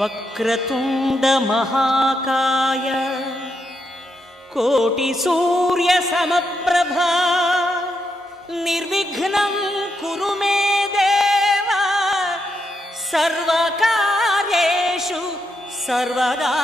వక్రతుండ మహాకాయ కోటి సూర్య సమప్రభా నిర్విఘ్నం కురు మే దేవ సర్వకార్యేషు సర్వదా.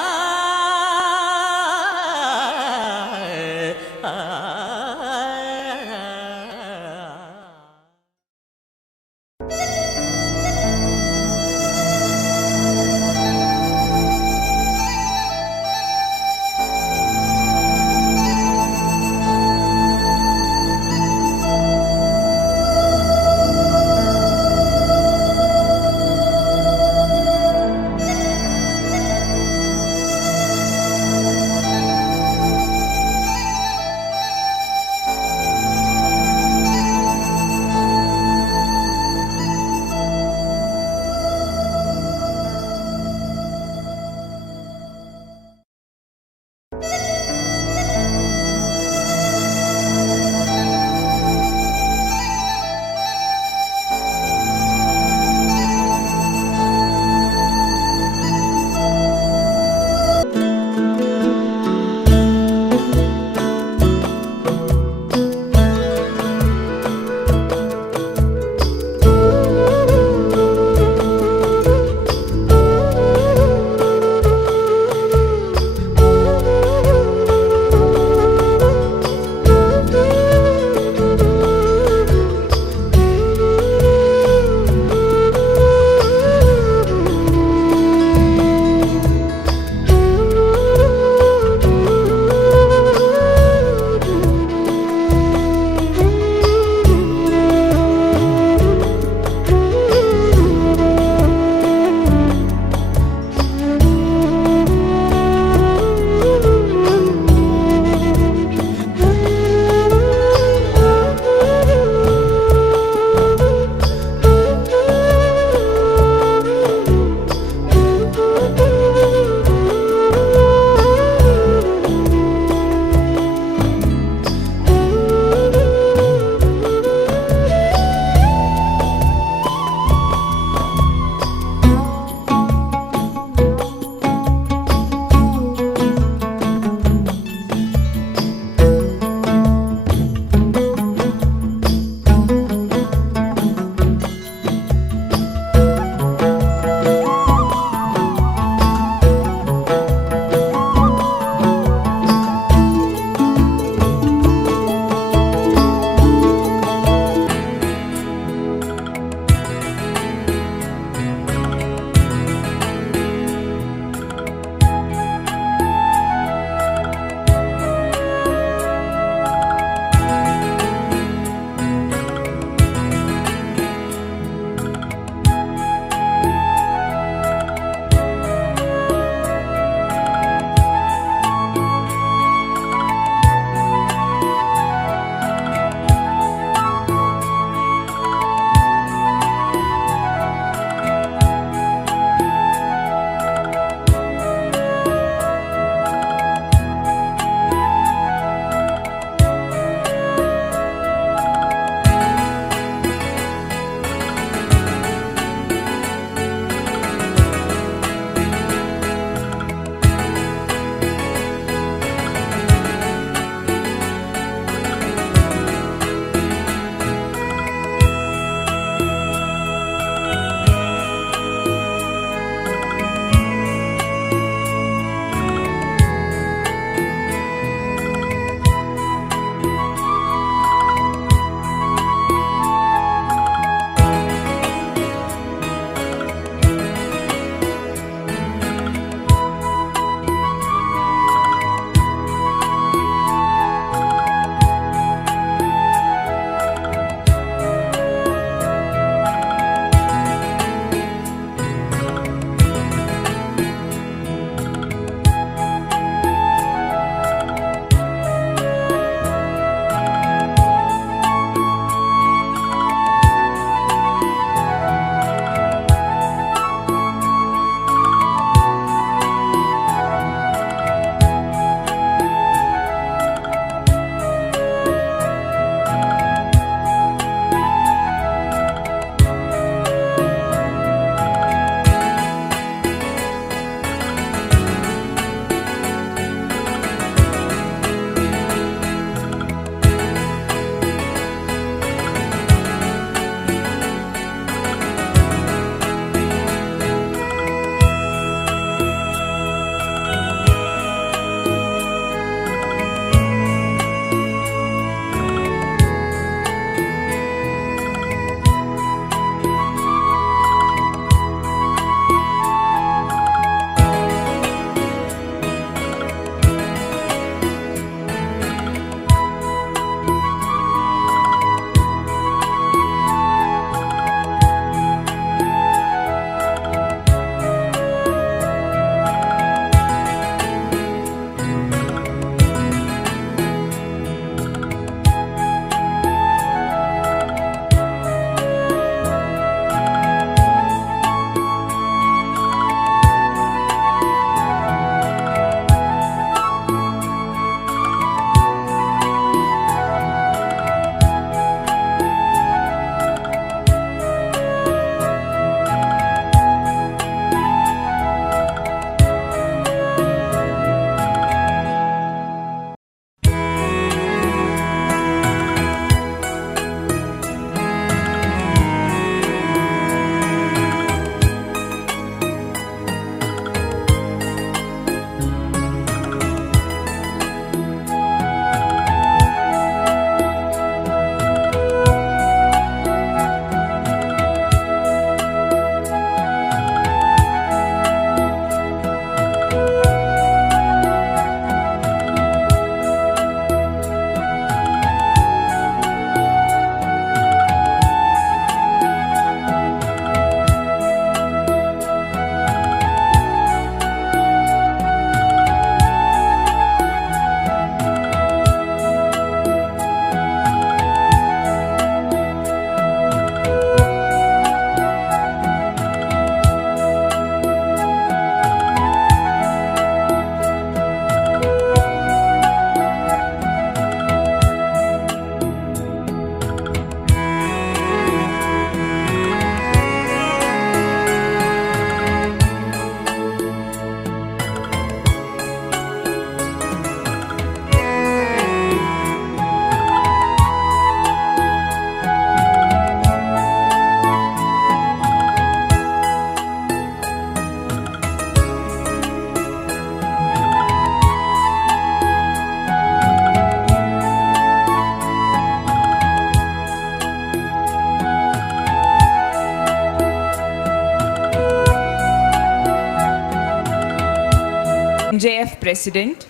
MJF President.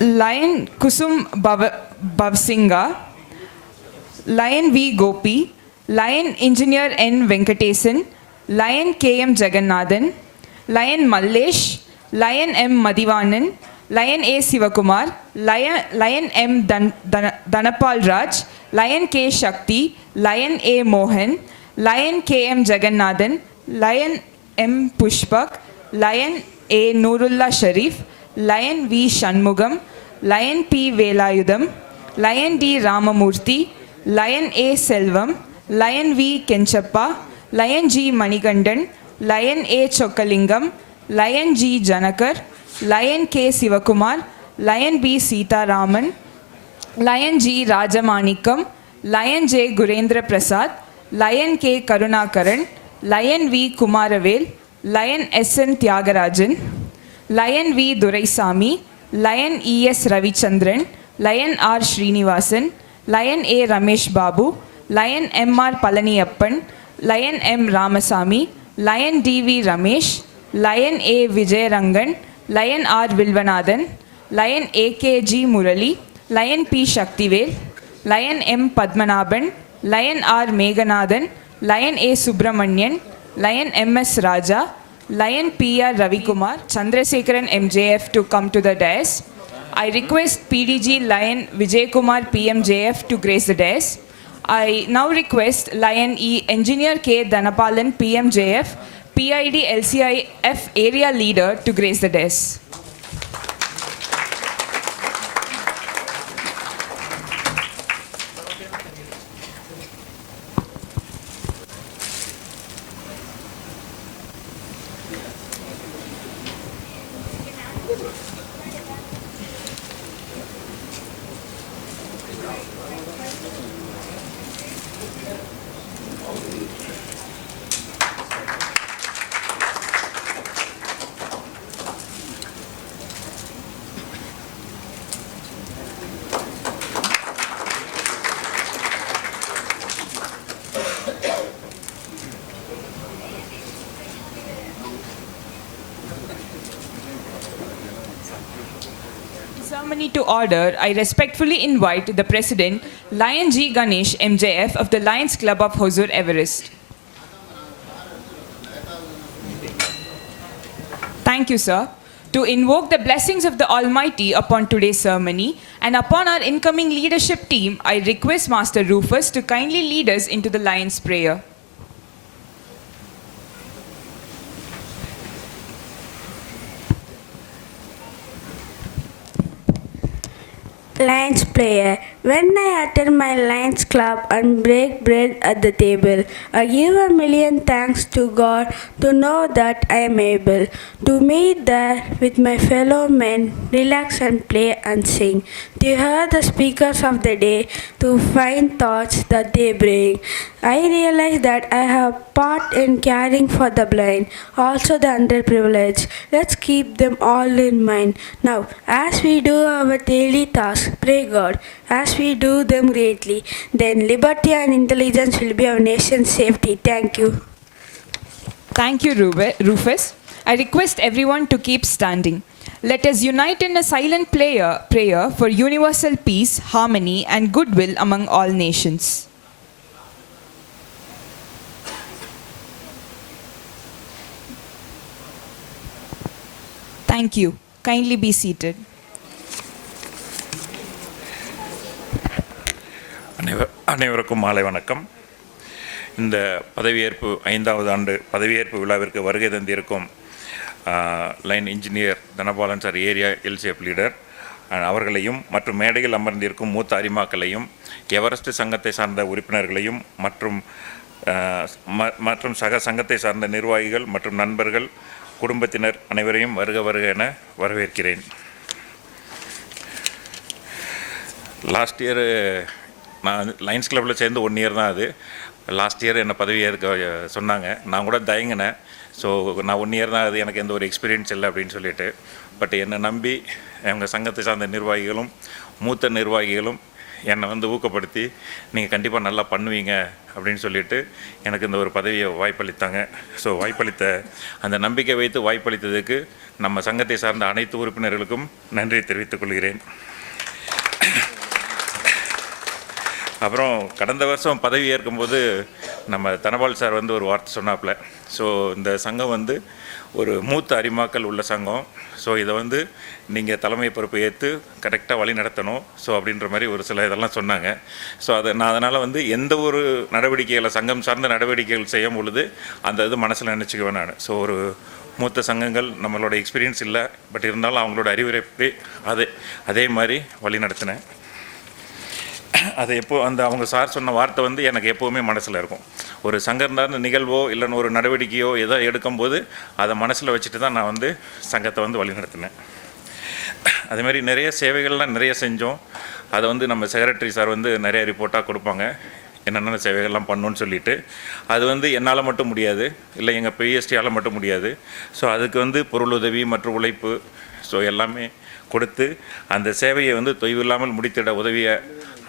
Lion Kusum Bavsinga, Lion V. Gopi, Lion Engineer N. Venkatesan, Lion K.M. Jagannathan, Lion Mallesh, Lion M. Madivanan, Lion A. Sivakumar, Lion M. Dhanapal Raj, Lion K. Shakti, Lion A. Mohan, Lion K.M. Jagannathan, Lion M. Pushpak, Lion A. Nurullah Sharif, Lion V. Shanmugam, Lion P. Velayudham, Lion D. Ramamurthy, Lion A. Selvam, Lion V. Kenchappa, Lion G. Manigandan, Lion A. Chokkalingam, Lion G. Janakar, Lion K. Sivakumar, Lion B. Sitaraman, Lion G. Rajamanikam, Lion J. Gurendra Prasad, Lion K. Karunakaran, Lion V. Kumaravel, Lion S. N. Tyagarajan, Lion V. Duraisamy, Lion E. S. Ravichandran, Lion R. Srinivasan, Lion A. Ramesh Babu, Lion M. R. Palaniyappan, Lion M. Ramasamy, Lion D. V. Ramesh, Lion A. Vijayarangan, Lion R. Vilvanathan, Lion A. K. G. Murali, Lion P. Shaktivel, Lion M. Padmanabhan, Lion R. Meghanathan, Lion A. Subramanian, Lion M. S. Raja, Lion P.R. Ravikumar, Chandrasekharan MJF to come to the dais. I request PDG Lion Vijay Kumar PMJF to grace the dais. I now request Lion E Engineer K. Dhanapalan PMJF, PID LCIF Area Leader to grace the dais. Ceremony to order, I respectfully invite the President, Lion G. Ganesh, MJF of the Lions Club of Hosur Everest. Thank you, sir. To invoke the blessings of the Almighty upon today's ceremony and upon our incoming leadership team, I request Master Rufus to kindly lead us into the Lion's Prayer. Lions Prayer. When I attend my Lions Club and break bread at the table, I give a million thanks to God to know that I am able to meet there with my fellow men, relax and play and sing, to hear the speakers of the day, to find thoughts that they bring. I realize that I have part in caring for the blind, also the underprivileged. Let's keep them all in mind. Now, as we do our daily tasks, pray God, as we do them greatly, then liberty and intelligence will be our nation's safety. Thank you. Thank you, Rufus. I request everyone to keep standing. Let us unite in a silent prayer for universal peace, harmony, and goodwill among all nations. Thank you. Kindly be seated. அனைவருக்கும் மாலை வணக்கம். இந்த பதவியேற்பு 5வது ஆண்டு பதவியேற்பு விழாவிற்கு வருகை தந்திருக்கும் Lion engineer Dhanapalan sir area LCF leader அவர்களையும் மற்றும் மேடையில் அமர்ந்திருக்கும் மூத்த அரிமாக்களையும் எவரெஸ்ட் சங்கத்தை சார்ந்த உறுப்பினர்களையும் மற்றும் சக சங்கத்தை சார்ந்த நிர்வாகிகள் மற்றும் நண்பர்கள் குடும்பத்தினர் அனைவரையும் வருக வருக என வரவேற்கிறேன். லாஸ்ட் இயர் நான் லைன்ஸ் கிளப்பில் சேர்ந்து 1 இயர் தான். அது லாஸ்ட் இயர் என்னை பதவி ஏற்க சொன்னாங்க. நான் கூட தயங்கினேன். ஸோ நான் 1 இயர் தான், அது எனக்கு எந்த ஒரு எக்ஸ்பீரியன்ஸ் இல்லை அப்படின்னு சொல்லிட்டு. பட் என்னை நம்பி எங்கள் சங்கத்தை சார்ந்த நிர்வாகிகளும் மூத்த நிர்வாகிகளும் என்னை வந்து ஊக்கப்படுத்தி நீங்கள் கண்டிப்பாக நல்லா பண்ணுவீங்க அப்படின்னு சொல்லிட்டு எனக்கு இந்த ஒரு பதவியை வாய்ப்பளித்தாங்க. ஸோ வாய்ப்பளித்த அந்த நம்பிக்கை வைத்து வாய்ப்பளித்ததுக்கு நம்ம சங்கத்தை சார்ந்த அனைத்து உறுப்பினர்களுக்கும் நன்றி தெரிவித்துக் கொள்கிறேன். அப்புறம் கடந்த வருஷம் பதவி ஏற்கும்போது நம்ம தனபால் சார் வந்து ஒரு வார்த்தை சொன்னாப்புல. ஸோ இந்த சங்கம் வந்து ஒரு மூத்த அறிமாக்கள் உள்ள சங்கம். ஸோ இதை வந்து நீங்கள் தலைமை பொறுப்பை ஏற்று கரெக்டாக வழி நடத்தணும். ஸோ அப்படின்ற மாதிரி ஒரு சில இதெல்லாம் சொன்னாங்க. ஸோ நான் அதனால் வந்து எந்த ஒரு நடவடிக்கைகளை சங்கம் சார்ந்த நடவடிக்கைகள் செய்யும் பொழுது அந்த இது மனசில் நினச்சிக்குவேன் நான். ஸோ ஒரு மூத்த சங்கங்கள் நம்மளோட எக்ஸ்பீரியன்ஸ் இல்லை, பட் இருந்தாலும் அவங்களோட அறிவுரை அதே மாதிரி வழி நடத்தினேன். அது அந்த அவங்க சார் சொன்ன வார்த்தை வந்து எனக்கு எப்போவுமே மனசில் இருக்கும். ஒரு சங்கம் சார்ந்த நிகழ்வோ இல்லைன்னு ஒரு நடவடிக்கையோ ஏதோ எடுக்கும்போது அதை மனசில் வச்சுட்டு தான் நான் வந்து சங்கத்தை வந்து வழி நடத்தினேன். அதேமாதிரி நிறைய சேவைகள்லாம் நிறைய செஞ்சோம். அதை வந்து நம்ம செக்ரட்டரி சார் வந்து நிறைய ரிப்போர்ட்டாக கொடுப்பாங்க, என்னென்ன சேவைகள்லாம் பண்ணணுன்னு சொல்லிட்டு. அது வந்து என்னால் மட்டும் முடியாது, இல்லை எங்கள் பிஎஸ்டியால் மட்டும் முடியாது. ஸோ அதுக்கு வந்து பொருளுதவி மற்றும் உழைப்பு ஸோ எல்லாமே கொடுத்து அந்த சேவையை வந்து தொய்வில்லாமல் முடித்திட உதவிய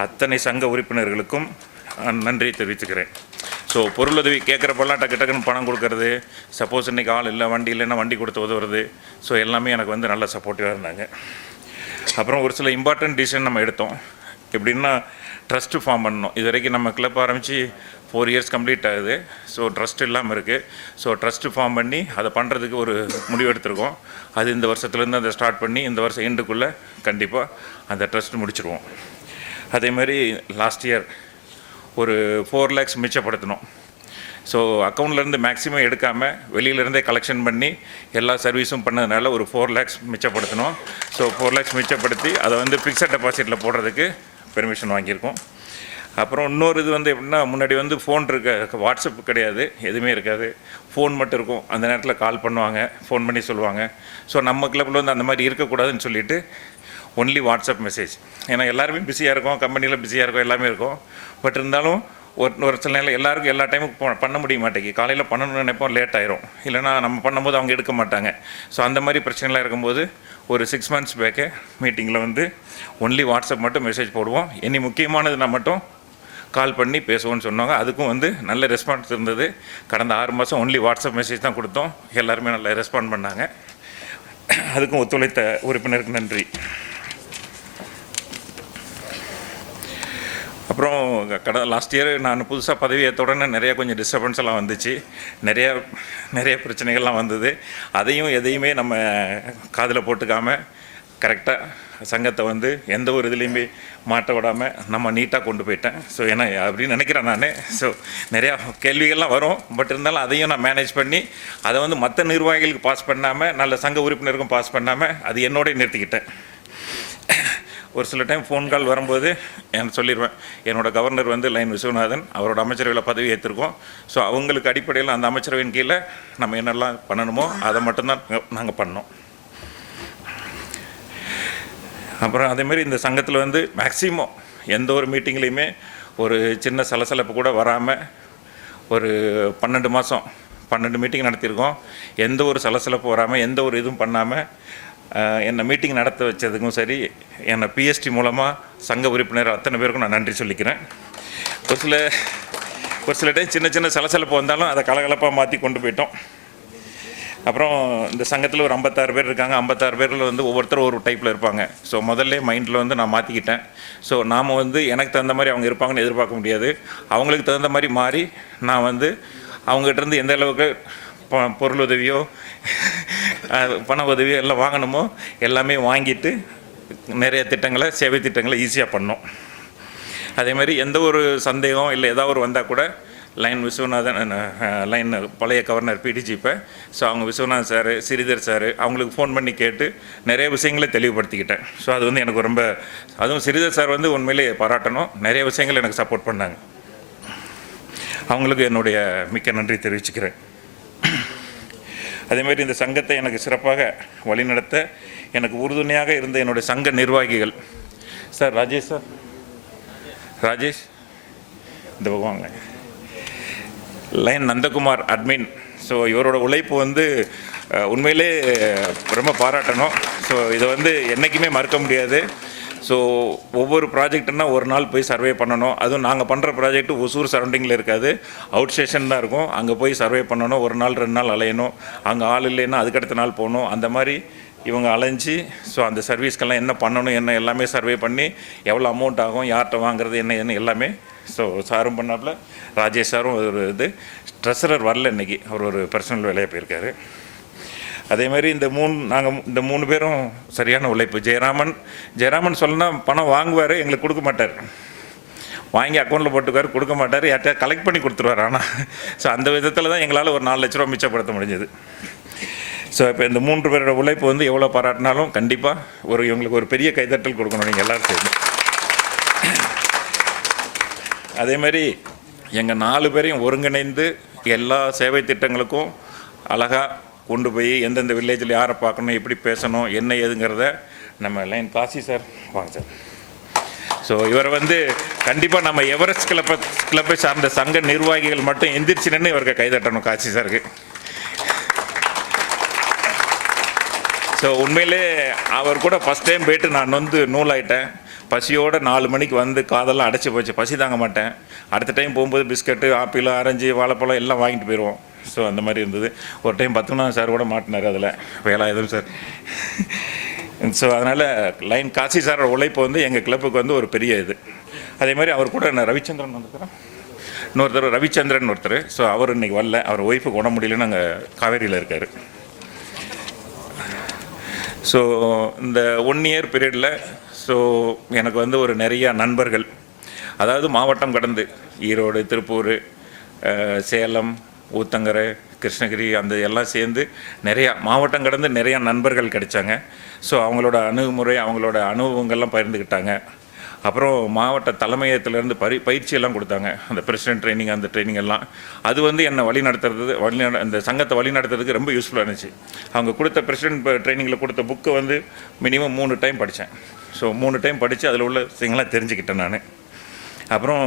அத்தனை சங்க உறுப்பினர்களுக்கும் நன்றி தெரிவித்துக்கிறேன். ஸோ பொருளுதவி கேட்குறப்பெல்லாம் டக்கு டக்குன்னு பணம் கொடுக்கறது, சப்போஸ் இன்றைக்கி ஆள் இல்லை, வண்டி இல்லைன்னா வண்டி கொடுத்து உதவுறது, ஸோ எல்லாமே எனக்கு வந்து நல்ல சப்போர்ட்டிவாக இருந்தாங்க. அப்புறம் ஒரு சில இம்பார்ட்டன்ட் டிசிஷன் நம்ம எடுத்தோம். எப்படின்னா ட்ரஸ்ட்டு ஃபார்ம் பண்ணணும். இது வரைக்கும் நம்ம கிளப் ஆரம்பித்து 4 இயர்ஸ் கம்ப்ளீட் ஆகுது. ஸோ ட்ரஸ்ட் இல்லாமல் இருக்குது. ஸோ ட்ரஸ்ட்டு ஃபார்ம் பண்ணி அதை பண்ணுறதுக்கு ஒரு முடிவு எடுத்திருக்கோம். அது இந்த வருஷத்துலேருந்து அதை ஸ்டார்ட் பண்ணி இந்த வருஷம் எண்டுக்குள்ளே கண்டிப்பாக அந்த ட்ரஸ்ட் முடிச்சிருவோம். அதேமாதிரி லாஸ்ட் இயர் ஒரு 4 lakhs மிச்சப்படுத்தணும். ஸோ அக்கௌண்ட்லேருந்து மேக்ஸிமம் எடுக்காமல் வெளியிலேருந்தே கலெக்ஷன் பண்ணி எல்லா சர்வீஸும் பண்ணதுனால ஒரு 4 lakhs மிச்சப்படுத்தணும். ஸோ 4 lakhs மிச்சப்படுத்தி அதை வந்து ஃபிக்ஸட் டெபாசிட்டில் போடுறதுக்கு பெர்மிஷன் வாங்கியிருக்கோம். அப்புறம் இன்னொரு இது வந்து எப்படின்னா, முன்னாடி வந்து ஃபோன் வாட்ஸ்அப் கிடையாது, எதுவுமே இருக்காது. ஃபோன் மட்டும் இருக்கும். அந்த நேரத்தில் கால் பண்ணுவாங்க, ஃபோன் பண்ணி சொல்லுவாங்க. ஸோ நம்ம கிளப்பில் வந்து அந்த மாதிரி இருக்கக்கூடாதுன்னு சொல்லிவிட்டு ஒன்லி வாட்ஸ்அப் மெசேஜ். ஏன்னா எல்லாருமே பிஸியாக இருக்கும், கம்பெனியில் பிஸியாக இருக்கும், எல்லாமே இருக்கும். பட் இருந்தாலும் ஒரு சில நேரம் எல்லாருக்கும் எல்லா டைமுக்கும் பண்ண முடிய மாட்டேங்குது. காலையில் பண்ணணும்னு நினைப்போம், லேட் ஆயிரும். இல்லைனா நம்ம பண்ணும்போது அவங்க எடுக்க மாட்டாங்க. ஸோ அந்த மாதிரி பிரச்சனைலாம் இருக்கும்போது ஒரு 6 months பேக்கே மீட்டிங்கில் வந்து ஒன்லி வாட்ஸ்அப் மட்டும் மெசேஜ் போடுவோம். இனி முக்கியமானதுனா மட்டும் கால் பண்ணி பேசுவோன்னு சொன்னாங்க. அதுக்கும் வந்து நல்ல ரெஸ்பான்ஸ் இருந்தது. கடந்த 6 மாதம் ஒன்லி வாட்ஸ்அப் மெசேஜ் தான் கொடுத்தோம். எல்லாருமே நல்லா ரெஸ்பாண்ட் பண்ணாங்க. அதுக்கும் ஒத்துழைத்த உறுப்பினருக்கு நன்றி. அப்புறம் லாஸ்ட் இயர் நான் புதுசாக பதவி ஏற்ற உடனே நிறையா கொஞ்சம் டிஸ்டர்பன்ஸ் எல்லாம் வந்துச்சு. நிறைய பிரச்சனைகள்லாம் வந்தது. எதையுமே நம்ம காதில் போட்டுக்காமல் கரெக்டாக சங்கத்தை வந்து எந்த ஒரு இதுலேயுமே மாட்ட விடாமல் நம்ம நீட்டாக கொண்டு போயிட்டேன். ஸோ ஏன்னா அப்படின்னு நினைக்கிறேன் நான். ஸோ நிறையா கேள்விகள்லாம் வரும், பட் இருந்தாலும் அதையும் நான் மேனேஜ் பண்ணி அதை வந்து மற்ற நிர்வாகிகளுக்கு பாஸ் பண்ணாமல், நல்ல சங்க உறுப்பினருக்கும் பாஸ் பண்ணாமல் அது என்னோடய நிறுத்திக்கிட்டேன். ஒரு சில டைம் ஃபோன் கால் வரும்போது எனக்கு சொல்லிடுவேன், என்னோடய கவர்னர் வந்து லைன் விஸ்வநாதன், அவரோட அமைச்சரவையில் பதவி ஏற்றிருக்கோம். ஸோ அவங்களுக்கு அடிப்படையில் அந்த அமைச்சரவையின் கீழே நம்ம என்னெல்லாம் பண்ணணுமோ அதை மட்டும்தான் நாங்கள் பண்ணோம். அப்புறம் அதேமாரி இந்த சங்கத்தில் வந்து மேக்ஸிமம் எந்த ஒரு மீட்டிங்லேயுமே ஒரு சின்ன சலசலப்பு கூட வராமல் ஒரு 12 மாதம் 12 மீட்டிங் நடத்தியிருக்கோம். எந்த ஒரு சலசலப்பு வராமல், எந்த ஒரு இதுவும் பண்ணாமல் என்னை மீட்டிங் நடத்த வச்சதுக்கும் சரி, என்னை பிஎஸ்டி மூலமாக சங்க உறுப்பினர் அத்தனை பேருக்கும் நான் நன்றி சொல்லிக்கிறேன். ஒரு சில டைம் சின்ன சலசலப்பு வந்தாலும் அதை கலகலப்பாக மாற்றி கொண்டு போயிட்டோம். அப்புறம் இந்த சங்கத்தில் ஒரு 56 பேர் இருக்காங்க. 56 பேரில் வந்து ஒவ்வொருத்தரும் ஒரு டைப்பில் இருப்பாங்க. ஸோ முதல்ல மைண்டில் வந்து நான் மாற்றிக்கிட்டேன். ஸோ நாம் வந்து எனக்கு தகுந்த மாதிரி அவங்க இருப்பாங்கன்னு எதிர்பார்க்க முடியாது. அவங்களுக்கு தகுந்த மாதிரி மாறி நான் வந்து அவங்ககிட்டருந்து எந்த அளவுக்கு பொருள் உதவியோ பண உதவியோ எல்லாம் வாங்கணுமோ எல்லாமே வாங்கிட்டு நிறைய திட்டங்களை, சேவை திட்டங்களை ஈஸியாக பண்ணோம். அதேமாதிரி எந்த ஒரு சந்தேகம் இல்லை ஏதாவது ஒரு வந்தால் கூட லைன் விஸ்வநாதன், லைன் பழைய கவர்னர் பிடிஜிப்பை, ஸோ அவங்க விஸ்வநாதன் சார், ஸ்ரீதர் சார், அவங்களுக்கு ஃபோன் பண்ணி கேட்டு நிறைய விஷயங்களை தெளிவுபடுத்திக்கிட்டேன். ஸோ அது வந்து எனக்கு ரொம்ப, அதுவும் ஸ்ரீதர் சார் வந்து உண்மையிலே பாராட்டணும். நிறைய விஷயங்கள் எனக்கு சப்போர்ட் பண்ணாங்க. அவங்களுக்கு என்னுடைய மிக்க நன்றி தெரிவிச்சுக்கிறேன். அதேமாதிரி இந்த சங்கத்தை எனக்கு சிறப்பாக வழிநடத்த எனக்கு உறுதுணையாக இருந்த என்னுடைய சங்க நிர்வாகிகள் சார், ராஜேஷ் இந்த பகவாங்க, லைன் நந்தகுமார் அட்மின். ஸோ இவரோட உழைப்பு வந்து உண்மையிலே ரொம்ப பாராட்டணும். ஸோ இதை வந்து என்றைக்குமே மறக்க முடியாது. ஸோ ஒவ்வொரு ப்ராஜெக்ட்னா ஒரு நாள் போய் சர்வே பண்ணணும். அதுவும் நாங்கள் பண்ணுற ப்ராஜெக்ட் ஒசூர் சரௌண்டிங்கில் இருக்காது, அவுட் ஸ்டேஷன் தான் இருக்கும். அங்கே போய் சர்வே பண்ணணும், ஒரு நாள் 2 நாள் அலையணும். அங்கே ஆள் இல்லைன்னா அதுக்கடுத்த நாள் போகணும். அந்த மாதிரி இவங்க அலைஞ்சி ஸோ அந்த சர்வீஸ்க்கெல்லாம் என்ன பண்ணணும், என்ன எல்லாமே சர்வே பண்ணி எவ்வளோ அமௌண்ட் ஆகும், யார்கிட்ட வாங்குறது, என்ன எல்லாமே. ஸோ சாரும் பண்ணாப்புல, ராஜேஷ் சாரும் ஒரு ட்ரெஸரர் வரல இன்றைக்கி, அவர் ஒரு பர்சனல் வேலையாக போயிருக்காரு. அதேமாதிரி இந்த 3 பேரும் சரியான உழைப்பு. ஜெயராமன் சொல்லனா பணம் வாங்குவார், எங்களுக்கு கொடுக்க மாட்டார். வாங்கி அக்கௌண்ட்டில் போட்டுக்கார், கொடுக்க மாட்டார், யார்கிட்ட கலெக்ட் பண்ணி கொடுத்துருவார். ஆனால் ஸோ அந்த விதத்தில் தான் எங்களால் ஒரு 4 லட்ச ரூபா மிச்சப்படுத்த முடிஞ்சது. ஸோ இப்போ இந்த 3 பேரோட உழைப்பு எவ்வளோ பாராட்டினாலும் கண்டிப்பாக இவங்களுக்கு ஒரு பெரிய கைதட்டல் கொடுக்கணும் நீங்கள் எல்லோரும் சேர்ந்து. அதேமாதிரி எங்கள் 4 பேரையும் ஒருங்கிணைந்து எல்லா சேவை திட்டங்களுக்கும் அழகாக கொண்டு போய் எந்தெந்த வில்லேஜில் யாரை பார்க்கணும், எப்படி பேசணும், என்ன ஏதுங்கிறத நம்ம லைன் காசி சார் வாங்க சார். ஸோ இவரை கண்டிப்பாக நம்ம எவரெஸ்ட் கிளப்பை சார்ந்த சங்க நிர்வாகிகள் மட்டும் எந்திரிச்சு நின்று இவருக்கு கைதட்டணும் காசி சாருக்கு. ஸோ உண்மையிலே அவர் கூட ஃபஸ்ட் டைம் போய்ட்டு நான் நூலாயிட்டேன். பசியோடு 4 மணிக்கு காதெல்லாம் அடைச்சி போச்சு, பசி தாங்க மாட்டேன். அடுத்த டைம் போகும்போது பிஸ்கட்டு, ஆப்பிள், ஆரஞ்சு, வாழைப்பழம் எல்லாம் வாங்கிட்டு போயிடுவோம். ஸோ அந்த மாதிரி இருந்தது. ஒரு டைம் 10 சார் கூட மாட்டினார் அதில், வேலாயுதம் சார். ஸோ அதனால் லைன் காசி சாரோட உழைப்பு எங்கள் கிளப்புக்கு ஒரு பெரிய இது. அதே மாதிரி அவர் கூட நான் ரவிச்சந்திரன் வந்துக்கிறேன், இன்னொருத்தர் ரவிச்சந்திரன் ஒருத்தர். ஸோ அவர் இன்றைக்கி வரல, அவர் ஒய்ஃபுக்கு உட முடியலன்னு அங்கே காவேரியில் இருக்கார். ஸோ இந்த 1 இயர் பீரியடில் ஸோ எனக்கு ஒரு நிறையா நண்பர்கள், அதாவது மாவட்டம் கடந்து ஈரோடு, திருப்பூர், சேலம், ஊத்தங்கரை, கிருஷ்ணகிரி அந்த எல்லாம் சேர்ந்து நிறையா மாவட்டம் கடந்து நிறையா நண்பர்கள் கிடைச்சாங்க. ஸோ அவங்களோட அணுகுமுறை, அவங்களோட அனுபவங்கள்லாம் பகிர்ந்துக்கிட்டாங்க. அப்புறம் மாவட்ட தலைமையகத்திலேருந்து பயிற்சியெல்லாம் கொடுத்தாங்க, அந்த பிரசிடென்ட் ட்ரைனிங், அந்த ட்ரைனிங் எல்லாம். அது என்னை அந்த சங்கத்தை வழி நடத்துறதுக்கு ரொம்ப யூஸ்ஃபுல்லாக இருந்துச்சு. அவங்க கொடுத்த பிரசிடென்ட் ட்ரைனிங்கில் கொடுத்த புக்கை மினிமம் 3 டைம் படித்தேன். ஸோ 3 டைம் படித்து அதில் உள்ள விஷயங்கள்லாம் தெரிஞ்சுக்கிட்டேன் நான். அப்புறம்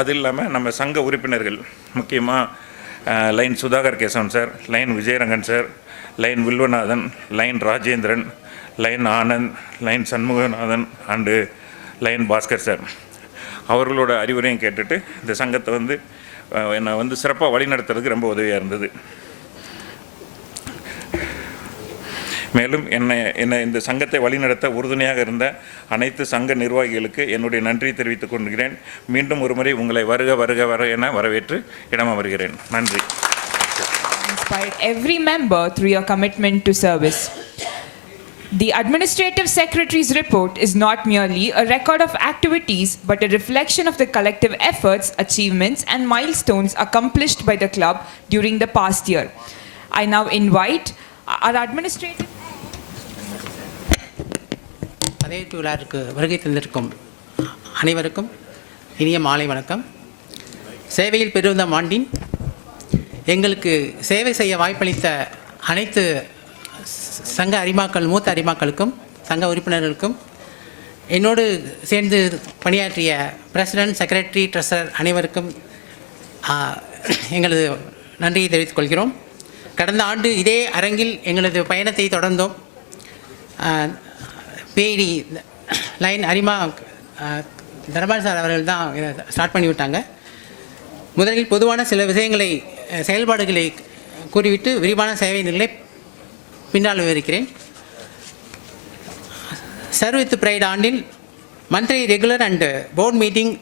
அது இல்லாமல் நம்ம சங்க உறுப்பினர்கள் முக்கியமாக line Sudhakar Kesavan sir, line Vijayarangan sir, line Vilvanathan, line Rajendran, line Anand, line Shanmuganathan and line Bhaskar sir, அவர்களோட அறிவுரையும் கேட்டுட்டு இந்த சங்கத்தை என்னை சிறப்பாக வழிநடத்துறதுக்கு ரொம்ப உதவியாக இருந்தது. மேலும் என்னை இந்த சங்கத்தை வழிநடத்த உறுதுணையாக இருந்த அனைத்து சங்க நிர்வாகிகளுக்கு என்னுடைய நன்றி தெரிவித்துக் கொள்கிறேன். மீண்டும் ஒரு முறை உங்களை வருக என வரவேற்று இடம் அமர்கிறேன். நன்றி. Inspired every member through your commitment to service. The Administrative Secretary's report is not merely a record of activities but a reflection of the collective efforts, achievements and milestones accomplished by the club during the past year. I now invite our administrative பதவியேற்பு விழாவிற்கு வருகை தந்திருக்கும் அனைவருக்கும் இனிய மாலை வணக்கம். சேவையில் பெருந்த ஆண்டின் எங்களுக்கு சேவை செய்ய வாய்ப்பளித்த அனைத்து சங்க அரிமாக்கள், மூத்த அரிமாக்களுக்கும், சங்க உறுப்பினர்களுக்கும், என்னோடு சேர்ந்து பணியாற்றிய பிரசிடென்ட், செக்ரட்டரி, ட்ரெஸரர் அனைவருக்கும் எங்களது நன்றியை தெரிவித்துக் கொள்கிறோம். கடந்த ஆண்டு இதே அரங்கில் எங்களது பயணத்தை தொடர்ந்தோம். பேடி லைன் அரிமா தர்பார் சார் அவர்கள் தான் ஸ்டார்ட் பண்ணிவிட்டாங்க. முதலில் பொதுவான சில விஷயங்களை, செயல்பாடுகளை கூறிவிட்டு விரிவான சேவை நிலை பின்னால் விவரிக்கிறேன். சர்வ் வித் ப்ரைட் ஆண்டில் monthly regular and board meeting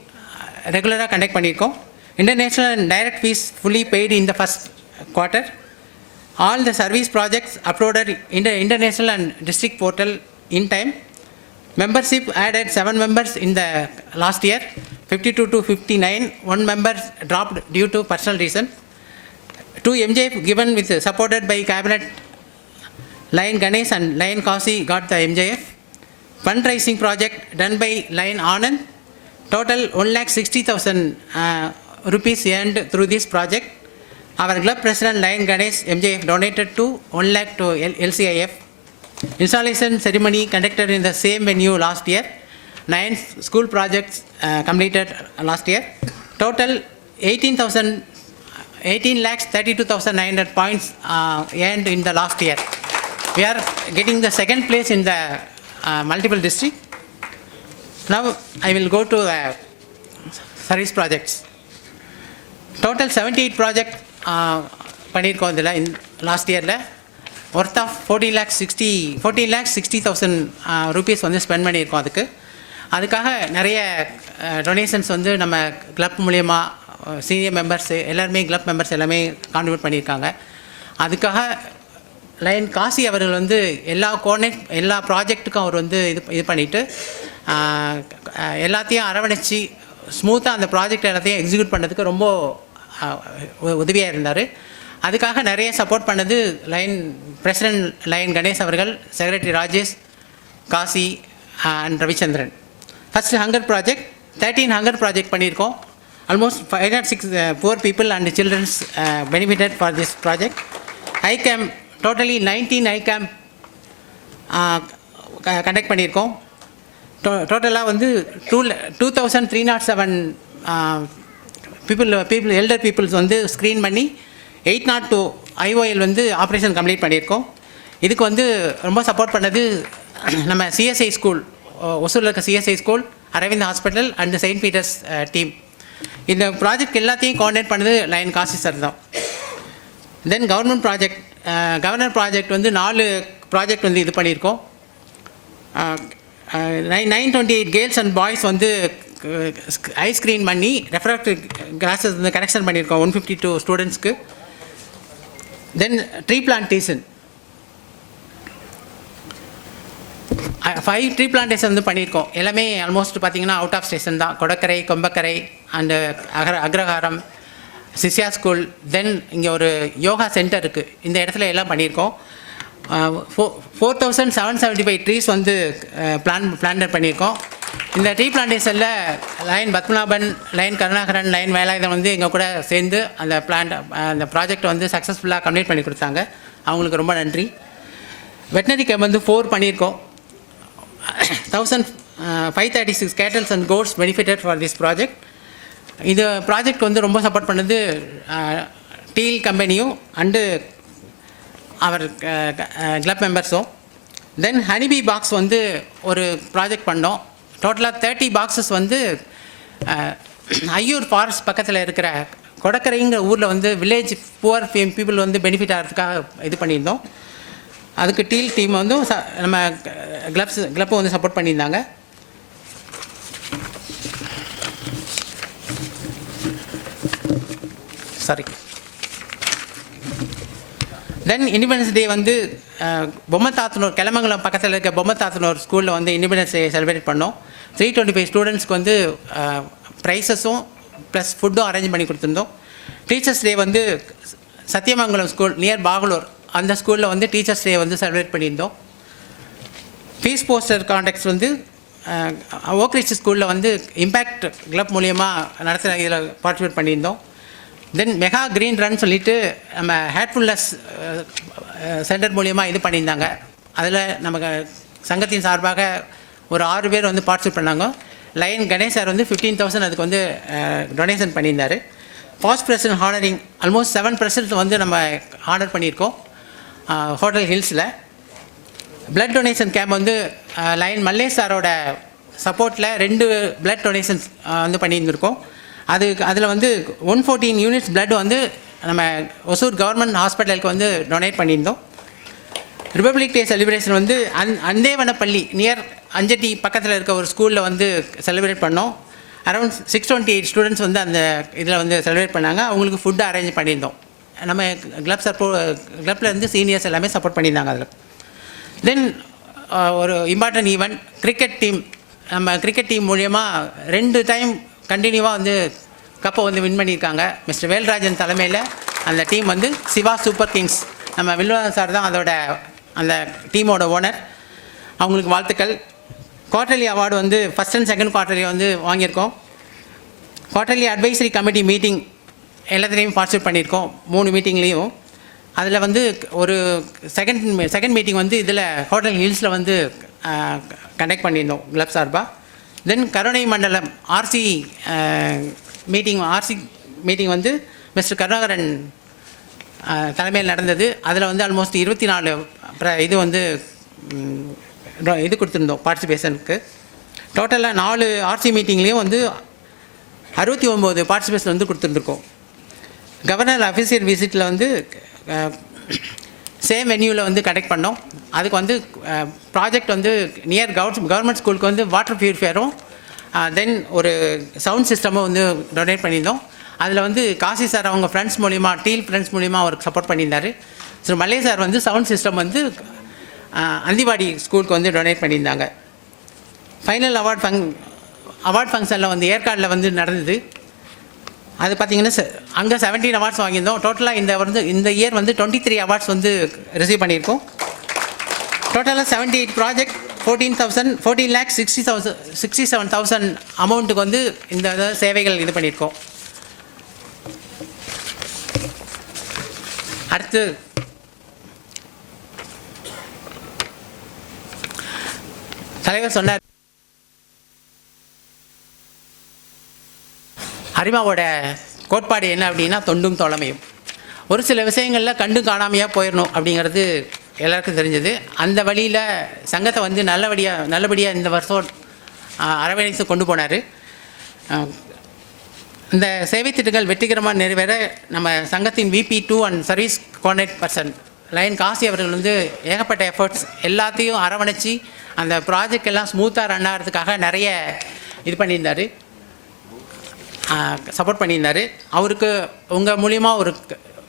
ரெகுலராக கண்டக்ட் பண்ணியிருக்கோம். International and direct fees fully paid in the first quarter. All the service projects uploaded in the international and district portal in time. Membership added 7 members in the last year, 52 to 59. 1 member dropped due to personal reason. 2 MJF given with supported by cabinet. Lion Ganesh and Lion Kasi got the MJF. Fundraising project done by Lion Anand. Total 1,60,000 rupees earned through this project. Our club president Lion Ganesh MJF donated to 1 lakh to LCIF. Installation ceremony conducted in the same venue last year. 9 school projects completed last year. Total 18,32,900 points earned in the last year. We are getting the second place in the multiple district. Now I will go to service projects. Total 78 project பண்ணியிருக்கோம் இதில் last இயரில் worth of 14,60,000 rupees வந்து spend பண்ணியிருக்கோம் அதுக்காக நிறைய donations வந்து நம்ம club மூலயமா சீனியர் மெம்பர்ஸு எல்லாருமே கிளப் மெம்பர்ஸ் எல்லாமே கான்ட்ரிபியூட் பண்ணியிருக்காங்க. அதுக்காக லைன் காசி அவர்கள் வந்து எல்லா ப்ராஜெக்ட்டுக்கும் அவர் வந்து இது பண்ணிவிட்டு எல்லாத்தையும் அரவணைச்சி ஸ்மூத்தாக அந்த ப்ராஜெக்ட் எல்லாத்தையும் எக்ஸிக்யூட் பண்ணுறதுக்கு ரொம்ப உதவியாக இருந்தார். அதுக்காக நிறைய சப்போர்ட் பண்ணது லைன் பிரசிடென்ட் லைன் கணேஷ் அவர்கள், secretary Rajesh, Kasi and Ravichandran. First hunger project 13 hunger project பண்ணியிருக்கோம். Almost 506 poor people and children benefited for this project. Eye camp totally 19 eye camp conduct பண்ணியிருக்கோம். டோட்டலாக வந்து 2,307 எல்டர் பீப்புள்ஸ் வந்து ஸ்க்ரீன் பண்ணி 802 IOL வந்து ஆப்ரேஷன் கம்ப்ளீட் பண்ணியிருக்கோம். இதுக்கு வந்து ரொம்ப சப்போர்ட் பண்ணது நம்ம CSI ஸ்கூல், ஒசூரில் இருக்க CSI school, Aravind hospital and Saint Peter's team. இந்த ப்ராஜெக்ட் எல்லாத்தையும் கோஆர்டினேட் பண்ணது லைன் காசி சார் தான். தென் கவர்னர் ப்ராஜெக்ட் வந்து 4 ப்ராஜெக்ட் வந்து இது பண்ணியிருக்கோம். 928 கேர்ள்ஸ் அண்ட் பாய்ஸ் வந்து ஐ ஸ்க்ரீன் பண்ணி ரெஃப்ராக்டிவ் கிளாஸஸ் வந்து கரெக்ஷன் பண்ணியிருக்கோம் 152 ஸ்டூடெண்ட்ஸ்க்கு. தென் ட்ரீ பிளான்டேஷன் 5 ட்ரீ பிளான்டேஷன் வந்து பண்ணியிருக்கோம். எல்லாமே ஆல்மோஸ்ட் பார்த்திங்கன்னா அவுட் ஆஃப் ஸ்டேஷன் தான். கொடக்கரை, கொம்பக்கரை அண்டு அக்ரஹாரம், சிசியா ஸ்கூல். தென் இங்கே ஒரு யோகா சென்டர் இருக்குது. இந்த இடத்துல எல்லாம் பண்ணியிருக்கோம். 4,775 ட்ரீஸ் வந்து பிளான்ட் பண்ணியிருக்கோம். இந்த ட்ரீ பிளான்டேஷனில் lion Padmanabhan, lion Karunakaran, lion Velayutham வந்து எங்கள் கூட சேர்ந்து அந்த ப்ராஜெக்ட் வந்து சக்ஸஸ்ஃபுல்லாக கம்ப்ளீட் பண்ணி கொடுத்தாங்க. அவங்களுக்கு ரொம்ப நன்றி. வெட்டினரி கேம்ப் வந்து 4 பண்ணியிருக்கோம். 1,536 cattles and goats benefited for this project. இந்த ப்ராஜெக்ட் வந்து ரொம்ப சப்போர்ட் பண்ணது டீல் கம்பெனியும் அண்டு அவர் கிளப் மெம்பர்ஸும். தென் ஹனிபி பாக்ஸ் வந்து ஒரு ப்ராஜெக்ட் பண்ணோம். டோட்டலாக 30 பாக்ஸஸ் வந்து ஐயூர் ஃபாரஸ்ட் பக்கத்தில் இருக்கிற கொடக்கரைங்கிற ஊரில் வந்து வில்லேஜ் புவர் பீப்புள் வந்து பெனிஃபிட் ஆகிறதுக்காக இது பண்ணியிருந்தோம். அதுக்கு டீம் வந்து நம்ம கிளப்பை வந்து சப்போர்ட் பண்ணியிருந்தாங்க. சாரி. தென் இண்டிபெண்டன்ஸ் டே வந்து பொம்மத்தாத்தனூர், கிளமங்கலம் பக்கத்தில் இருக்க பொம்மத்தாத்தனூர் ஸ்கூலில் வந்து இண்டிபெண்டன்ஸ் டே செலிப்ரேட் பண்ணோம். 325 ஸ்டூடெண்ட்ஸ்க்கு வந்து ப்ரைஸஸும் ப்ளஸ் ஃபுட்டும் அரேஞ்ச் பண்ணி கொடுத்துருந்தோம். டீச்சர்ஸ் டே வந்து சத்தியமங்கலம் ஸ்கூல் நியர் பாகலூர், அந்த ஸ்கூலில் வந்து டீச்சர்ஸ் டே வந்து செலிப்ரேட் பண்ணியிருந்தோம். பீஸ் போஸ்டர் கான்டெக்ட்ஸ் வந்து ஓக்ரிச் ஸ்கூலில் வந்து இம்பேக்ட் கிளப் மூலியமாக நடத்துகிற இதில் பார்ட்டிசிபேட் பண்ணியிருந்தோம். தென் மெகா க்ரீன் ரன் சொல்லிவிட்டு நம்ம ஹேட்ஃபுல்னஸ் சென்டர் மூலியமாக இது பண்ணியிருந்தாங்க. அதில் நமக்கு சங்கத்தின் சார்பாக ஒரு 6 பேர் வந்து பார்ட்டிசிபேட் பண்ணாங்க. லைன் கணேஷ் சார் வந்து 15,000 அதுக்கு வந்து டொனேஷன் பண்ணியிருந்தார். ஃபாஸ்ட் பிரசிடென்ட் ஹானரிங் ஆல்மோஸ்ட் 7% வந்து நம்ம ஆர்டர் பண்ணியிருக்கோம் ஹோட்டல் ஹில்ஸில். பிளட் டொனேஷன் கேம்ப் வந்து லைன் மல்லேஷ் சாரோட சப்போர்ட்டில் 2 பிளட் டொனேஷன்ஸ் வந்து பண்ணியிருந்திருக்கோம். அதில் வந்து 114 யூனிட்ஸ் பிளட் வந்து நம்ம ஒசூர் கவர்மெண்ட் ஹாஸ்பிட்டலுக்கு வந்து டொனேட் பண்ணியிருந்தோம். ரிப்பப்ளிக் டே செலிப்ரேஷன் வந்து அந்தேவனப்பள்ளி நியர் அஞ்சட்டி பக்கத்தில் இருக்க ஒரு ஸ்கூலில் வந்து செலிப்ரேட் பண்ணோம். அரௌண்ட் 628 ஸ்டூடெண்ட்ஸ் வந்து அந்த இதில் வந்து செலிப்ரேட் பண்ணாங்க. அவங்களுக்கு ஃபுட்டு அரேஞ்ச் பண்ணியிருந்தோம். நம்ம கிளப்பில் இருந்து சீனியர்ஸ் எல்லாமே சப்போர்ட் பண்ணியிருந்தாங்க அதில். தென் ஒரு இம்பார்ட்டன்ட் ஈவெண்ட் கிரிக்கெட் டீம், நம்ம கிரிக்கெட் டீம் மூலியமாக 2 டைம் கண்டினியூவாக வந்து கப்பை வந்து வின் பண்ணியிருக்காங்க. மிஸ்டர் வேல்ராஜன் தலைமையில் அந்த டீம் வந்து சிவா சூப்பர் கிங்ஸ், நம்ம வில்வன் சார் தான் அதோட அந்த டீமோட ஓனர். அவங்களுக்கு வாழ்த்துக்கள். குவார்ட்டர்லி அவார்டு வந்து ஃபஸ்ட் அண்ட் செகண்ட் குவார்ட்டர்லி வந்து வாங்கியிருக்கோம். குவார்ட்டர்லி அட்வைசரி கமிட்டி மீட்டிங் எல்லாத்துலேயும் பார்ட்டிசிபேட் பண்ணியிருக்கோம் 3 மீட்டிங்லேயும். அதில் வந்து ஒரு செகண்ட் மீட்டிங் வந்து இதில் ஹோட்டல் ஹில்ஸில் வந்து கண்டக்ட் பண்ணியிருந்தோம் கிளப் சார்பாக. தென் கருணை மண்டலம் ஆர்சி மீட்டிங் வந்து மிஸ்டர் கருணாகரன் தலைமையில் நடந்தது. அதில் வந்து ஆல்மோஸ்ட் 24 இது வந்து இது கொடுத்துருந்தோம் பார்ட்டிசிபேஷனுக்கு. டோட்டலாக 4 ஆர்சி மீட்டிங்லேயும் வந்து 69 பார்ட்டிசிபேட்ஸ் வந்து கொடுத்துருந்துருக்கோம். கவர்னர் அஃபிஷியல் விசிட்டில் வந்து சேம் வென்யூவில் வந்து கண்டக்ட் பண்ணோம். அதுக்கு வந்து ப்ராஜெக்ட் வந்து நியர் கவர்மெண்ட் ஸ்கூலுக்கு வந்து வாட்டர் ப்யூரிஃபையரும் தென் ஒரு சவுண்ட் சிஸ்டமும் வந்து டொனேட் பண்ணியிருந்தோம். அதில் வந்து காசி சார் அவங்க ஃப்ரெண்ட்ஸ் மூலிமா ஃப்ரெண்ட்ஸ் மூலிமா அவருக்கு சப்போர்ட் பண்ணியிருந்தார். ஸோ மல்லே சார் வந்து சவுண்ட் சிஸ்டம் வந்து அந்திவாடி ஸ்கூலுக்கு வந்து டொனேட் பண்ணியிருந்தாங்க. ஃபைனல் அவார்ட் ஃபங்க்ஷனில் வந்து ஏற்காடில் வந்து நடந்தது. அது பார்த்திங்கன்னா அங்கே 17 அவார்ட்ஸ் வாங்கியிருந்தோம். டோட்டலாக இந்த இயர் வந்து 23 அவார்ட்ஸ் வந்து ரிசீவ் பண்ணியிருக்கோம். டோட்டலாக 78 ப்ராஜெக்ட் 14,67,000 அமௌண்ட்டுக்கு வந்து இந்த சேவைகள் இது பண்ணியிருக்கோம். அடுத்து தலைவர் சொன்னார், அரிமாவோட கோட்பாடு என்ன அப்படின்னா தொண்டும் தோழமையும். ஒரு சில விஷயங்களில் கண்டும் காணாமையாக போயிடணும் அப்படிங்கிறது எல்லாருக்கும் தெரிஞ்சது. அந்த வழியில் சங்கத்தை வந்து நல்லபடியாக இந்த வருஷம் அரவணைத்து கொண்டு போனார். இந்த சேவை திட்டங்கள் வெற்றிகரமாக நிறைவேற நம்ம சங்கத்தின் VP2 and service coordinate person Lion Kasi அவர்கள் வந்து ஏகப்பட்ட எஃபர்ட்ஸ் எல்லாத்தையும் அரவணைச்சி அந்த ப்ராஜெக்ட் எல்லாம் ஸ்மூத்தாக ரன் ஆகிறதுக்காக நிறைய இது பண்ணியிருந்தார், சப்போர்ட் பண்ணியிருந்தார். அவருக்கு உங்கள் மூலிமா ஒரு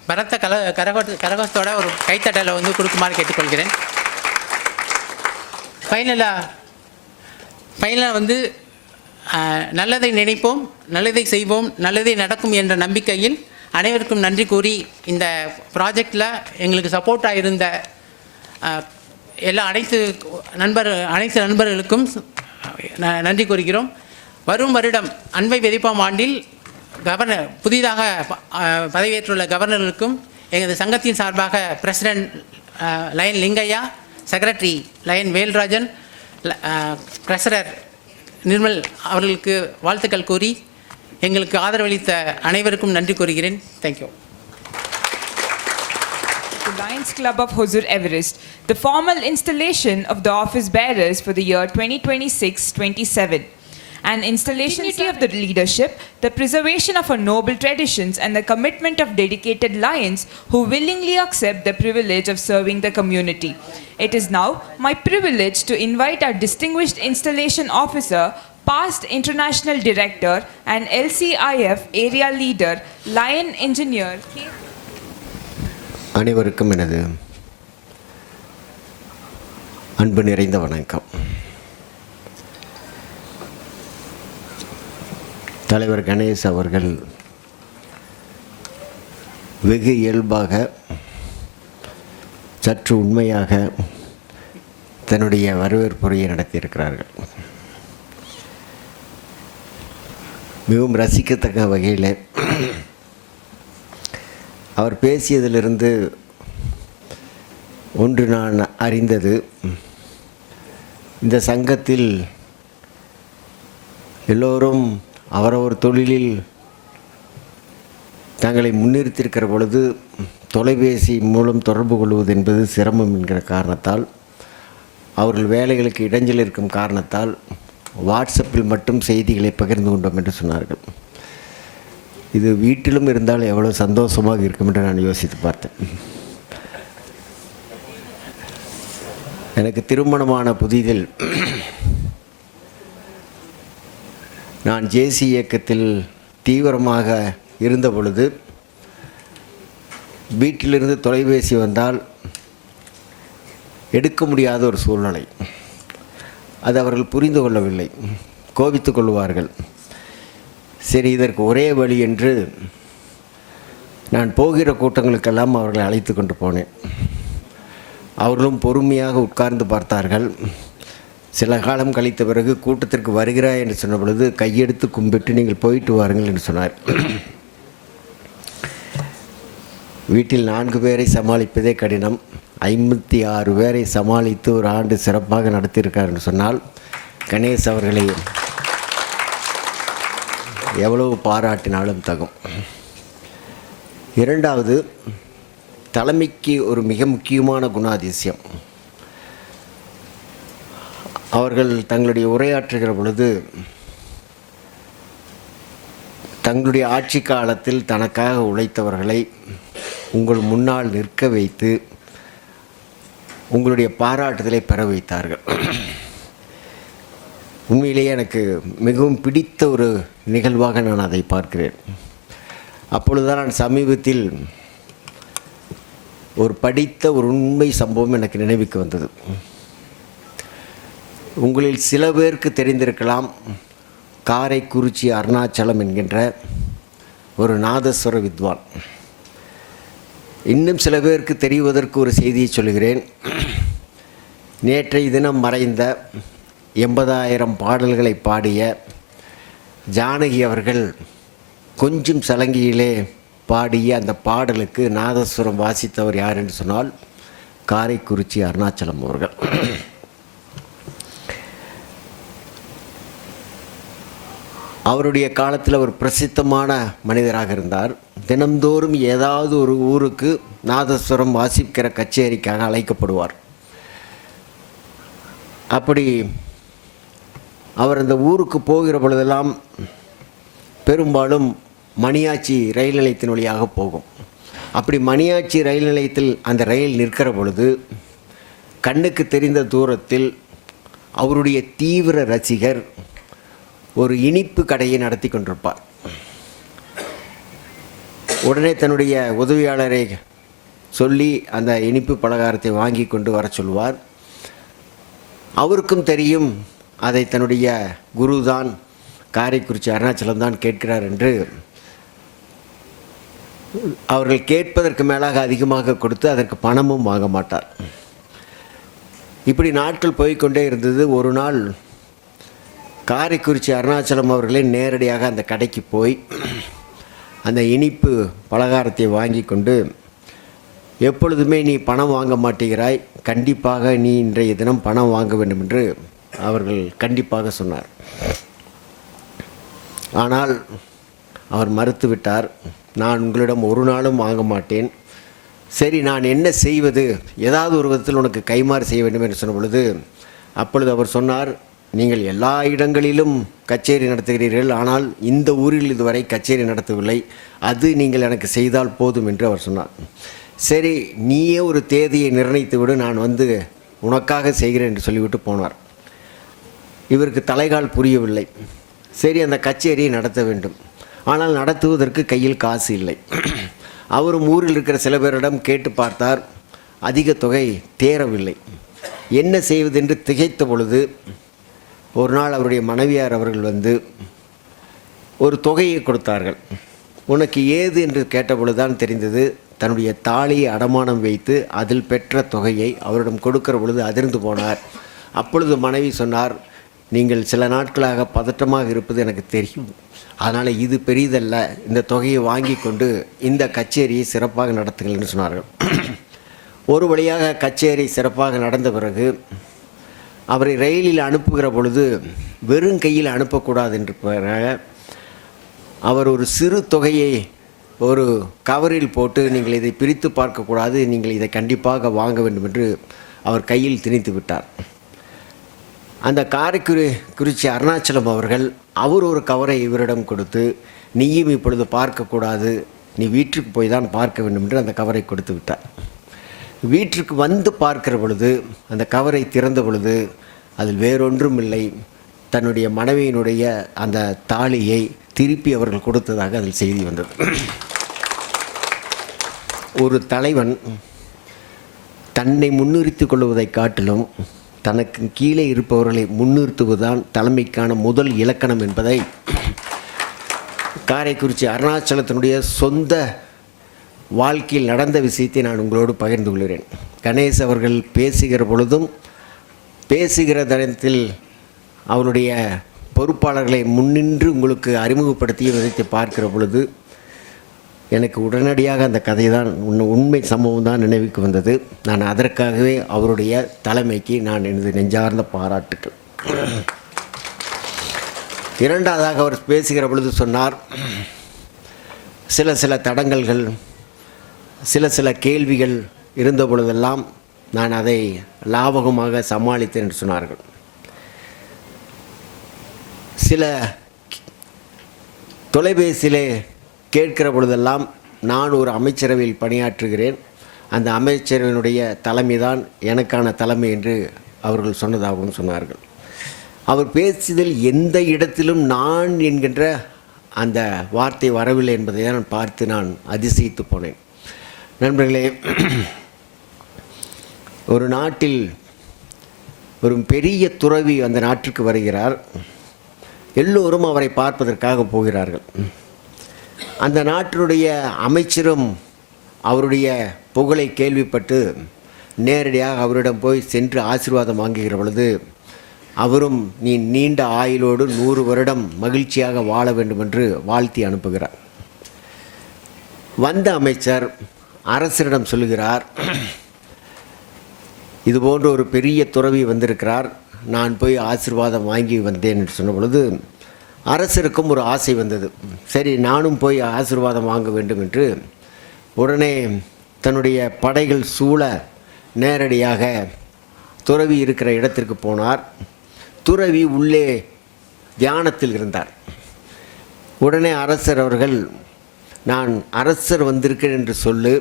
பரத்த கரகோஷத்தோட ஒரு கைத்தட்டலை வந்து கொடுக்குமாறு கேட்டுக்கொள்கிறேன். ஃபைனலாக வந்து நல்லதை நினைப்போம், நல்லதை செய்வோம், நல்லதை நடக்கும் என்ற நம்பிக்கையில் அனைவருக்கும் நன்றி கூறி இந்த ப்ராஜெக்டில் எங்களுக்கு சப்போர்ட்டாக இருந்த அனைத்து நண்பர்களுக்கும் நன்றி கூறுகிறோம். வரும் வருடம் அன்பை விதைப்போம் ஆண்டில் புதிதாக பதவியேற்றுள்ள கவர்னர்களுக்கும் எங்களது சங்கத்தின் சார்பாக president Lion Lingaiah, secretary Lion Velrajan, treasurer Nirmal அவர்களுக்கு வாழ்த்துக்கள் கூறி எங்களுக்கு ஆதரவளித்த அனைவருக்கும் நன்றி கூறுகிறேன். Thank you. The Lions Club of Hosur Everest, the formal installation of the office bearers for the year 2026-27. An installation of the leadership, the preservation of our noble traditions, and the commitment of dedicated lions who willingly accept the privilege of serving the community. It is now my privilege to invite our distinguished installation officer, past international director and LCIF area leader, lion engineer. அனைவருக்கும் எனது அன்பு நிறைந்த வணக்கம். தலைவர் கணேஷ் அவர்கள் வெகு இயல்பாக சற்று உண்மையாக தன்னுடைய வரவேற்புரையை நடத்தியிருக்கிறார்கள். மிகவும் ரசிக்கத்தக்க வகையில் அவர் பேசியதிலிருந்து ஒன்று நான் அறிந்தது, இந்த சங்கத்தில் எல்லோரும் அவரவர் தொழிலில் தங்களை முன்னிறுத்தியிருக்கிற பொழுது தொலைபேசி மூலம் தொடர்பு கொள்வது என்பது சிரமம் என்கிற காரணத்தால், அவர்கள் வேலைகளுக்கு இடைஞ்சல் இருக்கும் காரணத்தால் வாட்ஸ்அப்பில் மட்டும் செய்திகளை பகிர்ந்து கொண்டோம் என்று சொன்னார்கள். இது வீட்டிலும் இருந்தால் எவ்வளோ சந்தோஷமாக இருக்கும் என்று நான் யோசித்து பார்த்தேன். எனக்கு திருமணமான புதிதில் நான் ஜேசி இயக்கத்தில் தீவிரமாக இருந்த பொழுது வீட்டிலிருந்து தொலைபேசி வந்தால் எடுக்க முடியாத ஒரு சூழ்நிலை. அது அவர்கள் புரிந்து கொள்ளவில்லை, கோபித்து கொள்வார்கள். சரி, இதற்கு ஒரே வழி என்று நான் போகிற கூட்டங்களுக்கெல்லாம் அவர்களை அழைத்து கொண்டு போனேன். அவர்களும் பொறுமையாக உட்கார்ந்து பார்த்தார்கள். சில காலம் கழித்த பிறகு கூட்டத்திற்கு வருகிறாய் என்று சொன்ன பொழுது கையெடுத்து கும்பிட்டு நீங்கள் போயிட்டு வாருங்கள் என்று சொன்னார். வீட்டில் 4 பேரை சமாளிப்பதே கடினம், 56 பேரை சமாளித்து ஒரு ஆண்டு சிறப்பாக நடத்தியிருக்கார் என்று சொன்னால் கணேஷ் அவர்களை எவ்வளவு பாராட்டினாலும் தகும். இரண்டாவது, தலைமைக்கு ஒரு மிக முக்கியமான குணாதிசயம். அவர்கள் தங்களுடைய உரையாற்றுகிற பொழுது தங்களுடைய ஆட்சி காலத்தில் தனக்காக உழைத்தவர்களை உங்கள் முன்னால் நிற்க வைத்து உங்களுடைய பாராட்டுதலை பெற வைத்தார்கள். உண்மையிலேயே எனக்கு மிகவும் பிடித்த ஒரு நிகழ்வாக நான் அதை பார்க்கிறேன். அப்பொழுதுதான் நான் சமீபத்தில் ஒரு படித்த ஒரு உண்மை சம்பவம் எனக்கு நினைவுக்கு வந்தது. உங்களில் சில பேருக்கு தெரிந்திருக்கலாம், காரைக்குறிச்சி அருணாச்சலம் என்கின்ற ஒரு நாதஸ்வர வித்வான். இன்னும் சில பேருக்கு தெரிவதற்கு ஒரு செய்தியை சொல்கிறேன். நேற்றைய தினம் மறைந்த 80,000 பாடல்களை பாடிய ஜானகி அவர்கள் கொஞ்சம் சலங்கியிலே பாடிய அந்த பாடலுக்கு நாதஸ்வரம் வாசித்தவர் யார் என்று சொன்னால் காரைக்குறிச்சி அருணாச்சலம் அவர்கள். அவருடைய காலத்தில் ஒரு பிரசித்தமான மனிதராக இருந்தார். தினந்தோறும் ஏதாவது ஒரு ஊருக்கு நாதஸ்வரம் வாசிக்கிற கச்சேரிக்காக அழைக்கப்படுவார். அப்படி அவர் அந்த ஊருக்கு போகிற பொழுதெல்லாம் பெரும்பாலும் மணியாச்சி ரயில் நிலையத்தின் வழியாக போகும். அப்படி மணியாச்சி ரயில் நிலையத்தில் அந்த ரயில் நிற்கிற பொழுது கண்ணுக்கு தெரிந்த தூரத்தில் அவருடைய தீவிர ரசிகர் ஒரு இனிப்பு கடையை நடத்தி கொண்டிருப்பார். உடனே தன்னுடைய உதவியாளரை சொல்லி அந்த இனிப்பு பலகாரத்தை வாங்கி கொண்டு வர சொல்வார். அவருக்கும் தெரியும் அதை தன்னுடைய குரு தான், காரைக்குறிச்சி அருணாச்சலம் தான் கேட்கிறார் என்று. அவர்கள் கேட்பதற்கு மேலாக அதிகமாக கொடுத்து அதற்கு பணமும் வாங்க மாட்டார். இப்படி நாட்கள் போய்கொண்டே இருந்தது. ஒரு நாள் காரைக்குறிச்சி அருணாச்சலம் அவர்களே நேரடியாக அந்த கடைக்கு போய் அந்த இனிப்பு பலகாரத்தை வாங்கி கொண்டு, எப்பொழுதுமே நீ பணம் வாங்க மாட்டேங்கிறாய், கண்டிப்பாக நீ இன்றைய தினம் பணம் வாங்க வேண்டும் என்று அவர்கள் கண்டிப்பாக சொன்னார். ஆனால் அவர் மறுத்துவிட்டார். நான் உங்களிடம் ஒரு நாளும் வாங்க மாட்டேன். சரி, நான் என்ன செய்வது, ஏதாவது ஒரு விதத்தில் உனக்கு கைமாறு செய்ய வேண்டும் என்று சொன்ன பொழுது, அப்பொழுது அவர் சொன்னார், நீங்கள் எல்லா இடங்களிலும் கச்சேரி நடத்துகிறீர்கள், ஆனால் இந்த ஊரில் இதுவரை கச்சேரி நடத்தவில்லை, அது நீங்கள் எனக்கு செய்தால் போதும் என்று அவர் சொன்னார். சரி, நீயே ஒரு தேதியை நிர்ணயித்து விடு, நான் வந்து உனக்காக செய்கிறேன் என்று சொல்லிவிட்டு போனார். இவருக்கு தலைகால் புரியவில்லை. சரி, அந்த கச்சேரியை நடத்த வேண்டும், ஆனால் நடத்துவதற்கு கையில் காசு இல்லை. அவரும் ஊரில் இருக்கிற சில பேரிடம் கேட்டு பார்த்தார், அதிக தொகை தேரவில்லை. என்ன செய்வதென்று திகைத்த பொழுது ஒரு நாள் அவருடைய மனைவியார் அவர்கள் வந்து ஒரு தொகையை கொடுத்தார்கள். உனக்கு ஏது என்று கேட்டபொழுதுதான் தெரிந்தது, தன்னுடைய தாலியை அடமானம் வைத்து அதில் பெற்ற தொகையை அவரிடம் கொடுக்கிற பொழுது அதிர்ந்து போனார். அப்பொழுது மனைவி சொன்னார், நீங்கள் சில நாட்களாக பதட்டமாக இருப்பது எனக்கு தெரியும், அதனால் இது பெரிதல்ல, இந்த தொகையை வாங்கி கொண்டு இந்த கச்சேரியை சிறப்பாக நடத்துங்கள் என்று சொன்னார்கள். ஒரு வழியாக கச்சேரி சிறப்பாக நடந்த பிறகு அவரை ரயிலில் அனுப்புகிற பொழுது வெறும் கையில் அனுப்பக்கூடாது என்று அவர் ஒரு சிறு தொகையை ஒரு கவரில் போட்டு, நீங்கள் இதை பிரித்து பார்க்கக்கூடாது, நீங்கள் இதை கண்டிப்பாக வாங்க வேண்டும் என்று அவர் கையில் திணித்து விட்டார். அந்த காரைக்குறிச்சி அருணாச்சலம் அவர்கள் அவர் ஒரு கவரை இவரிடம் கொடுத்து, நீயும் இப்பொழுது பார்க்கக்கூடாது, நீ வீட்டுக்கு போய் தான் பார்க்க வேண்டும் என்று அந்த கவரை கொடுத்து விட்டார். வீட்டிற்கு வந்து பார்க்கிற பொழுது அந்த கவரை திறந்த பொழுது அதில் வேறொன்றும் இல்லை, தன்னுடைய மனைவியினுடைய அந்த தாலியை திருப்பி அவர்கள் கொடுத்ததாக அதில் செய்தி வந்தது. ஒரு தலைவன் தன்னை முன்னிறுத்திக் கொள்வதை காட்டிலும் தனக்கு கீழே இருப்பவர்களை முன்னிறுத்துவதுதான் தலைமைக்கான முதல் இலக்கணம் என்பதை காரைக்குறிச்சி அருணாச்சலத்தினுடைய சொந்த வாழ்க்கையில் நடந்த விஷயத்தை நான் உங்களோடு பகிர்ந்து கொள்கிறேன். கணேஷ் அவர்கள் பேசுகிற பொழுதும் பேசுகிற தரத்தில் அவருடைய பொறுப்பாளர்களை முன்னின்று உங்களுக்கு அறிமுகப்படுத்திய விதத்தை பார்க்கிற பொழுது எனக்கு உடனடியாக அந்த கதை தான் உண்மை சம்பவம் தான் நினைவுக்கு வந்தது. நான் அதற்காகவே அவருடைய தலைமைக்கு நான் எனது நெஞ்சார்ந்த பாராட்டுக்கள். இரண்டாவதாக அவர் பேசுகிற பொழுது சொன்னார், சில தடங்கல்கள், சில கேள்விகள் இருந்த பொழுதெல்லாம் நான் அதை லாபகமாக சமாளித்தேன் என்று சொன்னார்கள். சில தொலைபேசியிலே கேட்கிற பொழுதெல்லாம் நான் ஒரு அமைச்சரவையில் பணியாற்றுகிறேன், அந்த அமைச்சரவையினுடைய தலைமை தான் எனக்கான தலைமை என்று அவர்கள் சொன்னதாகவும் சொன்னார்கள். அவர் பேசியதில் எந்த இடத்திலும் நான் என்கின்ற அந்த வார்த்தை வரவில்லை என்பதை நான் பார்த்து நான் அதிசயித்து போனேன். நண்பர்களே, ஒரு நாட்டில் ஒரு பெரிய துறவி அந்த நாட்டிற்கு வருகிறார். எல்லோரும் அவரை பார்ப்பதற்காக போகிறார்கள். அந்த நாட்டினுடைய அமைச்சரும் அவருடைய புகழை கேள்விப்பட்டு நேரடியாக அவரிடம் போய் சென்று ஆசீர்வாதம் வாங்குகிற பொழுது அவரும் நீ நீண்ட ஆயுளோடு 100 வருடம் மகிழ்ச்சியாக வாழ வேண்டும் என்று வாழ்த்தி அனுப்புகிறார். வந்த அமைச்சர் அரசரிடம் சொல்லுகிறார், இதுபோன்ற ஒரு பெரிய துறவி வந்திருக்கிறார், நான் போய் ஆசீர்வாதம் வாங்கி வந்தேன் என்று சொன்ன பொழுது அரசருக்கும் ஒரு ஆசை வந்தது. சரி, நானும் போய் ஆசீர்வாதம் வாங்க வேண்டும் என்று உடனே தன்னுடைய படைகள் சூழ நேரடியாக துறவி இருக்கிற இடத்திற்கு போனார். துறவி உள்ளே தியானத்தில் இருந்தார். உடனே அரசர் அவர்கள், நான் அரசர் வந்திருக்கிறேன் என்று சொல்லு,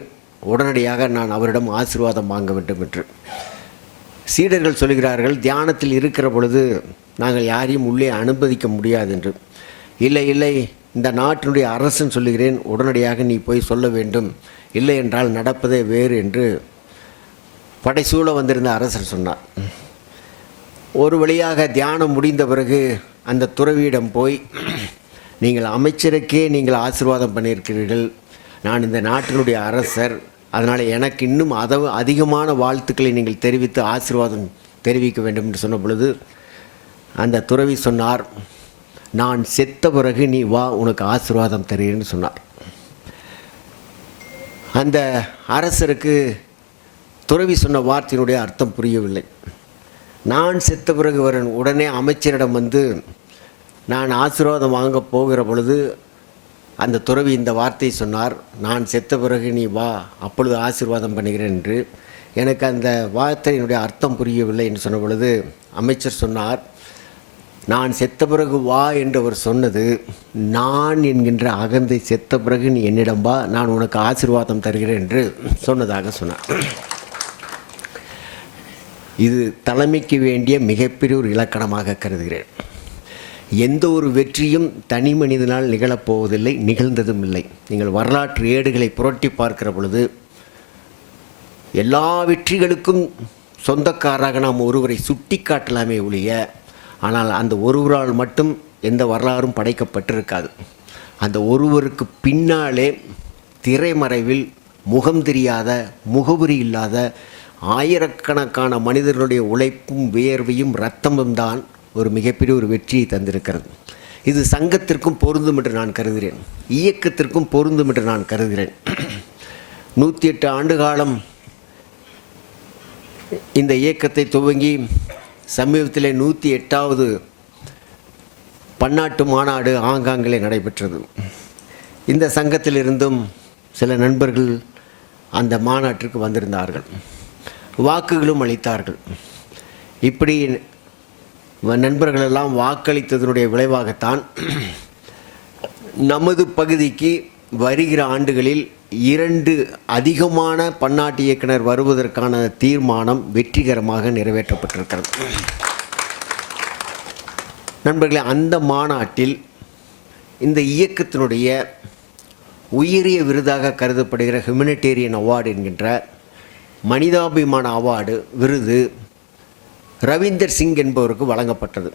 உடனடியாக நான் அவரிடம் ஆசீர்வாதம் வாங்க வேண்டும் என்று. சீடர்கள் சொல்கிறார்கள், தியானத்தில் இருக்கிற பொழுது நாங்கள் யாரையும் உள்ளே அனுமதிக்க முடியாது என்று. இல்லை இல்லை, இந்த நாட்டினுடைய அரசன் சொல்லுகிறேன், உடனடியாக நீ போய் சொல்ல வேண்டும், இல்லை என்றால் நடப்பதே வேறு என்று படைசூழ வந்திருந்த அரசர் சொன்னார். ஒரு வழியாக தியானம் முடிந்த பிறகு அந்த துறவியிடம் போய், நீங்கள் அமைச்சருக்கே நீங்கள் ஆசீர்வாதம் பண்ணியிருக்கிறீர்கள், நான் இந்த நாட்டினுடைய அரசர், அதனால் எனக்கு இன்னும் அதிகமான வாழ்த்துக்களை நீங்கள் தெரிவித்து ஆசீர்வாதம் தெரிவிக்க வேண்டும் என்று சொன்ன பொழுது அந்த துறவி சொன்னார், நான் செத்த பிறகு நீ வா, உனக்கு ஆசீர்வாதம் தருகிறேன்னு சொன்னார். அந்த அரசருக்கு துறவி சொன்ன வார்த்தையினுடைய அர்த்தம் புரியவில்லை. நான் செத்த பிறகு வரேன். உடனே அமைச்சரிடம் வந்து நான் ஆசீர்வாதம் வாங்க போகிற பொழுது அந்த துறவி இந்த வார்த்தையை சொன்னார், நான் செத்த பிறகு நீ வா, அப்பொழுது ஆசீர்வாதம் பண்ணுகிறேன் என்று. எனக்கு அந்த வார்த்தையினுடைய அர்த்தம் புரியவில்லை என்று சொன்ன பொழுது அமைச்சர் சொன்னார், நான் செத்த பிறகு வா என்று அவர் சொன்னது, நான் என்கின்ற அகந்தை செத்த பிறகு நீ என்னிடம் வா, நான் உனக்கு ஆசீர்வாதம் தருகிறேன் என்று சொன்னதாக சொன்னார். இது தலைமைக்கு வேண்டிய மிகப்பெரிய ஒரு இலக்கணமாக கருதுகிறேன். எந்த ஒரு வெற்றியும் தனி மனிதனால் நிகழப்போவதில்லை, நிகழ்ந்ததும் இல்லை. நீங்கள் வரலாற்று ஏடுகளை புரட்டி பார்க்கிற பொழுது எல்லா வெற்றிகளுக்கும் சொந்தக்காரராக நாம் ஒருவரை சுட்டி காட்டலாமே ஒழிய, ஆனால் அந்த ஒருவரால் மட்டும் எந்த வரலாறும் படைக்கப்பட்டிருக்காது. அந்த ஒருவருக்கு பின்னாலே திரைமறைவில் முகம் தெரியாத, முகவரி இல்லாத ஆயிரக்கணக்கான மனிதர்களுடைய உழைப்பும் வியர்வையும் இரத்தமும் தான் ஒரு மிகப்பெரிய ஒரு வெற்றியை தந்திருக்கிறது. இது சங்கத்திற்கும் பொருந்தும் என்று நான் கருதுகிறேன், இயக்கத்திற்கும் பொருந்தும் என்று நான் கருதுகிறேன். 108 ஆண்டு காலம் இந்த இயக்கத்தை துவங்கி சமீபத்தில் 108வது பன்னாட்டு மாநாடு ஆங்காங்கிலே நடைபெற்றது. இந்த சங்கத்திலிருந்தும் சில நண்பர்கள் அந்த மாநாட்டிற்கு வந்திருந்தார்கள், வாக்குகளும் அளித்தார்கள். இப்படி நண்பர்களெல்லாம் வாக்களித்ததனுடைய விளைவாகத்தான் நமது பகுதிக்கு வருகிற ஆண்டுகளில் 2 அதிகமான பன்னாட்டு இயக்குனர் வருவதற்கான தீர்மானம் வெற்றிகரமாக நிறைவேற்றப்பட்டிருக்கிறது. நண்பர்களே, அந்த மாநாட்டில் இந்த இயக்கத்தினுடைய உயரிய விருதாக கருதப்படுகிற ஹியூமனிடேரியன் அவார்டு என்கின்ற மனிதாபிமான அவார்டு விருது ரவீந்தர் சிங் என்பவருக்கு வழங்கப்பட்டது.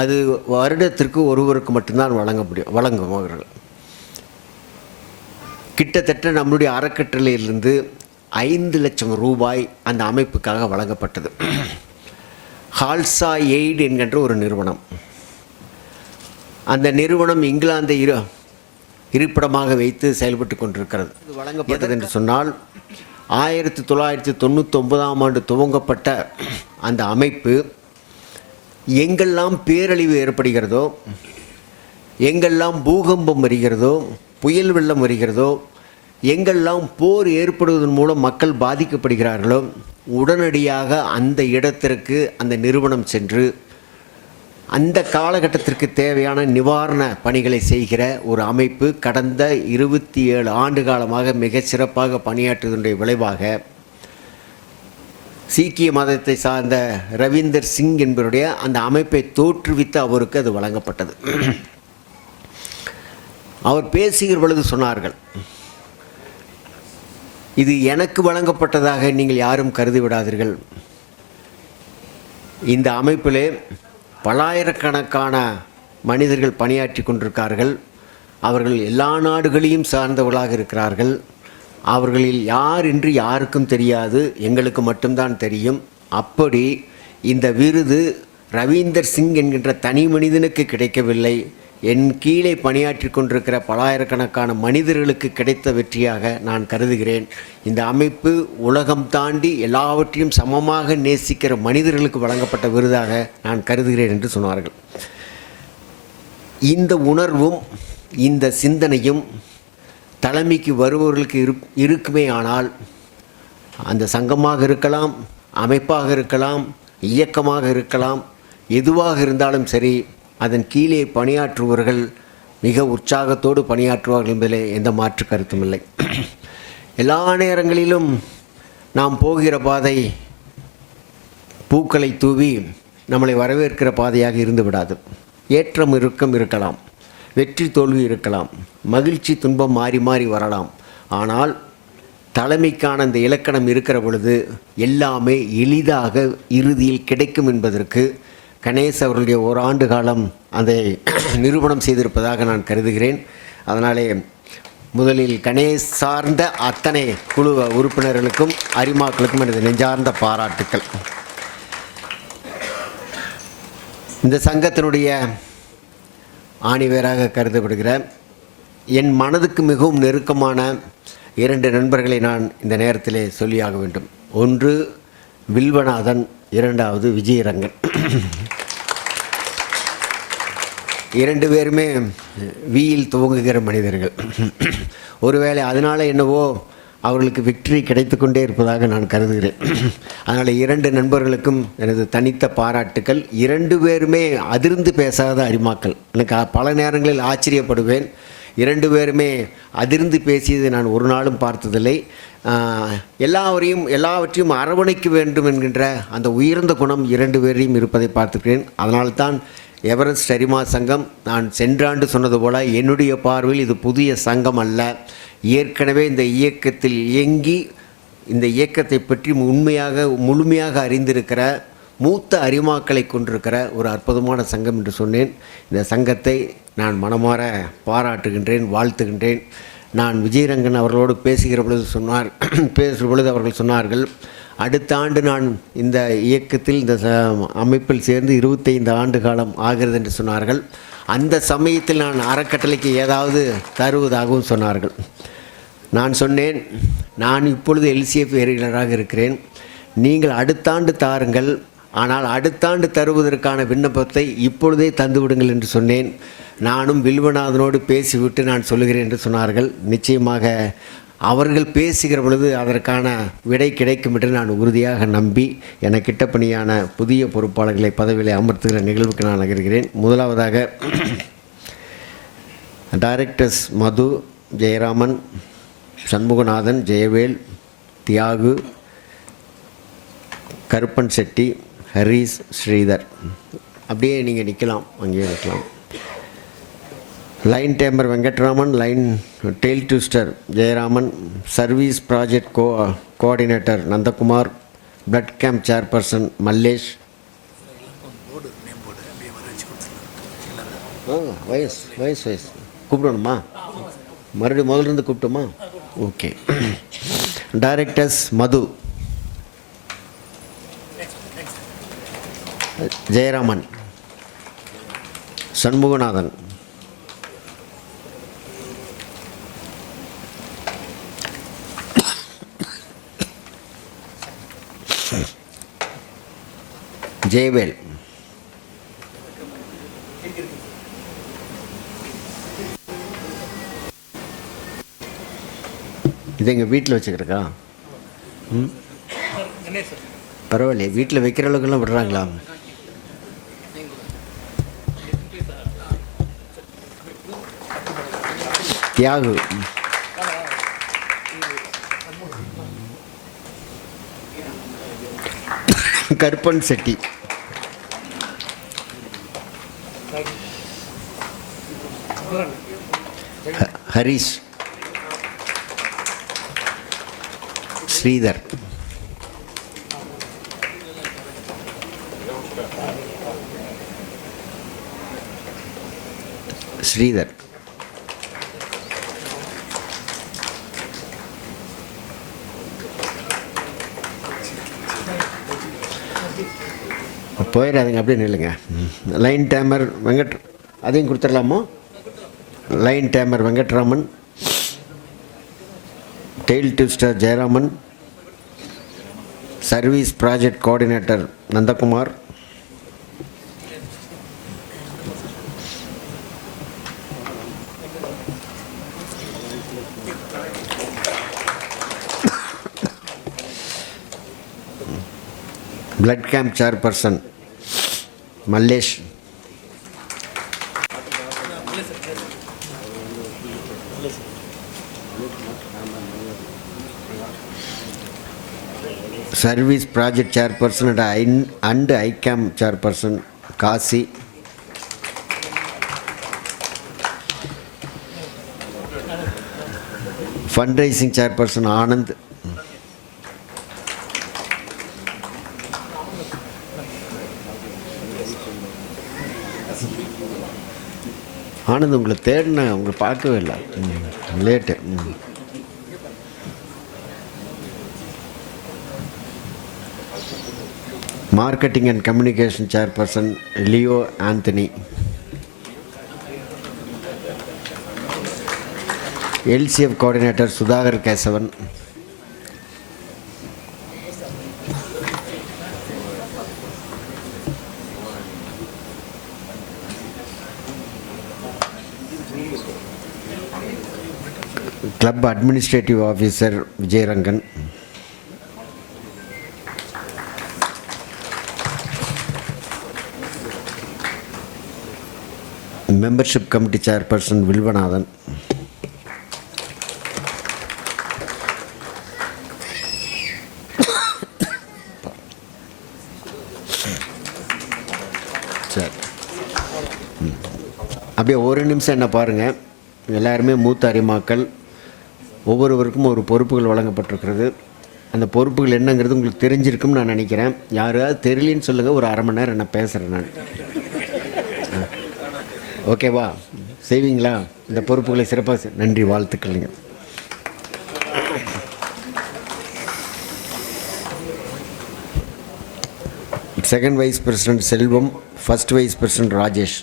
அது வருடத்திற்கு ஒருவருக்கு மட்டும்தான் வழங்குவார்கள். கிட்டத்தட்ட நம்முடைய அறக்கட்டளையிலிருந்து 5 லட்சம் ரூபாய் அந்த அமைப்புக்காக வழங்கப்பட்டது. ஹால்சா எய்டு என்கின்ற ஒரு நிறுவனம், அந்த நிறுவனம் இங்கிலாந்தை இருப்பிடமாக வைத்து செயல்பட்டு கொண்டிருக்கிறது. இது வழங்கப்பட்டது என்று சொன்னால் 1999ஆம் ஆண்டு துவங்கப்பட்ட அந்த அமைப்பு எங்கெல்லாம் பேரழிவு ஏற்படுகிறதோ, எங்கெல்லாம் பூகம்பம் வருகிறதோ, புயல் வெள்ளம் வருகிறதோ, எங்கெல்லாம் போர் ஏற்படுவதன் மூலம் மக்கள் பாதிக்கப்படுகிறார்களோ, உடனடியாக அந்த இடத்திற்கு அந்த நிறுவனம் சென்று அந்த காலகட்டத்திற்கு தேவையான நிவாரண பணிகளை செய்கிற ஒரு அமைப்பு கடந்த 27 ஆண்டு காலமாக மிகச் சிறப்பாக பணியாற்றுவதனுடைய விளைவாக சீக்கிய மதத்தை சார்ந்த ரவீந்தர் சிங் என்பவருடைய அந்த அமைப்பை தோற்றுவித்து அவருக்கு அது வழங்கப்பட்டது. அவர் பேசுகிற பொழுது சொன்னார்கள், இது எனக்கு வழங்கப்பட்டதாக நீங்கள் யாரும் கருதி விடாதீர்கள். இந்த அமைப்பிலே பல்லாயிரக்கணக்கான மனிதர்கள் பணியாற்றி கொண்டிருக்கார்கள். அவர்கள் எல்லா நாடுகளையும் சார்ந்தவர்களாக இருக்கிறார்கள். அவர்களில் யார் என்று யாருக்கும் தெரியாது, எங்களுக்கு மட்டும்தான் தெரியும். அப்படி இந்த விருது ரவீந்தர் சிங் என்கின்ற தனி மனிதனுக்கு கிடைக்கவில்லை, என் கீழே பணியாற்றி கொண்டிருக்கிற பல்லாயிரக்கணக்கான மனிதர்களுக்கு கிடைத்த வெற்றியாக நான் கருதுகிறேன். இந்த அமைப்பு உலகம் தாண்டி எல்லாவற்றையும் சமமாக நேசிக்கிற மனிதர்களுக்கு வழங்கப்பட்ட விருதாக நான் கருதுகிறேன் என்று சொன்னார்கள். இந்த உணர்வும் இந்த சிந்தனையும் தலைமைக்கு வருபவர்களுக்கு இருக்குமே ஆனால் அந்த சங்கமாக இருக்கலாம், அமைப்பாக இருக்கலாம், இயக்கமாக இருக்கலாம், எதுவாக இருந்தாலும் சரி, அதன் கீழே பணியாற்றுபவர்கள் மிக உற்சாகத்தோடு பணியாற்றுவார்கள் என்பதிலே எந்த மாற்று கருத்தும் இல்லை. எல்லா நேரங்களிலும் நாம் போகிற பாதை பூக்களை தூவி நம்மளை வரவேற்கிற பாதையாக இருந்து விடாது. ஏற்றம் இறுக்கம் இருக்கலாம், வெற்றி தோல்வி இருக்கலாம், மகிழ்ச்சி துன்பம் மாறி மாறி வரலாம். ஆனால் தலைமைக்கான அந்த இலக்கணம் இருக்கிற பொழுது எல்லாமே எளிதாக இறுதியில் கிடைக்கும் என்பதற்கு கணேஷ் அவர்களுடைய ஓராண்டு காலம் அதை நிரூபணம் செய்திருப்பதாக நான் கருதுகிறேன். அதனாலே முதலில் கணேஷ் சார்ந்த அத்தனை குழு உறுப்பினர்களுக்கும் அரிமாக்களுக்கும் எனது நெஞ்சார்ந்த பாராட்டுக்கள். இந்த சங்கத்தினுடைய ஆணிவேராக கருதப்படுகிற என் மனதுக்கு மிகவும் நெருக்கமான 2 நண்பர்களை நான் இந்த நேரத்திலே சொல்லியாக வேண்டும். ஒன்று வில்வநாதன், இரண்டாவது விஜயரங்கன். 2 பேருமே வீயில் துவங்குகிற மனிதர்கள். ஒருவேளை அதனால் என்னவோ அவர்களுக்கு வெற்றி கிடைத்து கொண்டே இருப்பதாக நான் கருதுகிறேன். அதனால் 2 நண்பர்களுக்கும் எனது தனித்த பாராட்டுக்கள். 2 பேருமே அதிர்ந்து பேசாத அரிமாக்கள். எனக்கு பல நேரங்களில் ஆச்சரியப்படுவேன். 2 பேருமே அதிர்ந்து பேசியதை நான் ஒரு நாளும் பார்த்ததில்லை. எல்லாவற்றையும் அரவணைக்க வேண்டும் என்கின்ற அந்த உயர்ந்த குணம் 2 பேரையும் இருப்பதை பார்த்துக்கிறேன். அதனால்தான் எவரெஸ்ட் அரிமா சங்கம், நான் சென்றாண்டு சொன்னது போல் என்னுடைய பார்வையில் இது புதிய சங்கம் அல்ல. ஏற்கனவே இந்த இயக்கத்தில் இயங்கி இந்த இயக்கத்தை பற்றி முழுமையாக அறிந்திருக்கிற மூத்த அரிமாக்களை கொண்டிருக்கிற ஒரு அற்புதமான சங்கம் என்று சொன்னேன். இந்த சங்கத்தை நான் மனமாற பாராட்டுகின்றேன், வாழ்த்துகின்றேன். நான் விஜயரங்கன் அவர்களோடு பேசுகிற பொழுது அவர்கள் சொன்னார்கள், அடுத்த ஆண்டு நான் இந்த இயக்கத்தில் இந்த அமைப்பில் சேர்ந்து 25 ஆண்டு காலம் ஆகிறது என்று சொன்னார்கள். அந்த சமயத்தில் நான் அறக்கட்டளைக்கு ஏதாவது தருவதாகவும் சொன்னார்கள். நான் சொன்னேன், நான் இப்பொழுது LCF ஏரியாளராக இருக்கிறேன், நீங்கள் அடுத்த ஆண்டு தாருங்கள், ஆனால் அடுத்த ஆண்டு தருவதற்கான விண்ணப்பத்தை இப்பொழுதே தந்துவிடுங்கள் என்று சொன்னேன். நானும் வில்வநாதனோடு பேசிவிட்டு நான் சொல்லுகிறேன் என்று சொன்னார்கள். நிச்சயமாக அவர்கள் பேசுகிற பொழுது அதற்கான விடை கிடைக்கும் என்று நான் உறுதியாக நம்பி எனக்கிட்ட பணியான புதிய பொறுப்பாளர்களை பதவியில் அமர்த்துகிற நிகழ்வுக்கு நான் நகர்கிறேன். முதலாவதாக டைரக்டர்ஸ் மது, ஜெயராமன், சண்முகநாதன், ஜெயவேல், தியாகு, கருப்பன் செட்டி, ஹரீஸ், ஸ்ரீதர். அப்படியே நீங்கள் நிற்கலாம், அங்கேயே நிற்கலாம். Lion tamer Venkatraman, Lion tail twister Jayaraman, service project coordinator Nandakumar, blood camp chairperson Mallesh. வயசு கூப்பிடணுமா? மறுபடியும் முதலிருந்து கூப்பிட்டோமா? ஓகே. டைரக்டர்ஸ் மது, ஜெயராமன், சண்முகநாதன், ஜெயவேல், இது எங்கள் வீட்டில் வச்சுக்கிறக்கா? பரவாயில்லையே, வீட்டில் வைக்கிற அளவுக்குலாம் விடுறாங்களா? தியாகு. கருப்பன் செட்டி. ஹரிஷ். ஸ்ரீதர். ஸ்ரீதர். போயிடாதுங்க, அப்படியே நில்லுங்க. லைன் டேமர் வெங்கட், அதையும் கொடுத்துடலாமோ? Lion tamer Venkatraman, tail twister Jayaraman, service project coordinator Nandakumar, blood camp chairperson Mallesh, service project chairperson and eye camp chairperson Kasi, fund raising chairperson Anand, Anand உங்களை தேடினேன், உங்களை பார்க்கவே இல்லை, late. Marketing and communication chairperson Leo Anthony, LCF coordinator Sudhakar Kesavan, club administrative officer Vijayarangan, membership committee chairperson Vilvanathan, சரி அப்படியே ஒரு நிமிஷம் என்ன பாருங்கள். எல்லாருமே மூத்த அறிமாக்கள், ஒவ்வொருவருக்கும் ஒரு பொறுப்புகள் வழங்கப்பட்டிருக்கிறது. அந்த பொறுப்புகள் என்னங்கிறது உங்களுக்கு தெரிஞ்சிருக்கும்னு நான் நினைக்கிறேன். யாராவது தெரியலன்னு சொல்லுங்கள், ஒரு 1/2 மணி நேரம் என்ன பேசுகிறேன் நான். ஓகேவா? செய்வீங்களா இந்த பொறுப்புகளை சிறப்பாக? நன்றி, வாழ்த்துக்கள்ங்க. Second vice president Selvam, first vice president Rajesh.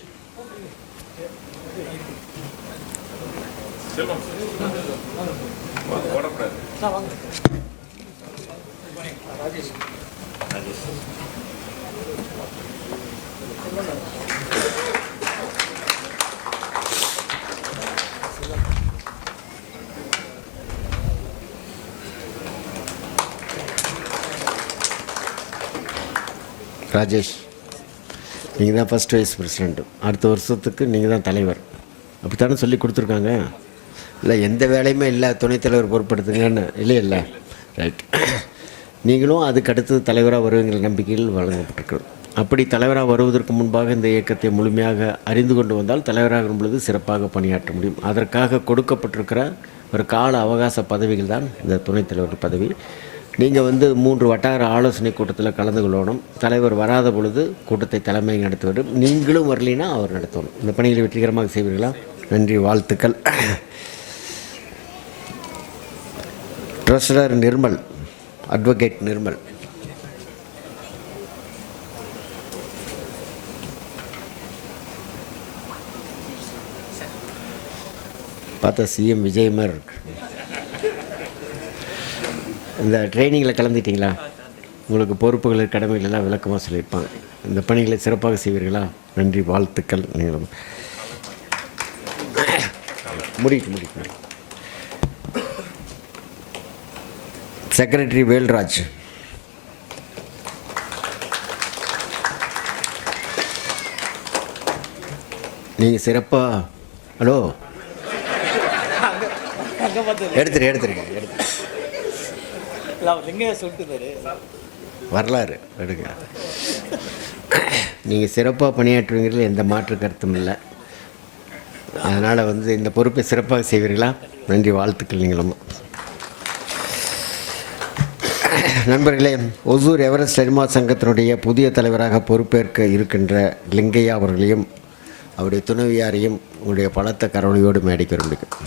Rajesh, நீங்கள் தான் ஃபஸ்ட் வைஸ் பிரசிடெண்ட்டு, அடுத்த வருஷத்துக்கு நீங்கள் தான் தலைவர். அப்படித்தானே சொல்லி கொடுத்துருக்காங்க. இல்லை எந்த வேலையுமே இல்லை, துணைத்தலைவர் பொறுப்படுத்துங்கன்னு இல்லை. ரைட், நீங்களும் அதுக்கு அடுத்தது தலைவராக வருவீங்கிற நம்பிக்கையில் வழங்கப்பட்டிருக்கிறது. அப்படி தலைவராக வருவதற்கு முன்பாக இந்த இயக்கத்தை முழுமையாக அறிந்து கொண்டு வந்தால் தலைவராகும் பொழுது சிறப்பாக பணியாற்ற முடியும். அதற்காக கொடுக்கப்பட்டிருக்கிற ஒரு கால அவகாச பதவிகள் தான் இந்த துணைத்தலைவர் பதவி. நீங்கள் 3 வட்டார ஆலோசனை கூட்டத்தில் கலந்து கொள்ளணும். தலைவர் வராத பொழுது கூட்டத்தை தலைமை நடத்துவார். நீங்களும் வரலினா அவர் நடத்தணும். இந்த பணிகளை வெற்றிகரமாக செய்வீர்களா? நன்றி, வாழ்த்துக்கள். Treasurer Nirmal, advocate Nirmal. பார்த்தா சிஎம் விஜய் மாதிரி இருக்கு. இந்த ட்ரைனிங்கில் கலந்துட்டிங்களா? உங்களுக்கு பொறுப்புகள் கடமைகள் எல்லாம் விளக்கமாக சொல்லியிருப்பாங்க. இந்த பணிகளை சிறப்பாக செய்வீர்களா? நன்றி, வாழ்த்துக்கள். நீங்கள் முடிக்க செக்ரட்டரி வேல்ராஜ், நீங்கள் சிறப்பாக. ஹலோ, எடுத்துருங்க வரலாறு எடுங்க. நீங்கள் சிறப்பாக பணியாற்றுவீங்கிறதுல எந்த மாற்று கருத்தும் இல்லை. அதனால் இந்த பொறுப்பை சிறப்பாக செய்வீர்களா? நன்றி, வாழ்த்துக்கள். நீங்களும் நண்பர்களே, ஒசூர் எவரெஸ்ட் அரிமா சங்கத்தினுடைய புதிய தலைவராக பொறுப்பேற்க இருக்கின்ற லிங்கையா அவர்களையும் அவருடைய துணைவியாரையும் உங்களுடைய பலத்த கரவணையோடு மேடைக்கு வரும்பிக்கும்.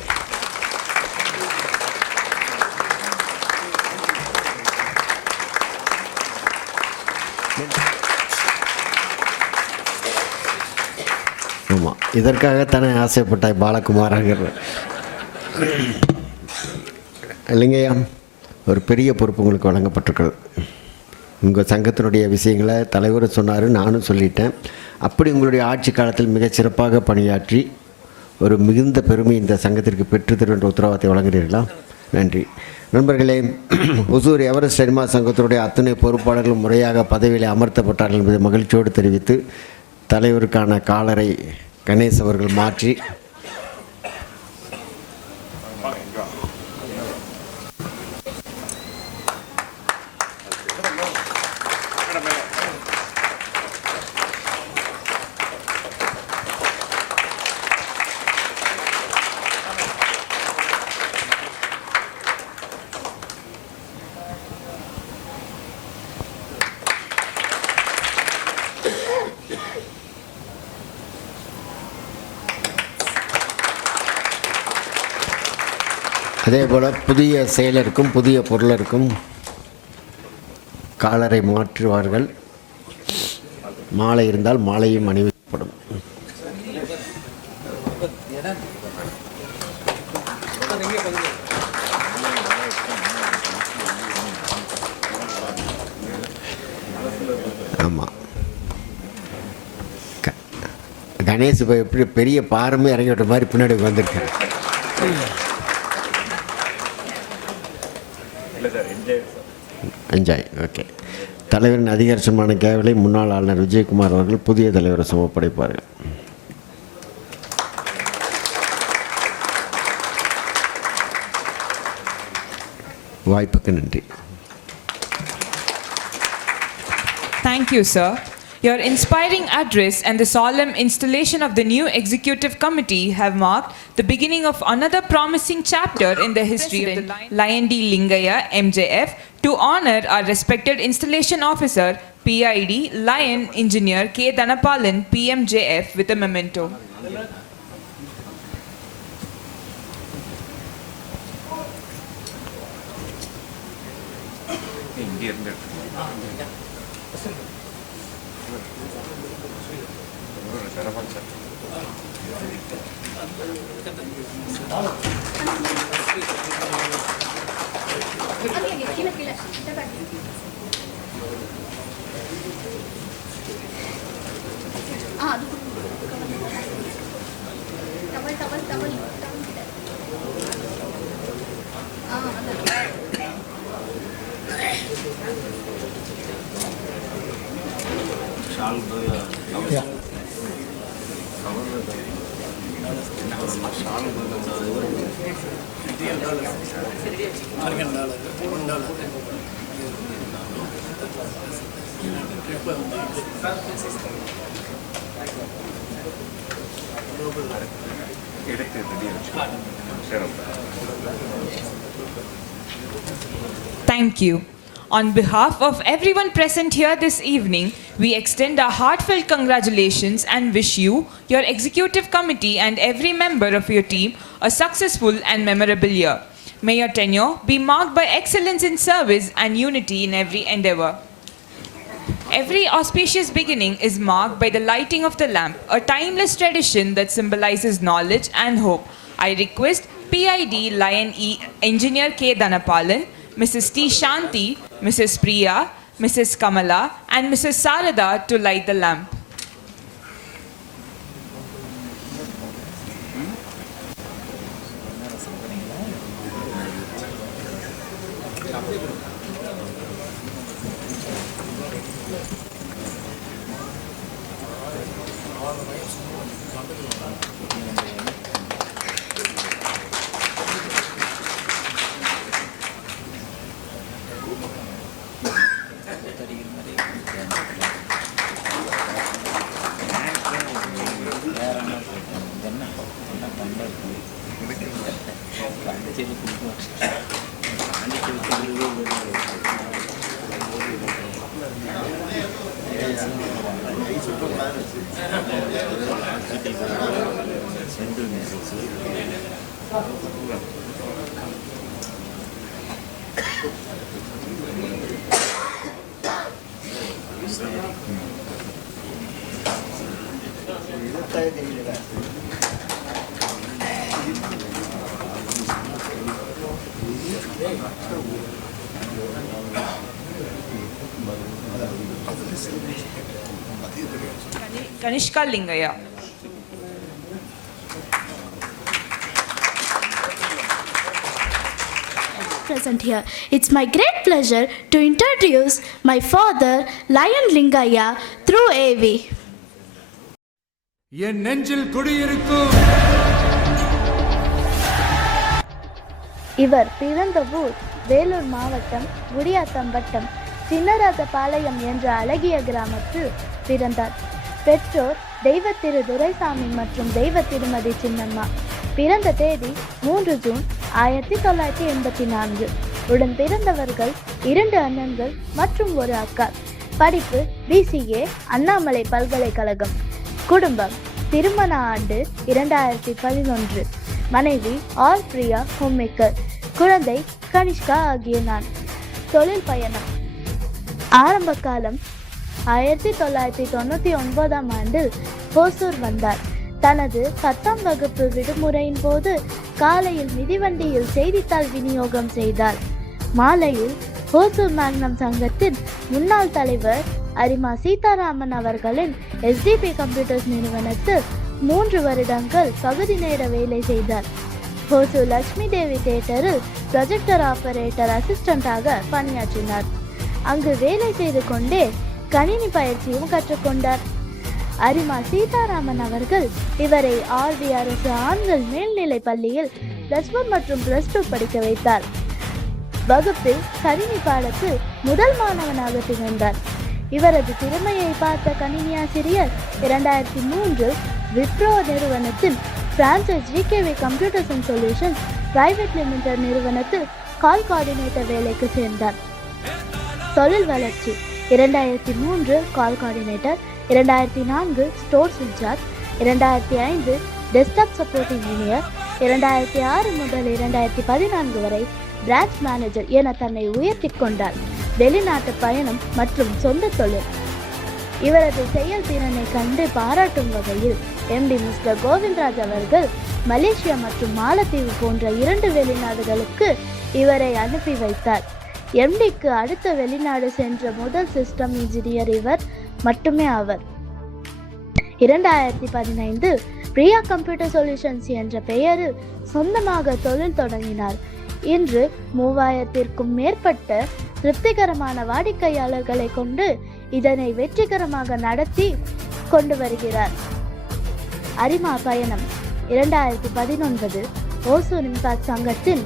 ஆமாம், இதற்காகத்தானே ஆசைப்பட்டாய் பாலகுமாராங்கிற. லிங்கையா, ஒரு பெரிய பொறுப்பு உங்களுக்கு வழங்கப்பட்டிருக்கிறது. உங்கள் சங்கத்தினுடைய விஷயங்களை தலைவர் சொன்னார், நானும் சொல்லிட்டேன். அப்படி உங்களுடைய ஆட்சி காலத்தில் மிகச் சிறப்பாக பணியாற்றி ஒரு மிகுந்த பெருமை இந்த சங்கத்திற்கு பெற்றுத்தரும் என்ற உத்தரவாதத்தை வழங்குகிறீர்களா? நன்றி. நண்பர்களே, ஒசூர் எவரெஸ்ட் அரிமா சங்கத்தினுடைய அத்தனை பொறுப்பாளர்களும் முறையாக பதவியில் அமர்த்தப்பட்டார்கள் என்பதை மகிழ்ச்சியோடு தெரிவித்து தலைவருக்கான காலரை கணேஷ் அவர்கள் மாற்றி அதே போல் புதிய செயலருக்கும் புதிய பொருளருக்கும் காலரை மாற்றுவார்கள். மாலை இருந்தால் மாலையும் அணிவிக்கப்படும். ஆமாம், கணேஷ் இப்போ எப்படி பெரிய பாரமே இறங்கி விட்ட மாதிரி பின்னாடி வந்திருக்காரு. என்ஜாய். ஓகே. தலைவரின் அதிகாரமான கேவலை முன்னாள் ஆளுநர் விஜயகுமார் அவர்கள் புதிய தலைவரை சமர்ப்படைப்பார்கள். வாய்ப்புக்கு நன்றி. Thank you, sir. Your inspiring address and the solemn installation of the new executive committee have marked the beginning of another promising chapter in the history of the Lion D. Lingaya, MJF, to honor our respected installation officer, PID, Lion Engineer K. Dhanapalan, PMJF, with a memento. Thank you. On behalf of everyone present here this evening, we extend our heartfelt congratulations and wish you, your executive committee and every member of your team a successful and memorable year. May your tenure be marked by excellence in service and unity in every endeavor. Every auspicious beginning is marked by the lighting of the lamp, a timeless tradition that symbolizes knowledge and hope. I request PID Lion E Engineer K. Dhanapalan, Mrs. T. Shanti, Mrs. Priya, Mrs. Kamala, and Mrs. Sarada to light the lamp. Kanishka Lingaya. Present here. It's my great pleasure to introduce my father, Lion Lingaya, through AV. என் நெஞ்சில் குடியிருக்கும் இவர் பிறந்த ஊர் வேலூர் மாவட்டம் குடியாத்தம் வட்டம் சின்னராஜபாளையம் என்ற அழகிய கிராமத்தில் பிறந்தார். பெற்றோர் தெய்வ திரு துரைசாமி மற்றும் தெய்வ திருமதி சின்னம்மா. பிறந்த தேதி 3 ஜூன் 1984. உடன் பிறந்தவர்கள் 2 அண்ணன்கள் மற்றும் ஒரு அக்கா. படிப்பு BCA அண்ணாமலை பல்கலைக்கழகம். குடும்பம் திருமண ஆண்டு 2011. மனைவி ஆல் பிரியா ஹோம்மேக்கர். குழந்தை கனிஷ்கா ஆகிய நான். தொழில் பயணம். ஆரம்ப காலம் 1999ஆம் ஆண்டில் ஹோசூர் வந்தார். தனது 10ஆம் வகுப்பு விடுமுறையின் போது காலையில் மிதிவண்டியில் செய்தித்தாள் விநியோகம் செய்தார். மாலையில் ஹோசூர் மேக்னம் சங்கத்தின் முன்னாள் தலைவர் அரிமா சீதாராமன் அவர்களின் SDP கம்ப்யூட்டர்ஸ் நிறுவனத்தில் 3 வருடங்கள் பகுதி நேர வேலை செய்தார். ஹோசூர் லட்சுமி தேவி தியேட்டரில் ப்ரொஜெக்டர் ஆபரேட்டர் அசிஸ்டண்டாக பணியாற்றினார். அங்கு வேலை செய்து கொண்டே கணினி பயிற்சியும் கற்றுக்கொண்டார். அரிமா சீதாராமன் அவர்கள் இவரை ஆர்வி அரசு ஆண்கள் மேல்நிலை பள்ளியில் +1 மற்றும் +2 படிக்க வைத்தார். வகுப்பில் கணினி பாடத்தில் முதல் மாணவனாக திகழ்ந்தார். இவரது திறமையை பார்த்த கணினி ஆசிரியர் 2003 விப்ரோ நிறுவனத்தின் franchise GKV computers and solutions private limited நிறுவனத்தில் கால் கோஆர்டினேட்டர் வேலைக்கு சேர்ந்தார். தொழில் வளர்ச்சி 2003 call coordinator, 2004 stores incharge, 2005 desktop support engineer, 2006 முதல் 2014 வரை பிரான்ச் மேனேஜர் என தன்னை உயர்த்தி கொண்டார். வெளிநாட்டு பயணம் மற்றும் சொந்த தொழில். இவரது செயல்திறனை கண்டு பாராட்டும் வகையில் MD மிஸ்டர் கோவிந்தராஜ் அவர்கள் மலேசியா மற்றும் மாலத்தீவு போன்ற 2 வெளிநாடுகளுக்கு இவரை அனுப்பி வைத்தார். MDக்கு அடுத்த வெளிநாடு சென்ற முதல் சிஸ்டம் இன்ஜினியர் இவர் மட்டுமே ஆவர். 2015 பிரியா கம்ப்யூட்டர் சொல்யூஷன்ஸ் என்ற பெயரில் சொந்தமாக தொழில் தொடங்கினார். இன்று 3000க்கும் மேற்பட்ட திருப்திகரமான வாடிக்கையாளர்களை கொண்டு இதனை வெற்றிகரமாக நடத்தி கொண்டு வருகிறார். அரிமா பயணம் 2019 ஓசூர் இம்பாக்ட் சங்கத்தின்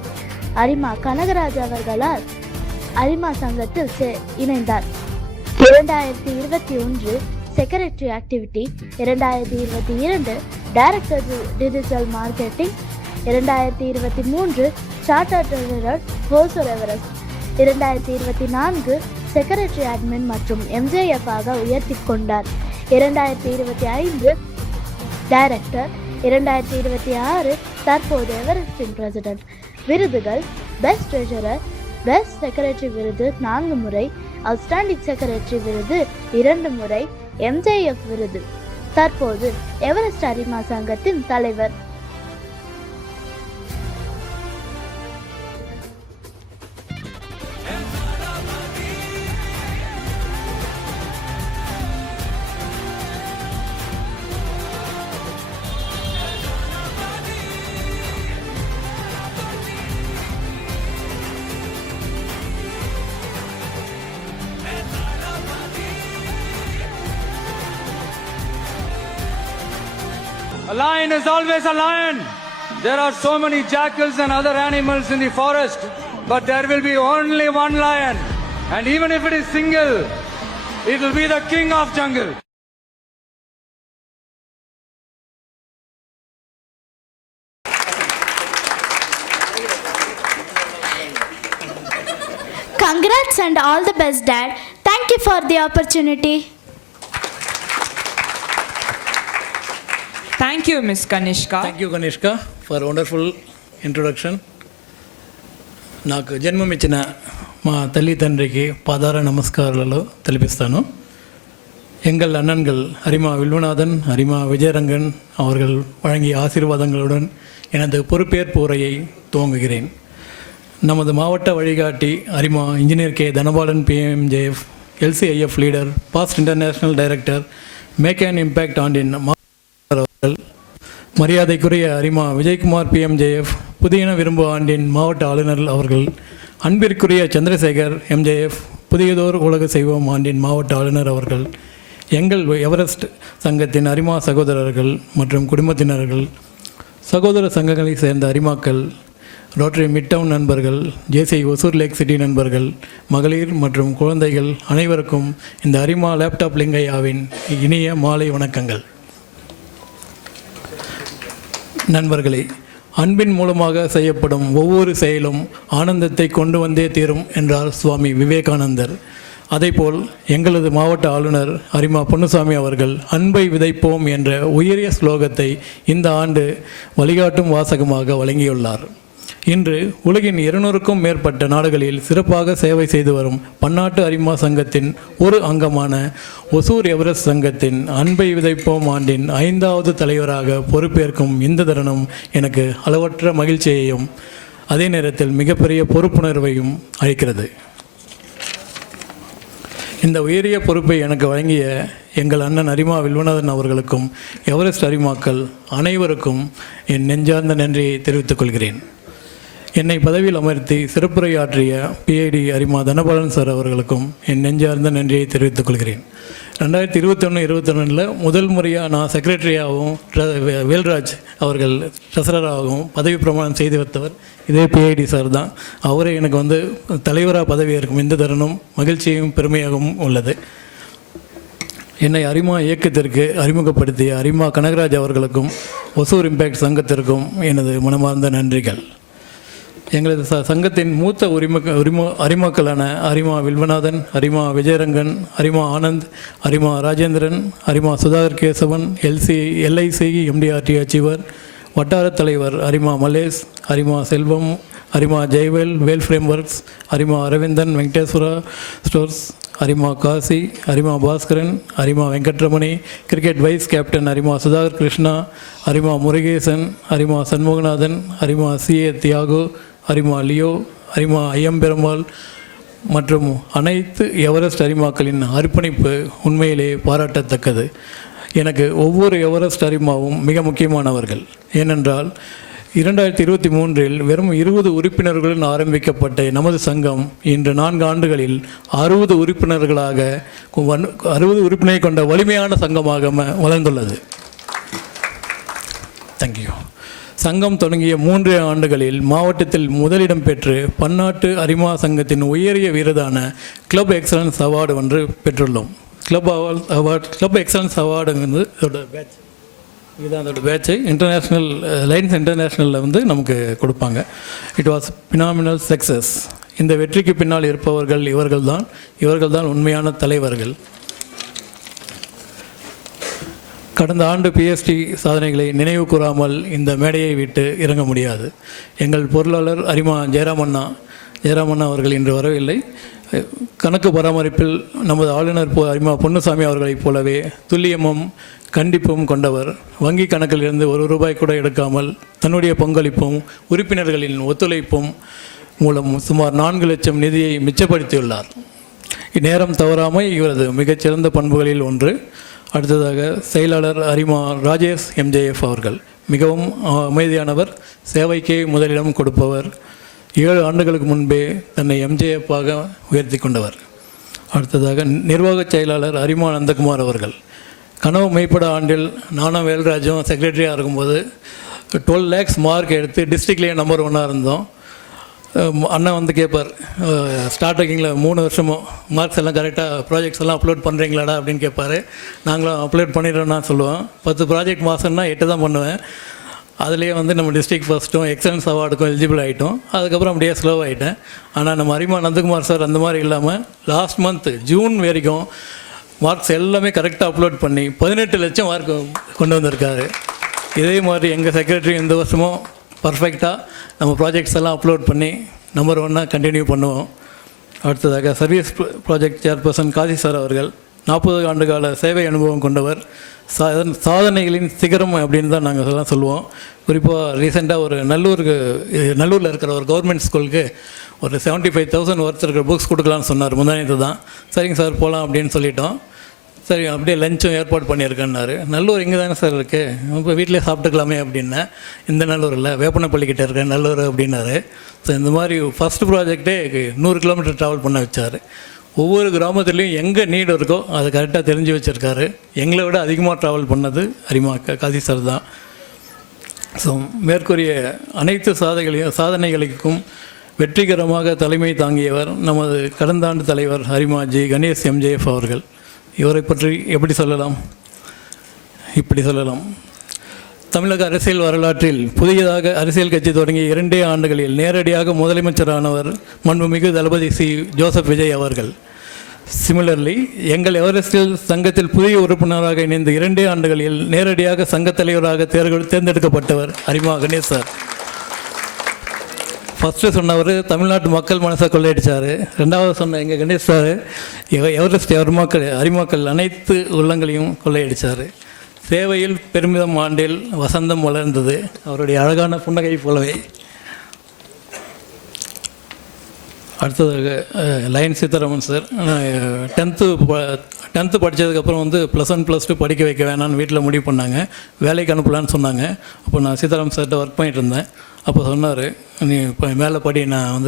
அரிமா கனகராஜ் அவர்களால் அரிமா சங்கத்தில் இணைந்தார். 2021 secretary activity, 2022 director digital marketing, 2023 charter treasurer Hosur Everest, 2024 secretary admin மற்றும் MJF ஆக உயர்த்தி கொண்டார். 2025 டைரக்டர், 2026 தற்போது எவரெஸ்டின் பிரசிடென்ட். விருதுகள்: பெஸ்ட் ட்ரெஷரர், பெஸ்ட் செக்ரட்டரி விருது 4 முறை, அவுட்ஸ்டாண்டிங் செக்ரட்டரி விருது 2 முறை, MJF விருது. தற்போது எவரெஸ்ட் அரிமா சங்கத்தின் தலைவர். A lion is always a lion. There are so many jackals and other animals in the forest, but there will be only one lion. And even if it is single, it will be the king of jungle. Congrats and all the best, Dad. Thank you for the opportunity. Thank you, Miss Kanishka. Thank you, Kanishka, for a wonderful introduction. నాకు జన్మమిచ్చిన మా తల్లి తండ్రికి పాదార నమస్కారాలు తెలిపిస్తాను. எங்கள் அண்ணன்கள் ஹரிமா வில்வநாதன், ஹரிமா விஜயரங்கன் அவர்கள் வழங்கிய ஆசீர்வாதங்களுடன் எனது பொறுப்பேற்பு உரையை துவங்குகிறேன். நமது மாவட்ட வழிகாட்டி ஹரிமா engineer K Dhanapalan PMJF, LCIF leader, past international director, make an impact ஆண்டின் அவர்கள், மரியாதைக்குரிய ஹரிமா விஜயகுமார் PMJF, புதியன விரும்பு ஆண்டின் மாவட்ட ஆளுநர் அவர்கள், அன்பிற்குரிய சந்திரசேகர் MJF, புதியதோர் உலக செய்வோம் ஆண்டின் மாவட்ட ஆளுநர் அவர்கள், எங்கள் எவரெஸ்ட் சங்கத்தின் அரிமா சகோதரர்கள் மற்றும் குடும்பத்தினர்கள், சகோதர சங்கங்களை சேர்ந்த அரிமாக்கள், ரோட்டரி மிட்டவுன் நண்பர்கள், JCI ஒசூர் லேக் சிட்டி நண்பர்கள், மகளிர் மற்றும் குழந்தைகள் அனைவருக்கும் இந்த அரிமா லேப்டாப் லிங்கையாவின் இனிய மாலை வணக்கங்கள். நண்பர்களே, அன்பின் மூலமாக செய்யப்படும் ஒவ்வொரு செயலும் ஆனந்தத்தை கொண்டு வந்தே தீரும் என்றார் சுவாமி விவேகானந்தர். அதேபோல் எங்களது மாவட்ட ஆளுநர் ஹரிமா பொன்னுசாமி அவர்கள் அன்பை விதைப்போம் என்ற உயரிய ஸ்லோகத்தை இந்த ஆண்டு வழிகாட்டும் வாசகமாக வழங்கியுள்ளார். இன்று உலகின் 200க்கும் மேற்பட்ட நாடுகளில் சிறப்பாக சேவை செய்து வரும் பன்னாட்டு அரிமா சங்கத்தின் ஒரு அங்கமான ஒசூர் எவரெஸ்ட் சங்கத்தின் அன்பை விதைப்போம் ஆண்டின் 5வது தலைவராக பொறுப்பேற்கும் இந்த தருணம் எனக்கு அளவற்ற மகிழ்ச்சியையும் அதே நேரத்தில் மிகப்பெரிய பொறுப்புணர்வையும் அளிக்கிறது. இந்த உயரிய பொறுப்பை எனக்கு வழங்கிய எங்கள் அண்ணன் ஹரிமா வில்வநாதன் அவர்களுக்கும் எவரெஸ்ட் அரிமாக்கள் அனைவருக்கும் என் நெஞ்சார்ந்த நன்றியை தெரிவித்துக் கொள்கிறேன். என்னை பதவியில் அமர்த்தி சிறப்புரையாற்றிய PID ஹரிமா தனபாலன் சார் அவர்களுக்கும் என் நெஞ்சார்ந்த நன்றியை தெரிவித்துக் கொள்கிறேன். 2021-22 முதல் முறையாக நான் செக்ரட்டரியாகவும் வேல்ராஜ் அவர்கள் ட்ரெஸரராகவும் பதவி பிரமாணம் செய்து வைத்தவர் இதே PID சார் தான். அவரே எனக்கு தலைவராக பதவி ஏற்கும் இந்த தருணம் மகிழ்ச்சியும் பெருமையாகவும் உள்ளது. என்னை அரிமா இயக்கத்திற்கு அறிமுகப்படுத்திய அரிமா கனகராஜ் அவர்களுக்கும் ஒசூர் இம்பேக்ட் சங்கத்திற்கும் எனது மனமார்ந்த நன்றிகள். எங்களது சங்கத்தின் மூத்த அரிமாக்களான ஹரிமா வில்வநாதன், ஹரிமா விஜயரங்கன், ஹரிமா ஆனந்த், ஹரிமா ராஜேந்திரன், ஹரிமா Sudhakar Kesavan, LIC MDRT achiever, வட்டார தலைவர் ஹரிமா மலேஷ், ஹரிமா செல்வம், ஹரிமா ஜெய்வேல் வேல் ஃப்ரேம்வொர்க்ஸ், ஹரிமா அரவிந்தன் வெங்கடேஸ்வரா ஸ்டோர்ஸ், ஹரிமா காசி, ஹரிமா பாஸ்கரன், ஹரிமா வெங்கட்ரமணி, கிரிக்கெட் வைஸ் கேப்டன் ஹரிமா சுதாகர் கிருஷ்ணா, ஹரிமா முருகேசன், ஹரிமா சண்முகநாதன், ஹரிமா CA தியாகு, ஹரிமா லியோ, ஹரிமா ஐயம்பெருமாள் மற்றும் அனைத்து எவரெஸ்ட் அரிமாக்களின் அர்ப்பணிப்பு உண்மையிலே பாராட்டத்தக்கது. எனக்கு ஒவ்வொரு எவரெஸ்ட் அரிமாவும் மிக முக்கியமானவர்கள். ஏனென்றால் 2023 வெறும் 20 உறுப்பினர்களுடன் ஆரம்பிக்கப்பட்ட நமது சங்கம் இன்று 4 ஆண்டுகளில் 60 உறுப்பினரை கொண்ட வலிமையான சங்கமாக வளர்ந்துள்ளது. தேங்க்யூ. சங்கம் தொடங்கிய 3 ஆண்டுகளில் மாவட்டத்தில் முதலிடம் பெற்று பன்னாட்டு அரிமா சங்கத்தின் உயரிய விருதான கிளப் எக்ஸலன்ஸ் அவார்டு ஒன்று பெற்றுள்ளோம். கிளப் எக்ஸலன்ஸ் அவார்டுங்கிறது இதோட பேட்ச், இதுதான் அதோட பேட்சு. லைன்ஸ் இன்டர்நேஷ்னலில் நமக்கு கொடுப்பாங்க. It was phenomenal success. இந்த வெற்றிக்கு பின்னால் இருப்பவர்கள் இவர்கள் தான் உண்மையான தலைவர்கள். கடந்த ஆண்டு PST சாதனைகளை நினைவு கூறாமல் இந்த மேடையை விட்டு இறங்க முடியாது. எங்கள் பொருளாளர் ஹரிமா ஜெயராமண்ணா அவர்கள் இன்று வரவில்லை. கணக்கு பராமரிப்பில் நமது ஆளுநர் ஹரிமா பொன்னுசாமி அவர்களைப் போலவே துல்லியமும் கண்டிப்பும் கொண்டவர். வங்கி கணக்கிலிருந்து ₹1 கூட எடுக்காமல் தன்னுடைய பங்களிப்பும் உறுப்பினர்களின் ஒத்துழைப்பும் மூலம் சுமார் 4 லட்சம் நிதியை மிச்சப்படுத்தியுள்ளார். இந்நேரம் தவறாமை இவரது மிகச்சிறந்த பண்புகளில் ஒன்று. அடுத்ததாக செயலாளர் ஹரிமா ராஜேஷ் MJF அவர்கள் மிகவும் அமைதியானவர், சேவைக்கே முதலிடம் கொடுப்பவர், 7 ஆண்டுகளுக்கு முன்பே தன்னை MJF-ஆக உயர்த்தி கொண்டவர். அடுத்ததாக நிர்வாக செயலாளர் ஹரிமா நந்தகுமார் அவர்கள் கனவு மெய்ப்பட ஆண்டில் நானும் வேல்ராஜும் செக்ரட்டரியாக இருக்கும்போது 12 lakhs மார்க் எடுத்து டிஸ்ட்ரிக்ட்லேயே நம்பர் 1 இருந்தோம். அண்ணன் கேட்பார், ஸ்டார்டிங்கில் 3 வருஷமும் மார்க்ஸ் எல்லாம் கரெக்டாக ப்ராஜெக்ட்ஸ் எல்லாம் அப்லோட் பண்ணுறீங்களாடா அப்படின்னு கேட்பார். நாங்களும் அப்லோட் பண்ணிடுறோன்னா சொல்லுவோம். 10 ப்ராஜெக்ட் மாதம்னா 8 தான் பண்ணுவேன். அதுலேயே நம்ம டிஸ்ட்ரிக்ட் ஃபஸ்ட்டும் எக்ஸலன்ஸ் அவார்டுக்கும் எலிஜிபிள் ஆகிட்டோம். அதுக்கப்புறம் அப்படியே ஸ்லோ ஆகிட்டேன். ஆனால் நம்ம ஹரிமா நந்தகுமார் சார் அந்த மாதிரி இல்லாமல் லாஸ்ட் மந்த் ஜூன் வரைக்கும் மார்க்ஸ் எல்லாமே கரெக்டாக அப்லோட் பண்ணி 18 லட்சம் மார்க் கொண்டு வந்திருக்காரு. இதே மாதிரி எங்கள் செக்ரட்டரி இந்த வருஷமும் பர்ஃபெக்டாக நம்ம ப்ராஜெக்ட்ஸ் எல்லாம் அப்லோட் பண்ணி நம்பர் 1 கண்டினியூ பண்ணுவோம். அடுத்ததாக service project chairperson Kasi sir அவர்கள் 40 ஆண்டுகால சேவை அனுபவம் கொண்டவர். சாதனைகளின் சிகரம் அப்படின்னு தான் நாங்கள் எல்லாம் சொல்லுவோம். குறிப்பாக ரீசெண்டாக ஒரு நல்லூரில் இருக்கிற ஒரு கவர்மெண்ட் ஸ்கூலுக்கு ஒரு 75,000 ஒர்த் இருக்கிற புக்ஸ் கொடுக்கலான்னு சொன்னார். முந்தானத்து தான் சரிங்க சார் போகலாம் அப்படின்னு சொல்லிட்டோம். சரி அப்படியே லஞ்சும் ஏற்பாடு பண்ணியிருக்கேன்னாரு. நல்லூர் இங்கே தானே சார் இருக்குது, இப்போ வீட்டிலே சாப்பிட்டுக்கலாமே அப்படின்னேன். இந்த நல்லூரில் வேப்பனப்பள்ளிக்கிட்ட இருக்கேன் நல்லூர் அப்படின்னாரு. ஸோ இந்த மாதிரி ஃபஸ்ட்டு ப்ராஜெக்டே 100 கிலோமீட்டர் ட்ராவல் பண்ண வச்சார். ஒவ்வொரு கிராமத்துலேயும் எங்கே நீடு இருக்கோ அதை கரெக்டாக தெரிஞ்சு வச்சுருக்காரு. எங்களை விட அதிகமாக ட்ராவல் பண்ணது அரிமா காசி சார் தான். ஸோ மேற்கூறிய அனைத்து சாதனைகளுக்கும் வெற்றிகரமாக தலைமை தாங்கியவர் நமது கடந்த ஆண்டு தலைவர் அரிமாஜி கணேஷ் MJF அவர்கள். இவரை பற்றி எப்படி சொல்லலாம்? இப்படி சொல்லலாம். தமிழக அரசியல் வரலாற்றில் புதியதாக அரசியல் கட்சி தொடங்கிய 2 ஆண்டுகளில் நேரடியாக முதலமைச்சரானவர் மாண்புமிகு தளபதி ஜோசப் விஜய் அவர்கள். சிமிலர்லி எங்கள் எவரெஸ்டில் சங்கத்தில் புதிய உறுப்பினராக இணைந்த 2 ஆண்டுகளில் நேரடியாக சங்கத் தலைவராக தேர்ந்தெடுக்கப்பட்டவர் அரிமா கணேஷ் சார். ஃபஸ்ட்டு சொன்னவர் தமிழ்நாட்டு மக்கள் மனசை கொள்ளையடித்தார். ரெண்டாவது சொன்ன எங்கள் கணேஷ் சார் எவரெஸ்ட் அரிமாக்கள் அனைத்து உள்ளங்களையும் கொள்ளையடித்தார். சேவையில் பெருமிதம் ஆண்டில் வசந்தம் வளர்ந்தது அவருடைய அழகான புன்னகை போலவே. அடுத்ததாக லைன் சீதாராமன் சார் 10th படித்ததுக்கப்புறம் +1 +2 படிக்க வைக்க வேணான்னு வீட்டில் முடிவு பண்ணாங்க. வேலைக்கு அனுப்பலான்னு சொன்னாங்க. அப்போ நான் சீதாராமன் சார்கிட்ட ஒர்க் பண்ணிகிட்டு இருந்தேன். அப்போ சொன்னார், நீ இப்போ மேலே படி, நான்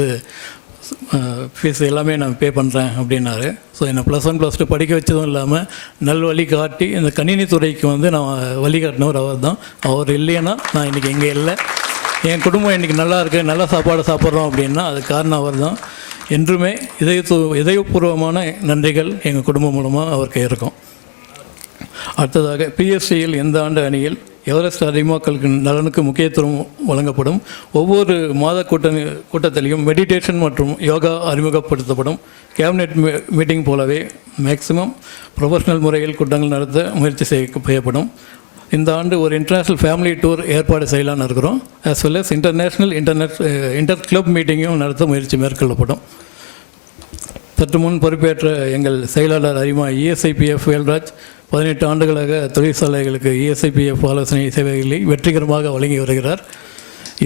ஃபீஸ் எல்லாமே நான் பே பண்ணுறேன் அப்படின்னாரு. ஸோ என்னை +1 +2 படிக்க வச்சதும் இல்லாமல் நல்வழி காட்டி இந்த கணினி துறைக்கு நான் வழிகாட்டினவர் அவர் தான். அவர் இல்லைன்னா நான் இன்றைக்கி எங்கே இல்லை. என் குடும்பம் இன்றைக்கி நல்லா இருக்குது, நல்ல சாப்பாடு சாப்பிட்றோம் அப்படின்னா அது காரணம் அவர் தான். என்றுமே இதயபூர்வமான நன்றிகள் எங்கள் குடும்பம் மூலமாக அவருக்கு இருக்கும். அடுத்ததாக PSCயில் இந்த ஆண்டு அணியில் எவரெஸ்ட் அரிமாக்களுக்கு நலனுக்கு முக்கியத்துவம் வழங்கப்படும். ஒவ்வொரு மாத கூட்டத்திலையும் மெடிடேஷன் மற்றும் யோகா அறிமுகப்படுத்தப்படும். கேபினெட் மீட்டிங் போலவே மேக்சிமம் ப்ரொஃபஷனல் முறையில் கூட்டங்கள் நடத்த முயற்சி செய்யப்படும். இந்த ஆண்டு ஒரு இன்டர்நேஷ்னல் ஃபேமிலி டூர் ஏற்பாடு செய்யலான்னு இருக்கிறோம். As well as inter club மீட்டிங்கும் நடத்த முயற்சி மேற்கொள்ளப்படும். சற்று முன் பொறுப்பேற்ற எங்கள் செயலாளர் அரிமா ESIPF வேல்ராஜ் 18 ஆண்டுகளாக தொழிற்சாலைகளுக்கு ESIPF ஆலோசனை சேவைகளை வெற்றிகரமாக வழங்கி வருகிறார்.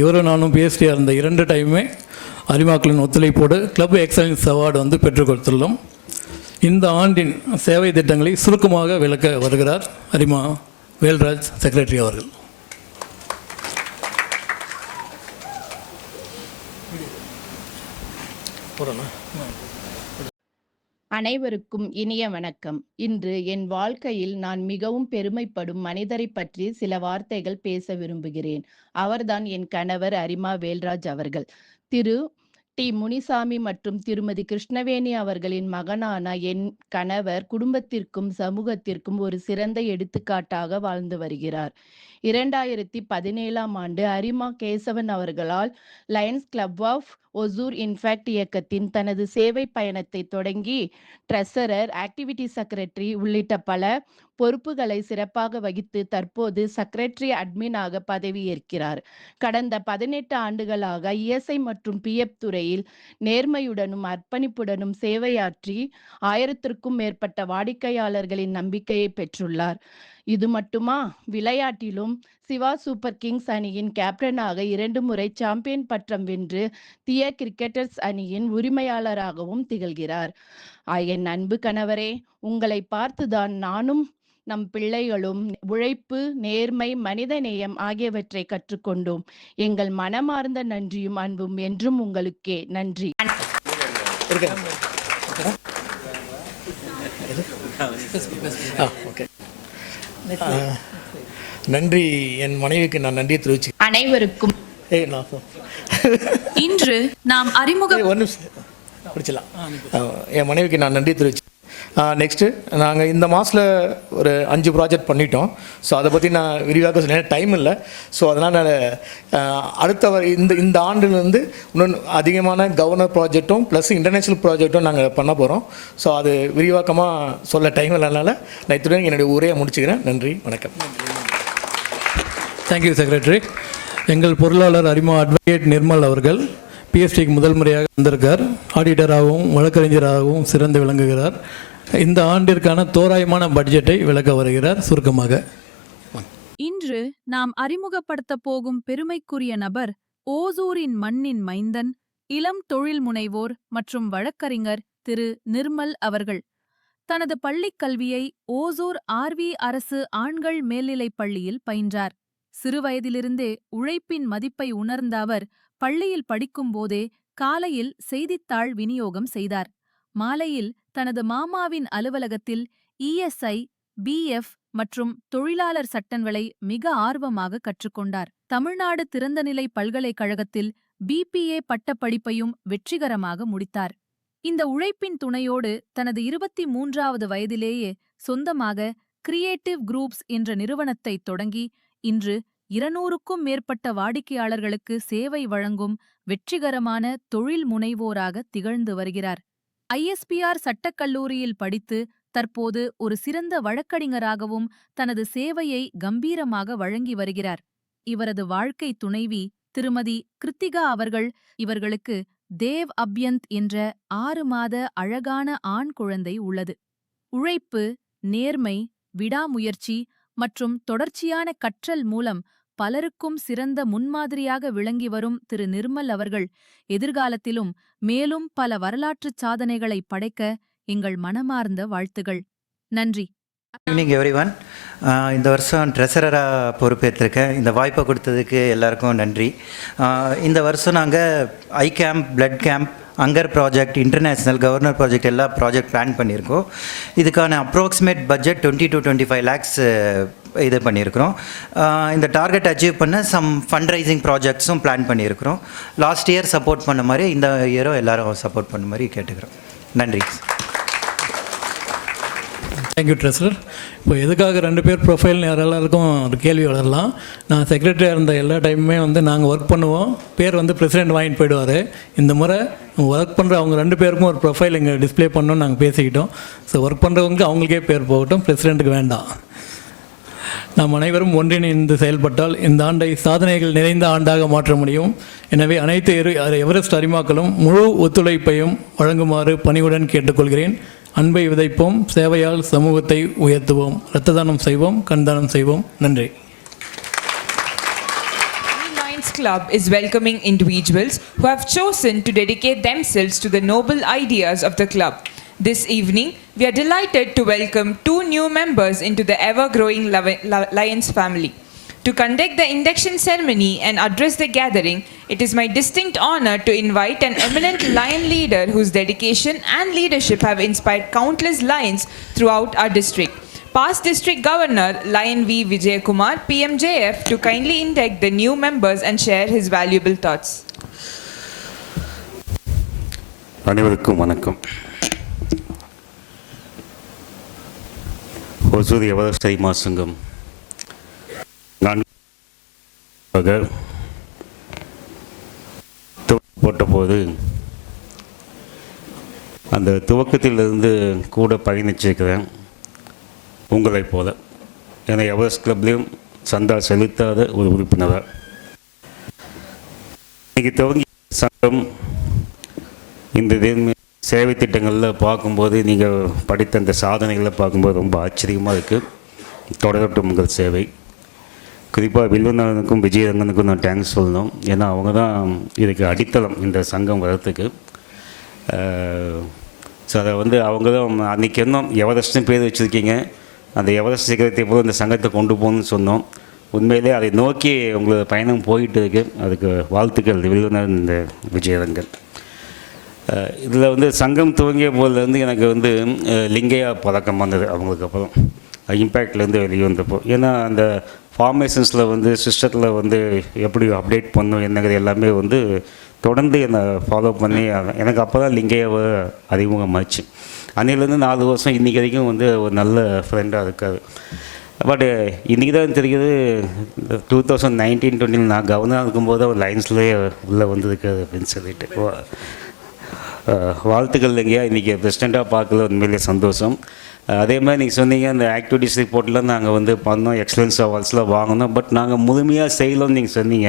இவரும் நானும் PhD இருந்த 2 டைமுமே அரிமாக்களின் ஒத்துழைப்போடு கிளப் எக்ஸலன்ஸ் அவார்டு பெற்றுக் கொடுத்துள்ளோம். இந்த ஆண்டின் சேவை திட்டங்களை சுருக்கமாக விளக்க வருகிறார் அரிமா வேல்ராஜ் செக்ரட்டரி அவர்கள். அனைவருக்கும் இனிய வணக்கம். இன்று என் வாழ்க்கையில் நான் மிகவும் பெருமைப்படும் மனிதரை பற்றி சில வார்த்தைகள் பேச விரும்புகிறேன். அவர்தான் என் கணவர் அரிமா வேல்ராஜ் அவர்கள். திரு டி முனிசாமி மற்றும் திருமதி கிருஷ்ணவேணி அவர்களின் மகனான என் கணவர் குடும்பத்திற்கும் சமூகத்திற்கும் ஒரு சிறந்த எடுத்துக்காட்டாக வாழ்ந்து வருகிறார். 2017ஆம் ஆண்டு அரிமா கேசவன் அவர்களால் Lions Club of Hosur in fact இயக்கத்தின் தனது சேவை பயணத்தை தொடங்கி ட்ரெஸரர், ஆக்டிவிட்டி செக்ரட்டரி உள்ளிட்ட பல பொறுப்புகளை சிறப்பாக வகித்து தற்போது செக்ரட்டரி அட்மினாக பதவியேற்கிறார். கடந்த 18 ஆண்டுகளாக ESI மற்றும் PF துறையில் நேர்மையுடனும் அர்ப்பணிப்புடனும் சேவையாற்றி 1000க்கும் மேற்பட்ட வாடிக்கையாளர்களின் நம்பிக்கையை பெற்றுள்ளார். இது மட்டுமா, விளையாட்டிலும் சிவா சூப்பர் கிங்ஸ் அணியின் கேப்டனாக 2 முறை சாம்பியன் பட்டம் வென்று தியர் கிரிக்கெட்டர்ஸ் அணியின் உரிமையாளராகவும் திகழ்கிறார். என் அன்பு கணவரே, உங்களை பார்த்துதான் நானும் நம் பிள்ளைகளும் உழைப்பு, நேர்மை, மனிதநேயம் ஆகியவற்றை கற்றுக்கொண்டோம். எங்கள் மனமார்ந்த நன்றியும் அன்பும் என்றும் உங்களுக்கே. நன்றி. நன்றி. என் மனைவிக்கு நான் நன்றியை தெரிவிச்சு அனைவருக்கும் இன்று நாம் என் மனைவிக்கு நான் நன்றி தெரிவிச்சு. நெக்ஸ்ட்டு நாங்கள் இந்த மாதத்தில் ஒரு 5 ப்ராஜெக்ட் பண்ணிட்டோம். ஸோ அதை பற்றி நான் விரிவாக சொல்ல டைம் இல்லை. ஸோ அதனால் அடுத்த இந்த ஆண்டுலேருந்து இன்னும் அதிகமான கவர்னர் ப்ராஜெக்டும் ப்ளஸ் இன்டர்நேஷ்னல் ப்ராஜெக்டும் நாங்கள் பண்ண போகிறோம். ஸோ அது விரிவாக்கமாக சொல்ல டைம் இல்லைனால நான் இத்துடன் என்னுடைய உரையை முடிச்சுக்கிறேன். நன்றி, வணக்கம். Thank you secretary. எங்கள் பொருளாளர் அரிமா அட்வொகேட் நிர்மல் அவர்கள் பிஎஸ்டிக்கு முதல் முறையாக வந்திருக்கார். ஆடிட்டராகவும் வழக்கறிஞராகவும் சிறந்து விளங்குகிறார். இந்த ஆண்டிற்கான தோராயமான பட்ஜெட்டை விளக்க வருகிறார். சுருக்கமாக, இன்று நாம் அறிமுகப்படுத்த போகும் பெருமைக்குரிய நபர் ஓசூரின் மண்ணின் மைந்தன், இளம் தொழில் முனைவோர் மற்றும் வழக்கறிஞர் திரு நிர்மல் அவர்கள். தனது பள்ளிக் கல்வியை ஓசூர் ஆர்வி அரசு ஆண்கள் மேல்நிலைப் பள்ளியில் பயின்றார். சிறுவயதிலிருந்தே உழைப்பின் மதிப்பை உணர்ந்த அவர் பள்ளியில் படிக்கும்போதே காலையில் செய்தித்தாள் விநியோகம் செய்தார். மாலையில் தனது மாமாவின் அலுவலகத்தில் இஎஸ்ஐ, பிஎஃப் மற்றும் தொழிலாளர் சட்டங்களை மிக ஆர்வமாக கற்றுக்கொண்டார். தமிழ்நாடு திறந்தநிலை பல்கலைக்கழகத்தில் பிபிஏ பட்டப்படிப்பையும் வெற்றிகரமாக முடித்தார். இந்த உழைப்பின் துணையோடு தனது 23வது வயதிலேயே சொந்தமாக கிரியேட்டிவ் குரூப்ஸ் என்ற நிறுவனத்தை தொடங்கி இன்று 200க்கும் மேற்பட்ட வாடிக்கையாளர்களுக்கு சேவை வழங்கும் வெற்றிகரமான தொழில் முனைவோராக திகழ்ந்து வருகிறார். ஐஎஸ்பிஆர் சட்டக்கல்லூரியில் படித்து தற்போது ஒரு சிறந்த வழக்கறிஞராகவும் தனது சேவையை கம்பீரமாக வழங்கி வருகிறார். இவரது வாழ்க்கை துணைவி திருமதி கிருத்திகா அவர்கள் இவர்களுக்கு தேவ் அப்யந்த் என்ற 6 மாத அழகான ஆண் குழந்தை உள்ளது. உழைப்பு, நேர்மை, விடாமுயற்சி மற்றும் தொடர்ச்சியான கற்றல் மூலம் பலருக்கும் சிறந்த முன்மாதிரியாக விளங்கி வரும் திரு நிர்மல் அவர்கள் எதிர்காலத்திலும் மேலும் பல வரலாற்றுச் சாதனைகளை படைக்க எங்கள் மனமார்ந்த வாழ்த்துகள். நன்றி. Evening everyone. இந்த வருஷம் ட்ரெஸரராக பொறுப்பேற்றிருக்கேன். இந்த வாய்ப்பை கொடுத்ததுக்கு எல்லாருக்கும் நன்றி. இந்த வருஷம் நாங்கள் eye camp, blood camp, hunger project, international governor project எல்லாம் ப்ராஜெக்ட் பிளான் பண்ணியிருக்கோம். இதுக்கான அப்ராக்சிமேட் பட்ஜெட் 20 to 25 lakhs இது பண்ணியிருக்கிறோம். இந்த டார்கெட் அச்சீவ் பண்ண சம் ஃபண்ட் ரைசிங் ப்ராஜெக்ட்ஸும் பிளான் பண்ணியிருக்கிறோம். லாஸ்ட் இயர் சப்போர்ட் பண்ண மாதிரி இந்த இயரும் எல்லாரும் சப்போர்ட் பண்ண மாதிரி கேட்டுக்கிறோம். நன்றி. Thank you treasurer. இப்போ எதுக்காக 2 பேர் ப்ரொஃபைல்னு எல்லாருக்கும் ஒரு கேள்வி வளரலாம். நான் செக்ரட்டரியாக இருந்த எல்லா டைமுமே நாங்கள் ஒர்க் பண்ணுவோம். பேர் பிரசிடெண்ட் வாங்கிட்டு போயிடுவார். இந்த முறை ஒர்க் பண்ணுற அவங்க 2 பேருக்கும் ஒரு ப்ரொஃபைல் இங்கே டிஸ்பிளே பண்ணணும்னு நாங்கள் பேசிக்கிட்டோம். ஸோ ஒர்க் பண்ணுறவங்க அவங்களுக்கே பேர் போகட்டும், பிரசிடெண்ட்டுக்கு வேண்டாம். நாம் அனைவரும் ஒன்றிணைந்து செயல்பட்டால் இந்த ஆண்டை சாதனைகள் நிறைந்த ஆண்டாக மாற்ற முடியும். எனவே அனைத்து எவரெஸ்ட் அரிமாக்களும் முழு ஒத்துழைப்பையும் வழங்குமாறு பணிவுடன் கேட்டுக்கொள்கிறேன். அன்பை விதைப்போம், சேவையால் சமூகத்தை உயர்த்துவோம், இரத்த தானம் செய்வோம், கண்தானம் செய்வோம். நன்றி. Lions Club is welcoming individuals who have chosen to dedicate themselves to the noble ideas of the club. This evening, we are delighted to welcome 2 new members into the ever-growing Lions family. To conduct the induction ceremony and address the gathering, it is my distinct honor to invite an eminent Lion leader whose dedication and leadership have inspired countless Lions throughout our district. Past District Governor Lion V. Vijayakumar, PMJF, to kindly induct the new members and share his valuable thoughts. அனைவருக்கும் வணக்கம். Hosur Everest அரிமா சங்கம் போட்டபோது அந்த துவக்கத்திலிருந்து கூட பயணிச்சிருக்கிறேன். உங்களைப் போல ஏன்னா Everest கிளப்லேயும் சந்தா செலுத்தாத ஒரு உறுப்பினர். இன்றைக்கி துவங்கிய சங்கம் இந்த சேவை திட்டங்களில் பார்க்கும்போது நீங்கள் படித்த அந்த சாதனைகளை பார்க்கும்போது ரொம்ப ஆச்சரியமாக இருக்குது. தொடரட்டும் உங்கள் சேவை. குறிப்பாக வில்வநாதனுக்கும் விஜயரங்கனுக்கும் நான் தேங்க்ஸ் சொல்லணும். ஏன்னா அவங்க தான் இதுக்கு அடித்தளம், இந்த சங்கம் வரத்துக்கு. ஸோ அதை அவங்க தான் அன்றைக்கி இன்னும் எவரெஸ்ட்னு பேர் வச்சுருக்கீங்க. அந்த எவரெஸ்ட் சிகரத்தை போல் இந்த சங்கத்தை கொண்டு போகணும்னு சொன்னோம். உண்மையிலே அதை நோக்கி உங்களோட பயணம் போயிட்டு இருக்கு. அதுக்கு வாழ்த்துக்கள் வில்வநாதன், இந்த விஜயரங்கன். இதில் சங்கம் துவங்கிய போதுலேருந்து எனக்கு லிங்கையா பழக்கம் வந்தது. அவங்களுக்கு அப்புறம் இம்பேக்ட்லேருந்து வெளியே வந்தப்போ, ஏன்னா அந்த ஃபார்மேஷன்ஸில் சிஸ்டத்தில் எப்படி அப்டேட் பண்ணும் என்னங்கிறது எல்லாமே தொடர்ந்து என்னை ஃபாலோ பண்ணி எனக்கு அப்போ தான் லிங்கையாவை அறிமுகமாச்சு. அன்னையிலேருந்து 4 வருஷம் இன்றைக்கி வரைக்கும் ஒரு நல்ல ஃப்ரெண்டாக இருக்காது. பட் இன்றைக்கி தான் தெரியுது 2019-20 நான் கவர்னராக இருக்கும்போது அவர் லைன்ஸ்லேயே உள்ளே வந்திருக்காது அப்படின்னு சொல்லிட்டு. வாழ்த்துக்கள் இல்லைங்கய்யா. இன்றைக்கி பிரசிடெண்ட்டாக பார்க்கல உண்மையிலே சந்தோஷம். அதே மாதிரி நீங்கள் சொன்னீங்க அந்த ஆக்டிவிட்டிஸ் ரிப்போர்ட்டில் நாங்கள் பண்ணோம், எக்ஸலன்ஸ் அவார்ட்ஸ்லாம் வாங்கினோம். பட் நாங்கள் முழுமையாக செய்யலோன்னு நீங்கள் சொன்னீங்க.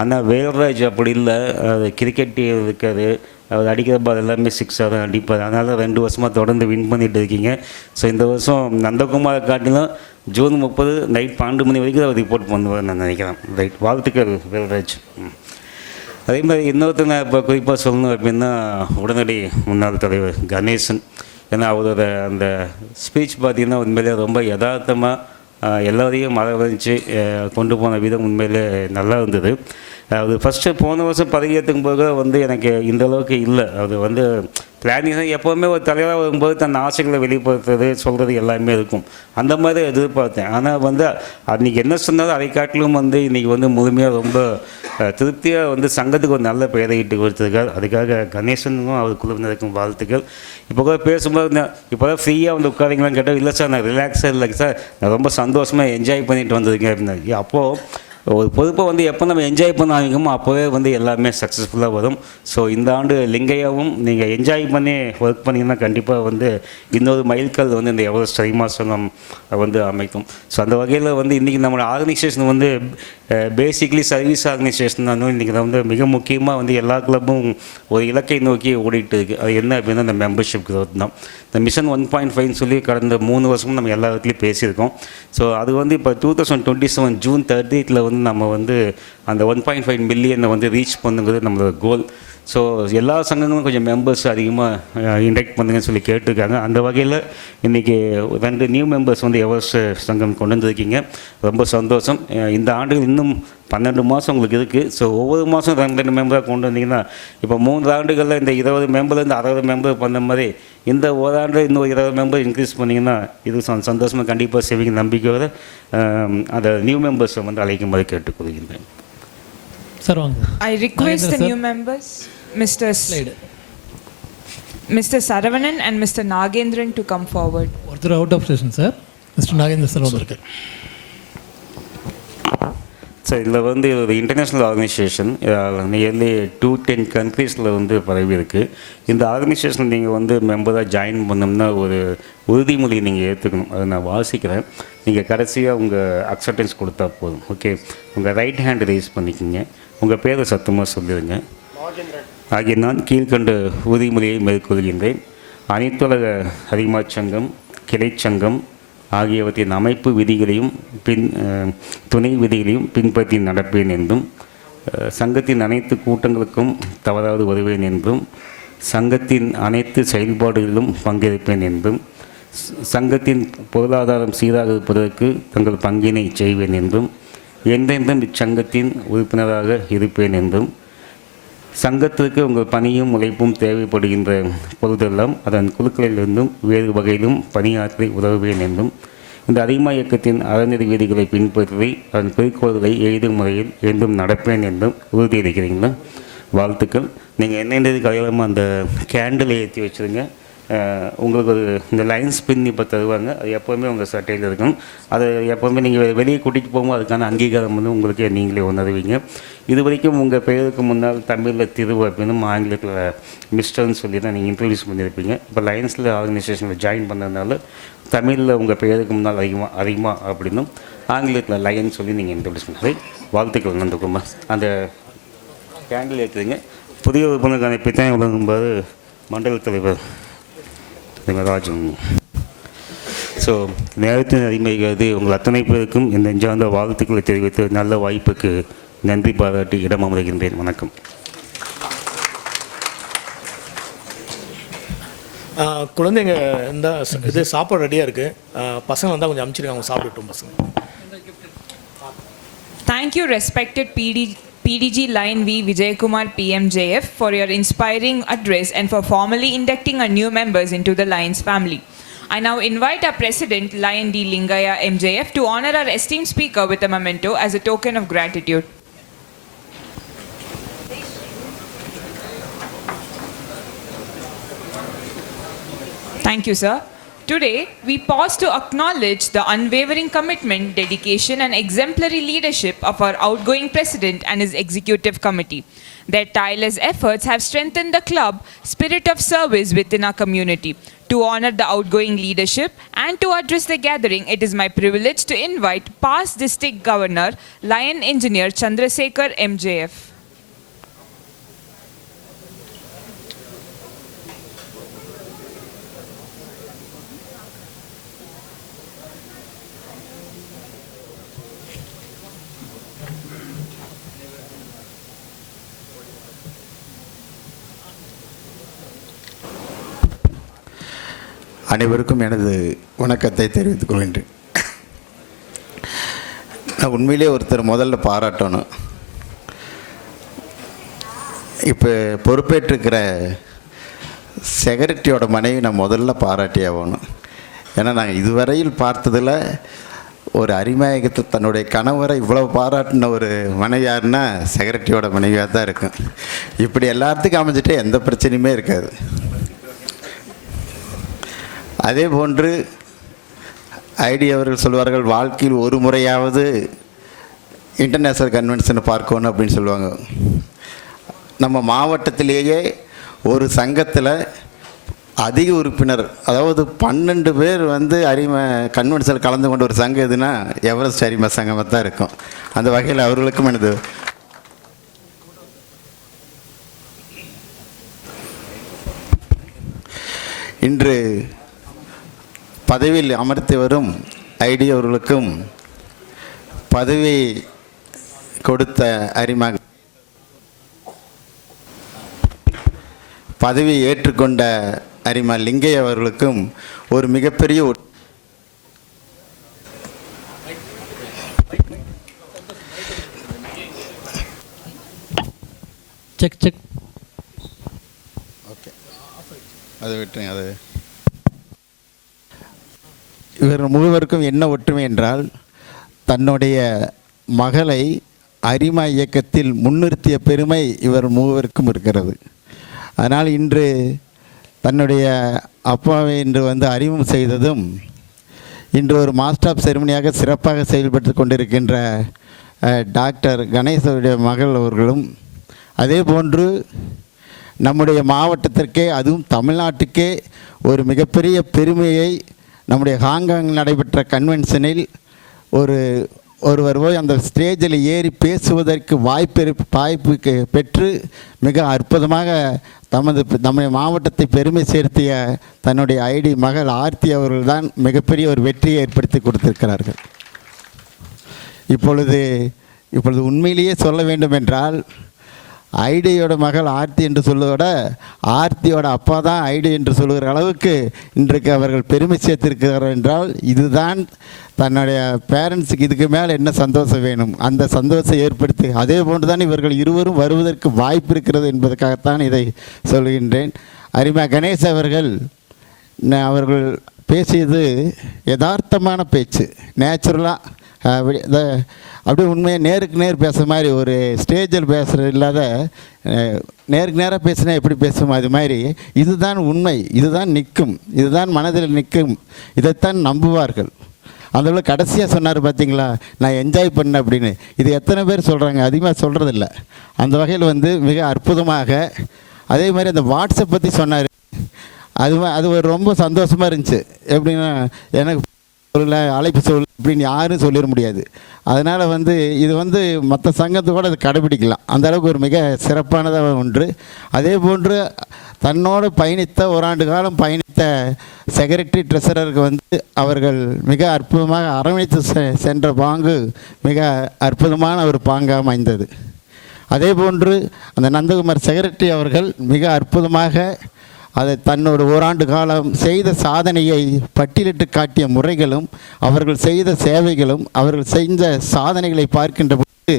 ஆனால் வேல்ராஜ் அப்படி இல்லை, அது கிரிக்கெட் டீம் இருக்காரு, அவர் அடிக்கிற பால் எல்லாமே 6 தான் அடிப்பார். அதனால் 2 வருஷமாக தொடர்ந்து வின் பண்ணிட்டு இருக்கீங்க. ஸோ இந்த வருஷம் நந்தகுமாரை காட்டிலும் ஜூன் 30 நைட் 12 மணி வரைக்கும் அவர் ரிப்போர்ட் பண்ணுவார் நான் நினைக்கிறேன். ரைட், வாழ்த்துக்கள் வேல்ராஜ். அதே மாதிரி இன்னொருத்தர் நான் இப்போ குறிப்பாக சொல்லணும் அப்படின்னா உடனடி முன்னாள் தலைவர் கணேசன். ஏன்னா அவரோட அந்த ஸ்பீச் பார்த்திங்கன்னா உண்மையிலே ரொம்ப யதார்த்தமாக எல்லாரையும் வரவழைச்சு கொண்டு போன விதம் உண்மையிலே நல்லா இருந்தது. அது ஃபஸ்ட்டு போன வருஷம் பதவியேற்றுக்கும் போது வந்து எனக்கு இந்த அளவுக்கு இல்லை. அது வந்து பிளானிங் எப்போவுமே ஒரு தலைவராக வரும்போது தன் ஆசைகளை வெளிப்படுத்துறது சொல்கிறது எல்லாமே இருக்கும். அந்த மாதிரி எதிர்பார்த்தேன். ஆனால் வந்து அன்றைக்கி என்ன சொன்னாலும் அதை காட்டிலும் வந்து இன்றைக்கி வந்து முழுமையாக ரொம்ப திருப்தியாக வந்து சங்கத்துக்கு ஒரு நல்ல பெயரை இட்டு கொடுத்துருக்கார். அதுக்காக கணேசனுக்கும் அவர் குழுவினருக்கும் வாழ்த்துக்கள். இப்போ கூட பேசும்போது இப்போ தான் ஃப்ரீயாக வந்து உட்காரிங்களான்னு கேட்டால், இல்லை சார் நான் ரிலாக்ஸாக இல்லை சார், நான் ரொம்ப சந்தோஷமாக என்ஜாய் பண்ணிட்டு வந்திருக்கேன் அப்படின்னா. அப்போது ஒரு பொறுப்பை வந்து எப்போ நம்ம என்ஜாய் பண்ண ஆரம்பிக்குமோ அப்போவே வந்து எல்லாமே சக்ஸஸ்ஃபுல்லாக வரும். ஸோ இந்த ஆண்டு லிங்கையாவும் நீங்கள் என்ஜாய் பண்ணி ஒர்க் பண்ணிங்கன்னா கண்டிப்பாக வந்து இன்னொரு மைல்கல் வந்து இந்த எவரெஸ்ட் அரிமாசனம் வந்து அமைக்கும். ஸோ அந்த வகையில் வந்து இன்றைக்கி நம்மளோட ஆர்கனைசேஷன் வந்து பேசிக்லி சர்வீஸ் ஆர்கனைசேஷன் தான். இன்றைக்கி வந்து மிக முக்கியமாக வந்து எல்லா கிளப்பும் ஒரு இலக்கை நோக்கி ஓடிட்டு இருக்குது. அது என்ன அப்படின்னா இந்த மெம்பர்ஷிப் க்ரோத் தான். இந்த மிஷன் 1.5 சொல்லி கடந்த 3 வருஷமும் நம்ம எல்லா இடத்துலையும் பேசியிருக்கோம். ஸோ அது வந்து இப்போ 2027 ஜூன் 30 வந்து நம்ம வந்து அந்த 1.5 மில்லியனை வந்து ரீச் பண்ணுங்கிறது நம்மளோட கோல். ஸோ எல்லா சங்கங்களும் கொஞ்சம் மெம்பர்ஸ் அதிகமாக இன்டெக்ட் பண்ணுங்கன்னு சொல்லி கேட்டிருக்காங்க. அந்த வகையில் இன்றைக்கி 2 நியூ மெம்பர்ஸ் வந்து எவரெஸ்ட் சங்கம் கொண்டு வந்திருக்கீங்க. ரொம்ப சந்தோஷம். இந்த ஆண்டுகள் இன்னும் 12 மாதம் உங்களுக்கு இருக்குது. ஸோ ஒவ்வொரு மாதம் 2 மெம்பராக கொண்டு வந்தீங்கன்னா இப்போ 3 ஆண்டுகளில் இந்த 20 மெம்பர்லேருந்து 60 மெம்பர் பண்ண மாதிரி இந்த ஓராண்டு இன்னும் 20 மெம்பர் இன்க்ரீஸ் பண்ணிங்கன்னா இது சந்தோஷமாக கண்டிப்பாக செய்வீங்க நம்பிக்கையோட அந்த நியூ மெம்பர்ஸை வந்து அழைக்கும்போது கேட்டுக்கொள்கின்றேன். சார் வாங்க. I request the new members, Mr. Saravanan and Mr. Nagendran to come forward. ஒருத்தர் out of station sir. Mister Nagendra sir வந்திருக்கார். சார் இதில் வந்து ஒரு இன்டர்நேஷ்னல் ஆர்கனைசேஷன் நியர்லி 210 கண்ட்ரீஸில் வந்து பரவி இருக்குது. இந்த ஆர்கனைசேஷன் நீங்கள் வந்து மெம்பராக ஜாயின் பண்ணோம்னா ஒரு உறுதிமொழி நீங்கள் ஏற்றுக்கணும். அதை நான் வாசிக்கிறேன். நீங்கள் கடைசியாக உங்கள் அக்செப்டன்ஸ் கொடுத்தா போதும். ஓகே, உங்கள் ரைட் ஹேண்ட் ரைஸ் பண்ணிக்கிங்க. உங்கள் பேரை சத்தமாக சொல்லிடுங்க. ஆகிய நான் கீழ்கண்ட உறுதிமொழியை மேற்கொள்கின்றேன். அனைத்துலக அரிமாச்சங்கம், கிளைச்சங்கம் ஆகியவற்றின் அமைப்பு விதிகளையும் துணை விதிகளையும் பின்பற்றி நடப்பேன் என்றும், சங்கத்தின் அனைத்து கூட்டங்களுக்கும் தவறாது வருவேன் என்றும், சங்கத்தின் அனைத்து செயல்பாடுகளிலும் பங்கேற்பேன் என்றும், சங்கத்தின் பொருளாதாரம் சீராக இருப்பதற்கு தங்கள் பங்கினை செய்வேன் என்றும், என்றென்றும் இச்சங்கத்தின் உறுப்பினராக இருப்பேன் என்றும், சங்கத்திற்கு உங்கள் பணியும் உழைப்பும் தேவைப்படுகின்ற பொழுதெல்லாம் அதன் குழுக்களிலிருந்தும் வேறு வகையிலும் பணியாற்றி உதவுவேன் என்றும், இந்த அரிமா இயக்கத்தின் அறநெறி விதிகளை பின்பற்றி அதன் குறிக்கோள்களை எழுதும் முறையில் என்றும் நடப்பேன் என்றும் உறுதியளிக்கிறீங்களா? வாழ்த்துக்கள். நீங்கள் என்னென்றது கையிலாமல் அந்த கேண்டில் ஏற்றி வச்சுருங்க. உங்களுக்கு ஒரு இந்த லைன்ஸ் பின் இப்போ தருவாங்க. அது எப்போவுமே உங்கள் சட்டையில் இருக்கும். அது எப்போவுமே நீங்கள் வெளியே கூட்டிகிட்டு போகும்போது அதுக்கான அங்கீகாரம் வந்து உங்களுக்கு நீங்களே உணர்வீங்க. இது வரைக்கும் உங்கள் பெயருக்கு முன்னால் தமிழில் திரு அப்படின்னும் ஆங்கிலத்தில் மிஸ்டர்னு சொல்லி தான் நீங்கள் இன்ட்ரடியூஸ் பண்ணியிருப்பீங்க. இப்போ லைன்ஸில் ஆர்கனைசேஷனில் ஜாயின் பண்ணதுனால தமிழில் உங்கள் பெயருக்கு முன்னால் அதிகமாக அப்படின்னும் ஆங்கிலத்தில் லைன் சொல்லி நீங்கள் இன்ட்ரடியூஸ் பண்ணுறது. வாழ்த்துக்கள் நந்தகுமார். அந்த கேண்டில் ஏற்றுங்க. புதிய உறுப்பினருக்கான பித்தனை வழங்கும்போது மண்டல தலைவர் ராஜன். ஸோ நேரத்தின் அறிமைகிறது உங்கள் அத்தனை பேருக்கும் இந்த நெஞ்சார்ந்த வாழ்த்துக்களை தெரிவித்து நல்ல வாய்ப்புக்கு நன்றி பாராட்டி இடம் அமர்கின்றேன். வணக்கம். குழந்தைங்க இந்த இது சாப்பாடு ரெடியாக இருக்குது. பசங்க வந்தால் கொஞ்சம் அனுப்பிச்சிருக்காங்க, அவங்க சாப்பிட்டுட்டோம் பசங்க. Thank you, respected PDG Line V Vijaykumar PMJF, for your inspiring address and for formally inducting our new members into the Lions family. I now invite our President, Lion D Lingaya MJF, to honor our esteemed speaker with a memento as a token of gratitude. Thank you, sir. Today, we pause to acknowledge the unwavering commitment, dedication, and exemplary leadership of our outgoing president and his executive committee. Their tireless efforts have strengthened the club spirit of service within our community. To honor the outgoing leadership and to address the gathering, it is my privilege to invite past District Governor, Lion Engineer Chandrasekhar MJF. அனைவருக்கும் எனது வணக்கத்தை தெரிவித்துக் கொள்கின்றேன். நான் உண்மையிலே ஒருத்தர் முதல்ல பாராட்டணும். இப்போ பொறுப்பேற்றிருக்கிற செக்ரட்டரியோட மனைவி நான் முதல்ல பாராட்டி ஆகணும். ஏன்னா நாங்கள் இதுவரையில் பார்த்ததில் ஒரு அரிமயகத்தை தன்னுடைய கணவரை இவ்வளோ பாராட்டின ஒரு மனைவி யாருன்னா செக்ரட்டரியோட மனைவியாக தான் இருக்கும். இப்படி எல்லாத்துக்கும் அமைஞ்சிட்டே எந்த பிரச்சனையுமே இருக்காது. அதே போன்று ஐடி அவர்கள் சொல்வார்கள், வாழ்க்கையில் ஒரு முறையாவது இன்டர்நேஷ்னல் கன்வென்ஷனை பார்க்கணும் அப்படின்னு சொல்லுவாங்க. நம்ம மாவட்டத்திலேயே ஒரு சங்கத்தில் அதிக உறுப்பினர், அதாவது 12 பேர் கன்வென்ஷனில் கலந்து கொண்ட ஒரு சங்கம் எதுனா எவரெஸ்ட் அரிமா சங்கமாக தான் இருக்கும். அந்த வகையில் அவர்களுக்கும் எனது இன்று பதவியில் அமர்த்தி வரும் ஐடி அவர்களுக்கும் பதவி கொடுத்த பதவி ஏற்றுக்கொண்ட அரிமா லிங்கை அவர்களுக்கும் ஒரு மிகப்பெரிய ஓகே அதை விட்டுருங்க. அது இவர் முழுவருக்கும் என்ன ஒற்றுமை என்றால், தன்னுடைய மகளை அரிமா இயக்கத்தில் முன்னிறுத்திய பெருமை இவர் மூவருக்கும் இருக்கிறது. அதனால் இன்று தன்னுடைய அப்பாவை இன்று அறிமுகம் செய்ததும், இன்று ஒரு மாஸ்டர் ஆஃப் செரிமனியாக சிறப்பாக செயல்பட்டு கொண்டிருக்கின்ற டாக்டர் கணேசனுடைய மகள் அவர்களும், அதே போன்று நம்முடைய மாவட்டத்திற்கே, அதுவும் தமிழ்நாட்டுக்கே ஒரு மிகப்பெரிய பெருமையை நம்முடைய ஹாங்காங்கில் நடைபெற்ற கன்வென்ஷனில் ஒருவர் போய் அந்த ஸ்டேஜில் ஏறி பேசுவதற்கு வாய்ப்பு பெற்று மிக அற்புதமாக நம்முடைய மாவட்டத்தை பெருமை சேர்த்திய தன்னுடைய ஐடி மகள் ஆர்த்தி அவர்கள்தான் மிகப்பெரிய ஒரு வெற்றியை ஏற்படுத்தி கொடுத்திருக்கிறார்கள். இப்பொழுது உண்மையிலேயே சொல்ல வேண்டும் என்றால், ஐடியோட மகள் ஆர்த்தி என்று சொல்வதோட ஆர்த்தியோட அப்பா தான் ஐடி என்று சொல்லுகிற அளவுக்கு இன்றைக்கு அவர்கள் பெருமை சேர்த்திருக்கிறார்கள் என்றால், இதுதான் தன்னுடைய பேரண்ட்ஸுக்கு இதுக்கு மேலே என்ன சந்தோஷம் வேணும், அந்த சந்தோஷம் ஏற்படுத்தி அதே போன்று தான் இவர்கள் இருவரும் வருவதற்கு வாய்ப்பு இருக்கிறது என்பதற்காகத்தான் இதை சொல்கின்றேன். அரிமா கணேஷ் அவர்கள் பேசியது யதார்த்தமான பேச்சு, நேச்சுரலாக அப்படியே உண்மையை நேருக்கு நேர் பேசுகிற மாதிரி, ஒரு ஸ்டேஜில் பேசுகிறது இல்லாத நேருக்கு நேராக பேசினா எப்படி பேசுவோம் அது மாதிரி, இதுதான் உண்மை, இதுதான் நிற்கும், இதுதான் மனதில் நிற்கும், இதைத்தான் நம்புவார்கள். அதில் கடைசியாக சொன்னார் பார்த்தீங்களா, நான் என்ஜாய் பண்ணேன் அப்படின்னு. இது எத்தனை பேர் சொல்கிறாங்க, அதிகமாக சொல்கிறதில்ல. அந்த வகையில் மிக அற்புதமாக அதே மாதிரி அந்த வாட்ஸ்அப் பற்றி சொன்னார். அது ஒரு ரொம்ப சந்தோஷமாக இருந்துச்சு. எப்படின்னா, எனக்கு அழைப்பு சொல் அப்படின்னு யாரும் சொல்லிட முடியாது. அதனால் இது மற்ற சங்கத்தோடு அது கடைபிடிக்கலாம். அந்த அளவுக்கு ஒரு மிக சிறப்பானதாக ஒன்று. அதே போன்று தன்னோடு பயணித்த ஓராண்டு காலம் பயணித்த செக்ரட்டரி ட்ரெஸரருக்கு அவர்கள் மிக அற்புதமாக அரவணைத்து சென்ற பாங்கு மிக அற்புதமான ஒரு பாங்காக அமைந்தது. அதே போன்று அந்த நந்தகுமார் செக்ரட்டரி அவர்கள் மிக அற்புதமாக அதை தன்னோட ஓராண்டு காலம் செய்த சாதனையை பட்டியலிட்டு காட்டிய முறைகளும், அவர்கள் செய்த சேவைகளும், அவர்கள் செய்த சாதனைகளை பார்க்கின்ற போது,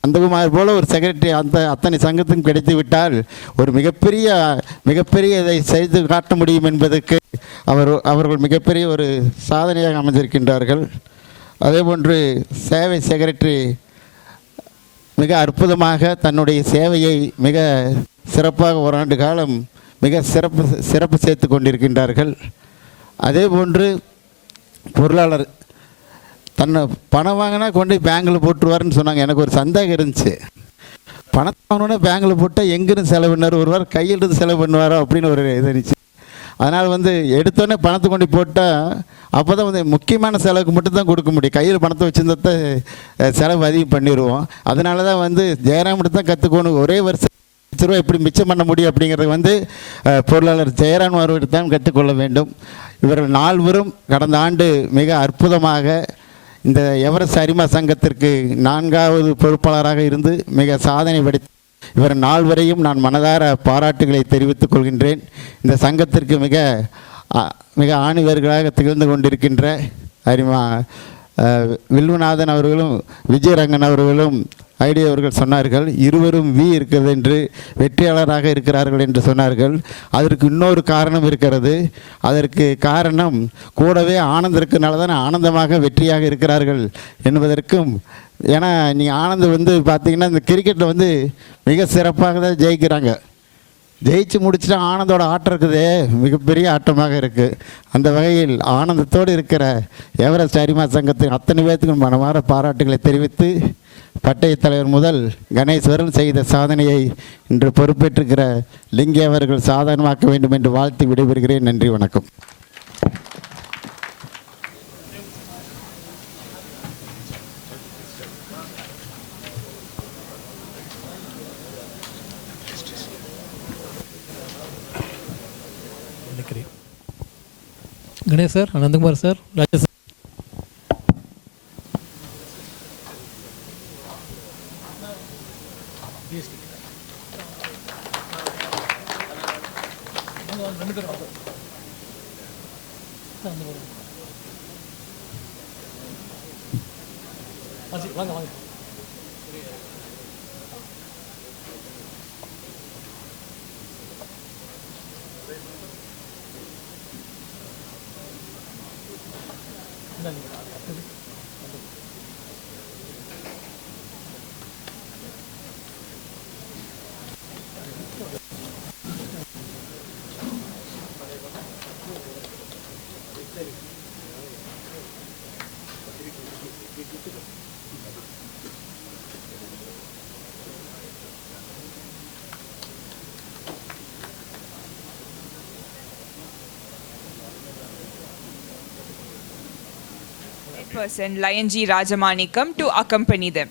நந்தகுமார் போல ஒரு செக்ரட்டரி அத்தனை சங்கத்துக்கும் கிடைத்து விட்டால் ஒரு மிகப்பெரிய இதை செய்து காட்ட முடியும் என்பதற்கு அவர்கள் மிகப்பெரிய ஒரு சாதனையாக அமைந்திருக்கின்றார்கள். அதே போன்று சேவை செக்ரட்டரி மிக அற்புதமாக தன்னுடைய சேவையை மிக சிறப்பாக ஓராண்டு காலம் மிக சிறப்பு சேர்த்து கொண்டிருக்கின்றார்கள். அதே போன்று பொருளாளர் தன்னை பணம் வாங்கினா கொண்டு பேங்கில் போட்டுருவாருன்னு சொன்னாங்க. எனக்கு ஒரு சந்தேகம் இருந்துச்சு. பணத்தை வாங்கினோன்னே பேங்கில் போட்டால் எங்கேருந்து செலவு பண்ணார், ஒருவார் கையிலிருந்து செலவு பண்ணுவாரோ அப்படின்னு ஒரு இது இருந்துச்சு. அதனால் எடுத்தோடனே பணத்தை கொண்டு போட்டால் அப்போ தான் முக்கியமான செலவுக்கு மட்டும்தான் கொடுக்க முடியும். கையில் பணத்தை வச்சுருந்தா செலவு அதிகம் பண்ணிடுவோம். அதனால தான் ஜெயராம் தான் கற்றுக்கணும். ஒரே வருஷம் ரூபா எப்படி மிச்சம் பண்ண முடியும் அப்படிங்கிறது பொருளாளர் ஜெயராம் அவர்கள் தான் கற்றுக்கொள்ள வேண்டும். இவர்கள் நால்வரும் கடந்த ஆண்டு மிக அற்புதமாக இந்த எவரெஸ்ட் அரிமா சங்கத்திற்கு 4வது பொறுப்பாளராக இருந்து மிக சாதனை படைத்து இவர் நால்வரையும் நான் மனதார பாராட்டுகளை தெரிவித்துக் கொள்கின்றேன். இந்த சங்கத்திற்கு மிக மிக ஆணிவர்களாக திகழ்ந்து கொண்டிருக்கின்ற அரிமா வில்வநாதன் அவர்களும் விஜயரங்கன் அவர்களும் ஐடியா அவர்கள் சொன்னார்கள். இருவரும் இருக்கிறது என்று வெற்றியாளராக இருக்கிறார்கள் என்று சொன்னார்கள். அதற்கு இன்னொரு காரணம் இருக்கிறது. அதற்கு காரணம் கூடவே ஆனந்த் இருக்கிறனால தான் ஆனந்தமாக வெற்றியாக இருக்கிறார்கள் என்பதற்கும். ஏன்னா நீங்கள் ஆனந்த் பார்த்தீங்கன்னா இந்த கிரிக்கெட்டில் மிக சிறப்பாக தான் ஜெயிக்கிறாங்க. ஜெயிச்சு முடிச்சுட்டு ஆனந்தோட ஆட்டம் இருக்குதே மிகப்பெரிய ஆட்டமாக இருக்குது. அந்த வகையில் ஆனந்தத்தோடு இருக்கிற எவரெஸ்ட் அரிமா சங்கத்தின் அத்தனை பேர்த்துக்கும் மனமார பாராட்டுகளை தெரிவித்து பட்டய தலைவர் முதல் கணேஸ்வரன் செய்த சாதனையை இன்று பொறுப்பேற்றிருக்கிற லிங்கி அவர்கள் சாதனமாக்க வேண்டும் என்று வாழ்த்து விடைபெறுகிறேன். நன்றி, வணக்கம். கணேஷ் சார், அனந்தகுமார் சார், ராஜா சார். வாங்க வாங்க. Person Lion G. Rajamanikam to accompany them.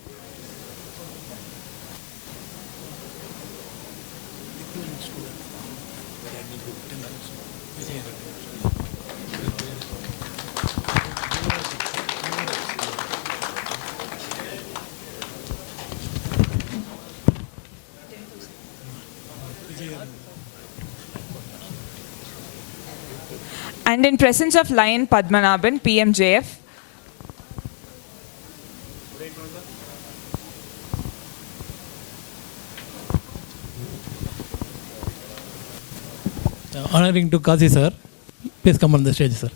And in presence of Lion Padmanabhan, PMJF, honoring to Kazi sir, please come on the stage, sir.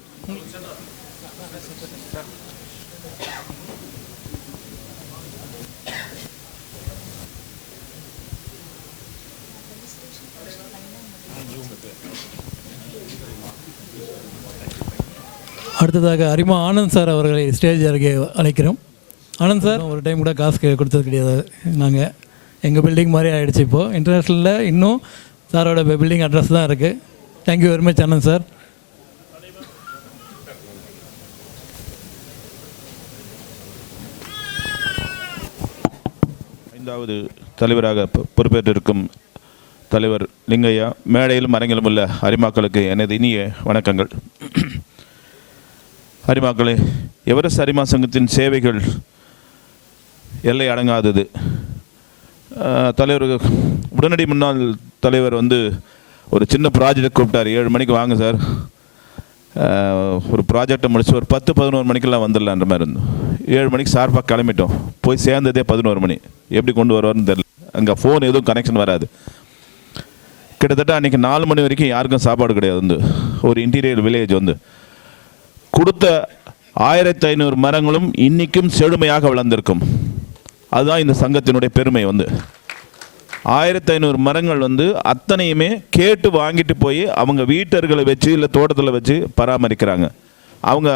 அடுத்ததாக அரிமா ஆனந்த் சார் அவர்களை ஸ்டேஜ் அருகே அழைக்கிறோம். ஆனந்த் சார் ஒரு டைம் கூட காசு கொடுத்தது கிடையாது. நாங்கள் எங்கள் பில்டிங் மாதிரி ஆகிடுச்சு. இப்போது இன்டர்நேஷ்னலில் இன்னும் சாரோட பில்டிங் அட்ரஸ் தான் இருக்குது. Thank you very much Anand sir. ஐந்தாவது தலைவராக பொறுப்பேற்றிருக்கும் தலைவர் லிங்கையா, மேடையிலும் அரங்கிலும் உள்ள அரிமாக்களுக்கு எனது இனிய வணக்கங்கள். அரிமாக்களே, எவரெஸ்ட் அரிமா சங்கத்தின் சேவைகள் எல்லை அடங்காதது. தலைவர் உடனடி முன்னாள் தலைவர் ஒரு சின்ன ப்ராஜெக்ட் கூப்பிட்டார். 7 மணிக்கு வாங்க சார், ஒரு ப்ராஜெக்டை முடிச்சு ஒரு 10-11 மணிக்கெல்லாம் வந்துடலான்ற மாதிரி இருந்தோம். 7 மணிக்கு ஷார்ப்பாக கிளம்பிட்டோம். போய் சேர்ந்ததே 11 மணி. எப்படி கொண்டு வருவார்னு தெரியல. அங்கே ஃபோன் எதுவும் கனெக்ஷன் வராது. கிட்டத்தட்ட அன்றைக்கி 4 மணி வரைக்கும் யாருக்கும் சாப்பாடு கிடையாது. ஒரு இன்டீரியர் வில்லேஜ் கொடுத்த 1500 மரங்களும் இன்றைக்கும் செழுமையாக வளர்ந்திருக்கும். அதுதான் இந்த சங்கத்தினுடைய பெருமை. 1500 மரங்கள் வந்து அத்தனையுமே கேட்டு வாங்கிட்டு போய் அவங்க வீட்டர்களை வச்சு இல்லை தோட்டத்தில் வச்சு பராமரிக்கிறாங்க. அவங்க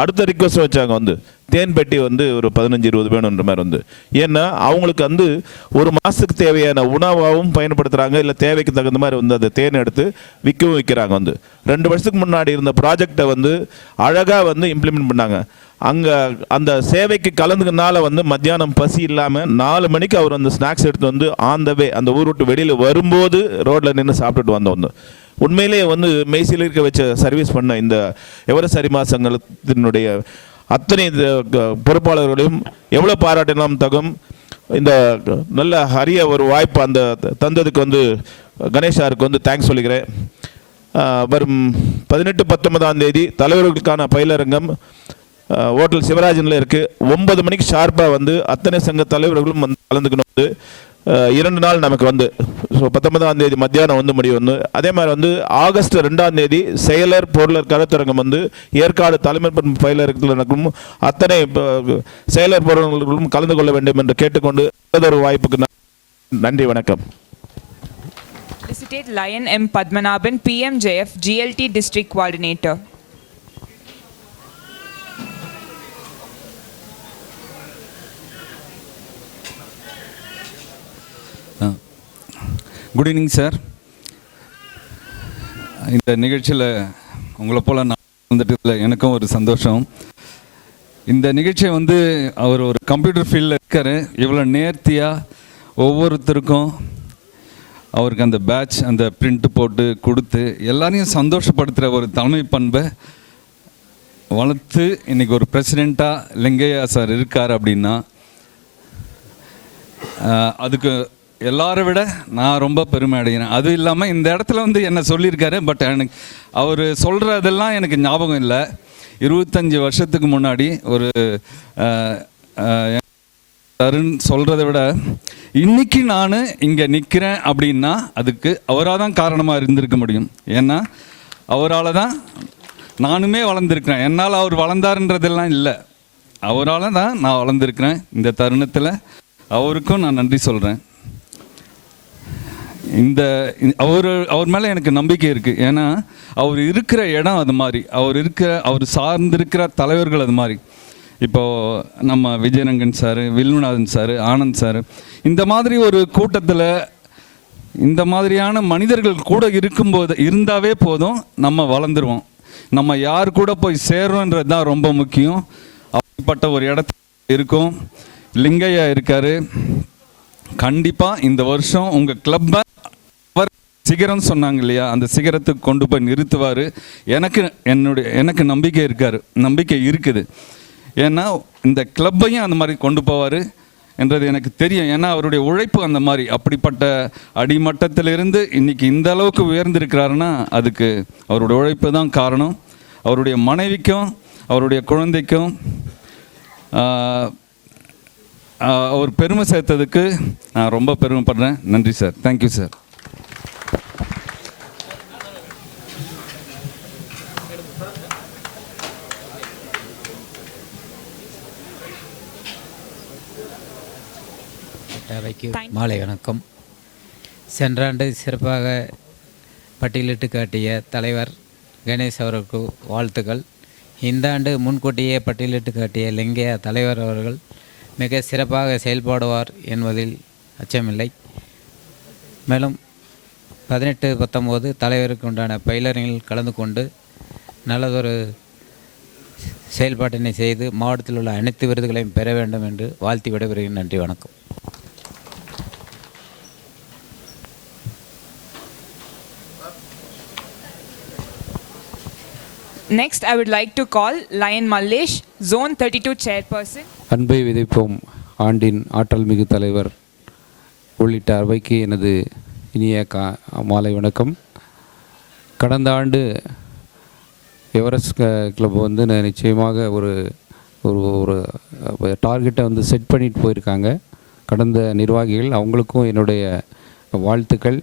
அடுத்த ரிக்வஸ்ட் வச்சாங்க வந்து தேன் பெட்டி வந்து ஒரு 15-20 வேணுன்ற மாதிரி வந்து. ஏன்னா அவங்களுக்கு வந்து ஒரு மாதத்துக்கு தேவையான உணவாகவும் பயன்படுத்துகிறாங்க, இல்லை தேவைக்கு தகுந்த மாதிரி வந்து அந்த தேனை எடுத்து விற்கவும் விற்கிறாங்க வந்து. 2 வருஷத்துக்கு முன்னாடி இருந்த ப்ராஜெக்டை வந்து அழகாக வந்து இம்ப்ளிமெண்ட் பண்ணாங்க. அங்கே அந்த சேவைக்கு கலந்துக்கனால வந்து மத்தியானம் பசி இல்லாமல் 4 மணிக்கு அவர் அந்த ஸ்நாக்ஸ் எடுத்து வந்து ஆன் த வே அந்த ஊர் விட்டு வெளியில் வரும்போது ரோட்டில் நின்று சாப்பிட்டுட்டு வந்தோம் வந்து. உண்மையிலே வந்து மெய்சில் இருக்க வச்ச சர்வீஸ் பண்ண இந்த எவரெஸ்ட் அரிமா சங்கத்தினுடைய அத்தனை பொறுப்பாளர்களையும் எவ்வளோ பாராட்டினாலும் தகும். இந்த நல்ல அரிய ஒரு வாய்ப்பு அந்த தந்ததுக்கு வந்து கணேஷாருக்கு வந்து தேங்க்ஸ் சொல்லிக்கிறேன். வரும் 18-19ஆம் தேதி தலைவர்களுக்கான பயிலரங்கம் ஹோட்டல் சிவராஜனில் இருக்குது. 9 மணிக்கு ஷார்ப்பாக வந்து அத்தனை சங்க தலைவர்களும் வந்து கலந்துக்கணும். வந்து 2 நாள் நமக்கு வந்து 19ஆம் தேதி மத்தியானம் வந்து முடியும் வந்து. அதே மாதிரி வந்து ஆகஸ்ட் 2ஆம் தேதி செயலர் பொருளர் கருத்தரங்கம் வந்து ஏற்காடு தலைமை பயிலரங்கத்தில் நடக்கும். அத்தனை செயலர் பொருளர்களும் கலந்து கொள்ள வேண்டும் என்று கேட்டுக்கொண்டு ஒரு வாய்ப்புக்கு நன்றி, வணக்கம். Felicitate Lion M. Padmanabhan, PMJF, GLT District Coordinator. Good evening sir. இந்த நிகழ்ச்சியில் உங்களை போல் நான் வந்துட்டு எனக்கும் ஒரு சந்தோஷம். இந்த நிகழ்ச்சியை வந்து அவர் ஒரு கம்ப்யூட்டர் ஃபீல்டில் இருக்கார். இவ்வளோ நேர்த்தியாக ஒவ்வொருத்தருக்கும் அவருக்கு அந்த பேட்ச் அந்த பிரிண்ட் போட்டு கொடுத்து எல்லாரையும் சந்தோஷப்படுத்துகிற ஒரு தலைமை பண்பை வளர்த்து இன்றைக்கி ஒரு பிரசிடெண்ட்டாக லிங்கையா சார் இருக்கார் அப்படின்னா அதுக்கு எல்லாரை விட நான் ரொம்ப பெருமை அடைகிறேன். அதுவும் இல்லாமல் இந்த இடத்துல வந்து என்ன சொல்லியிருக்காரு, பட் எனக்கு அவர் சொல்கிறதெல்லாம் எனக்கு ஞாபகம் இல்லை. 25 வருஷத்துக்கு முன்னாடி ஒரு சொல்கிறத விட இன்னைக்கு நான் இங்கே நிற்கிறேன் அப்படின்னா அதுக்கு அவராக தான் காரணமாக இருந்திருக்க முடியும். ஏன்னா அவரால் தான் நானுமே வளர்ந்துருக்கிறேன். என்னால் அவர் வளர்ந்தாருன்றதெல்லாம் இல்லை, அவரால் தான் நான் வளர்ந்துருக்கிறேன். இந்த தருணத்தில் அவருக்கும் நான் நன்றி சொல்கிறேன். அவர் மேலே எனக்கு நம்பிக்கை இருக்குது. ஏன்னா அவர் இருக்கிற இடம் அது மாதிரி, அவர் சார்ந்திருக்கிற தலைவர்கள் அது மாதிரி. இப்போது நம்ம Vijayarangan sir, Vilvanathan sir, Anand sir, இந்த மாதிரி ஒரு கூட்டத்தில் இந்த மாதிரியான மனிதர்கள் கூட இருந்தாவே போதும், நம்ம வளர்ந்துருவோம். நம்ம யார் கூட போய் சேர்றோன்றது தான் ரொம்ப முக்கியம். அப்படிப்பட்ட ஒரு இடத்துல இருக்கும் லிங்கையா இருக்கார். கண்டிப்பாக இந்த வருஷம் உங்கள் கிளப்பை சிகரம் சொன்னாங்க இல்லையா, அந்த சிகரத்துக்கு கொண்டு போய் நிறுத்துவார். எனக்கு நம்பிக்கை இருக்குது. ஏன்னா இந்த கிளப்பையும் அந்த மாதிரி கொண்டு போவார் என்றது எனக்கு தெரியும். ஏன்னா அவருடைய உழைப்பு அந்த மாதிரி, அப்படிப்பட்ட அடிமட்டத்திலிருந்து இன்னைக்கு இந்த அளவுக்கு உயர்ந்திருக்கிறாருன்னா அதுக்கு அவருடைய உழைப்பு தான் காரணம். அவருடைய மனைவிக்கும் அவருடைய குழந்தைக்கும் அவர் பெருமை சேர்த்ததுக்கு நான் ரொம்ப பெருமைப்படுறேன். நன்றி சார். Thank you sir. மாலை வணக்கம். சென்ற ஆண்டு சிறப்பாக பட்டியலிட்டு காட்டிய தலைவர் கணேஷ் அவருக்கு வாழ்த்துக்கள். இந்த ஆண்டு முன்கூட்டியே பட்டியலிட்டு காட்டிய லிங்கையா தலைவர் அவர்கள் மிக சிறப்பாக செயல்படுவார் என்பதில் அச்சமில்லை. மேலும் 18-19 தலைவருக்கு உண்டான பயிலரங்கில் கலந்து கொண்டு நல்லதொரு செயல்பாட்டினை செய்து மாவட்டத்தில் உள்ள அனைத்து விருதுகளையும் பெற வேண்டும் என்று வாழ்த்தி விடைபெறுகிறேன். நன்றி, வணக்கம். Next, I would like to call Lion Mallesh, Zone 32 Chairperson. அன்பை விதைப்போம் ஆண்டின் ஆற்றல் மிகு தலைவர் உள்ளிட்ட அவைக்கு எனது இனிய மாலை வணக்கம். கடந்த ஆண்டு எவரெஸ்ட் கிளப் வந்து நிச்சயமாக ஒரு ஒரு டார்கெட்டை வந்து செட் பண்ணிட்டு போயிருக்காங்க கடந்த நிர்வாகிகள். அவங்களுக்கும் என்னுடைய வாழ்த்துக்கள்.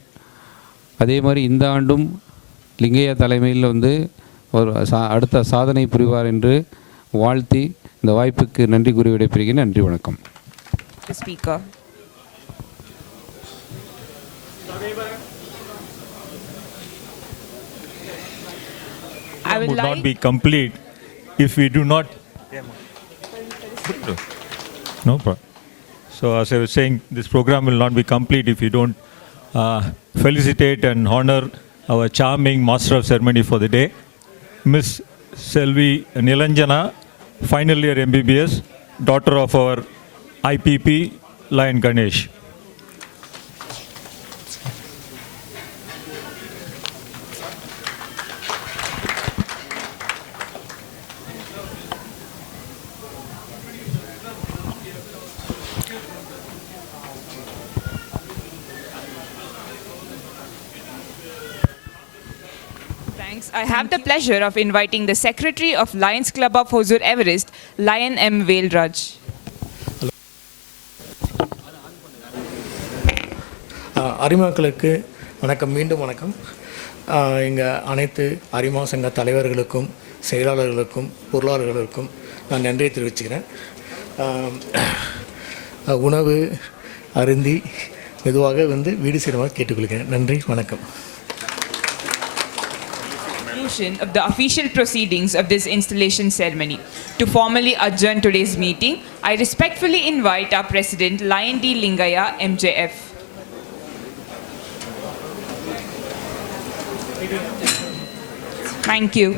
அதே மாதிரி இந்த ஆண்டும் லிங்கையா தலைமையில் வந்து ஒரு அடுத்த சாதனை புரிவார் என்று வாழ்த்தி இந்த வாய்ப்புக்கு நன்றி கூறி விடைபெறுகிறேன். நன்றி, வணக்கம். I would would like... not be complete if we do not. No problem. So as I was saying, this program will not be complete if you don't felicitate and honor our charming Master of Ceremony for the day, Miss Selvi Nilanjana, final year MBBS, daughter of our IPP, Lion Ganesh. Thanks. I have the pleasure of inviting the Secretary of Lions Club of Hosur Everest, Lion M. Velraj. அரிமாக்களுக்கு வணக்கம், மீண்டும் வணக்கம். எங்கள் அனைத்து அரிமா சங்க தலைவர்களுக்கும் செயலாளர்களுக்கும் பொருளாளர்களுக்கும் நான் நன்றியை தெரிவிச்சுக்கிறேன். உணவு அருந்தி மெதுவாக வீடு சேருமாறு கேட்டுக்கொள்கிறேன். நன்றி, வணக்கம். Of the official proceedings of this installation ceremony. To formally adjourn today's meeting, I respectfully invite our President, Lion D. Lingaya, MJF. Thank you.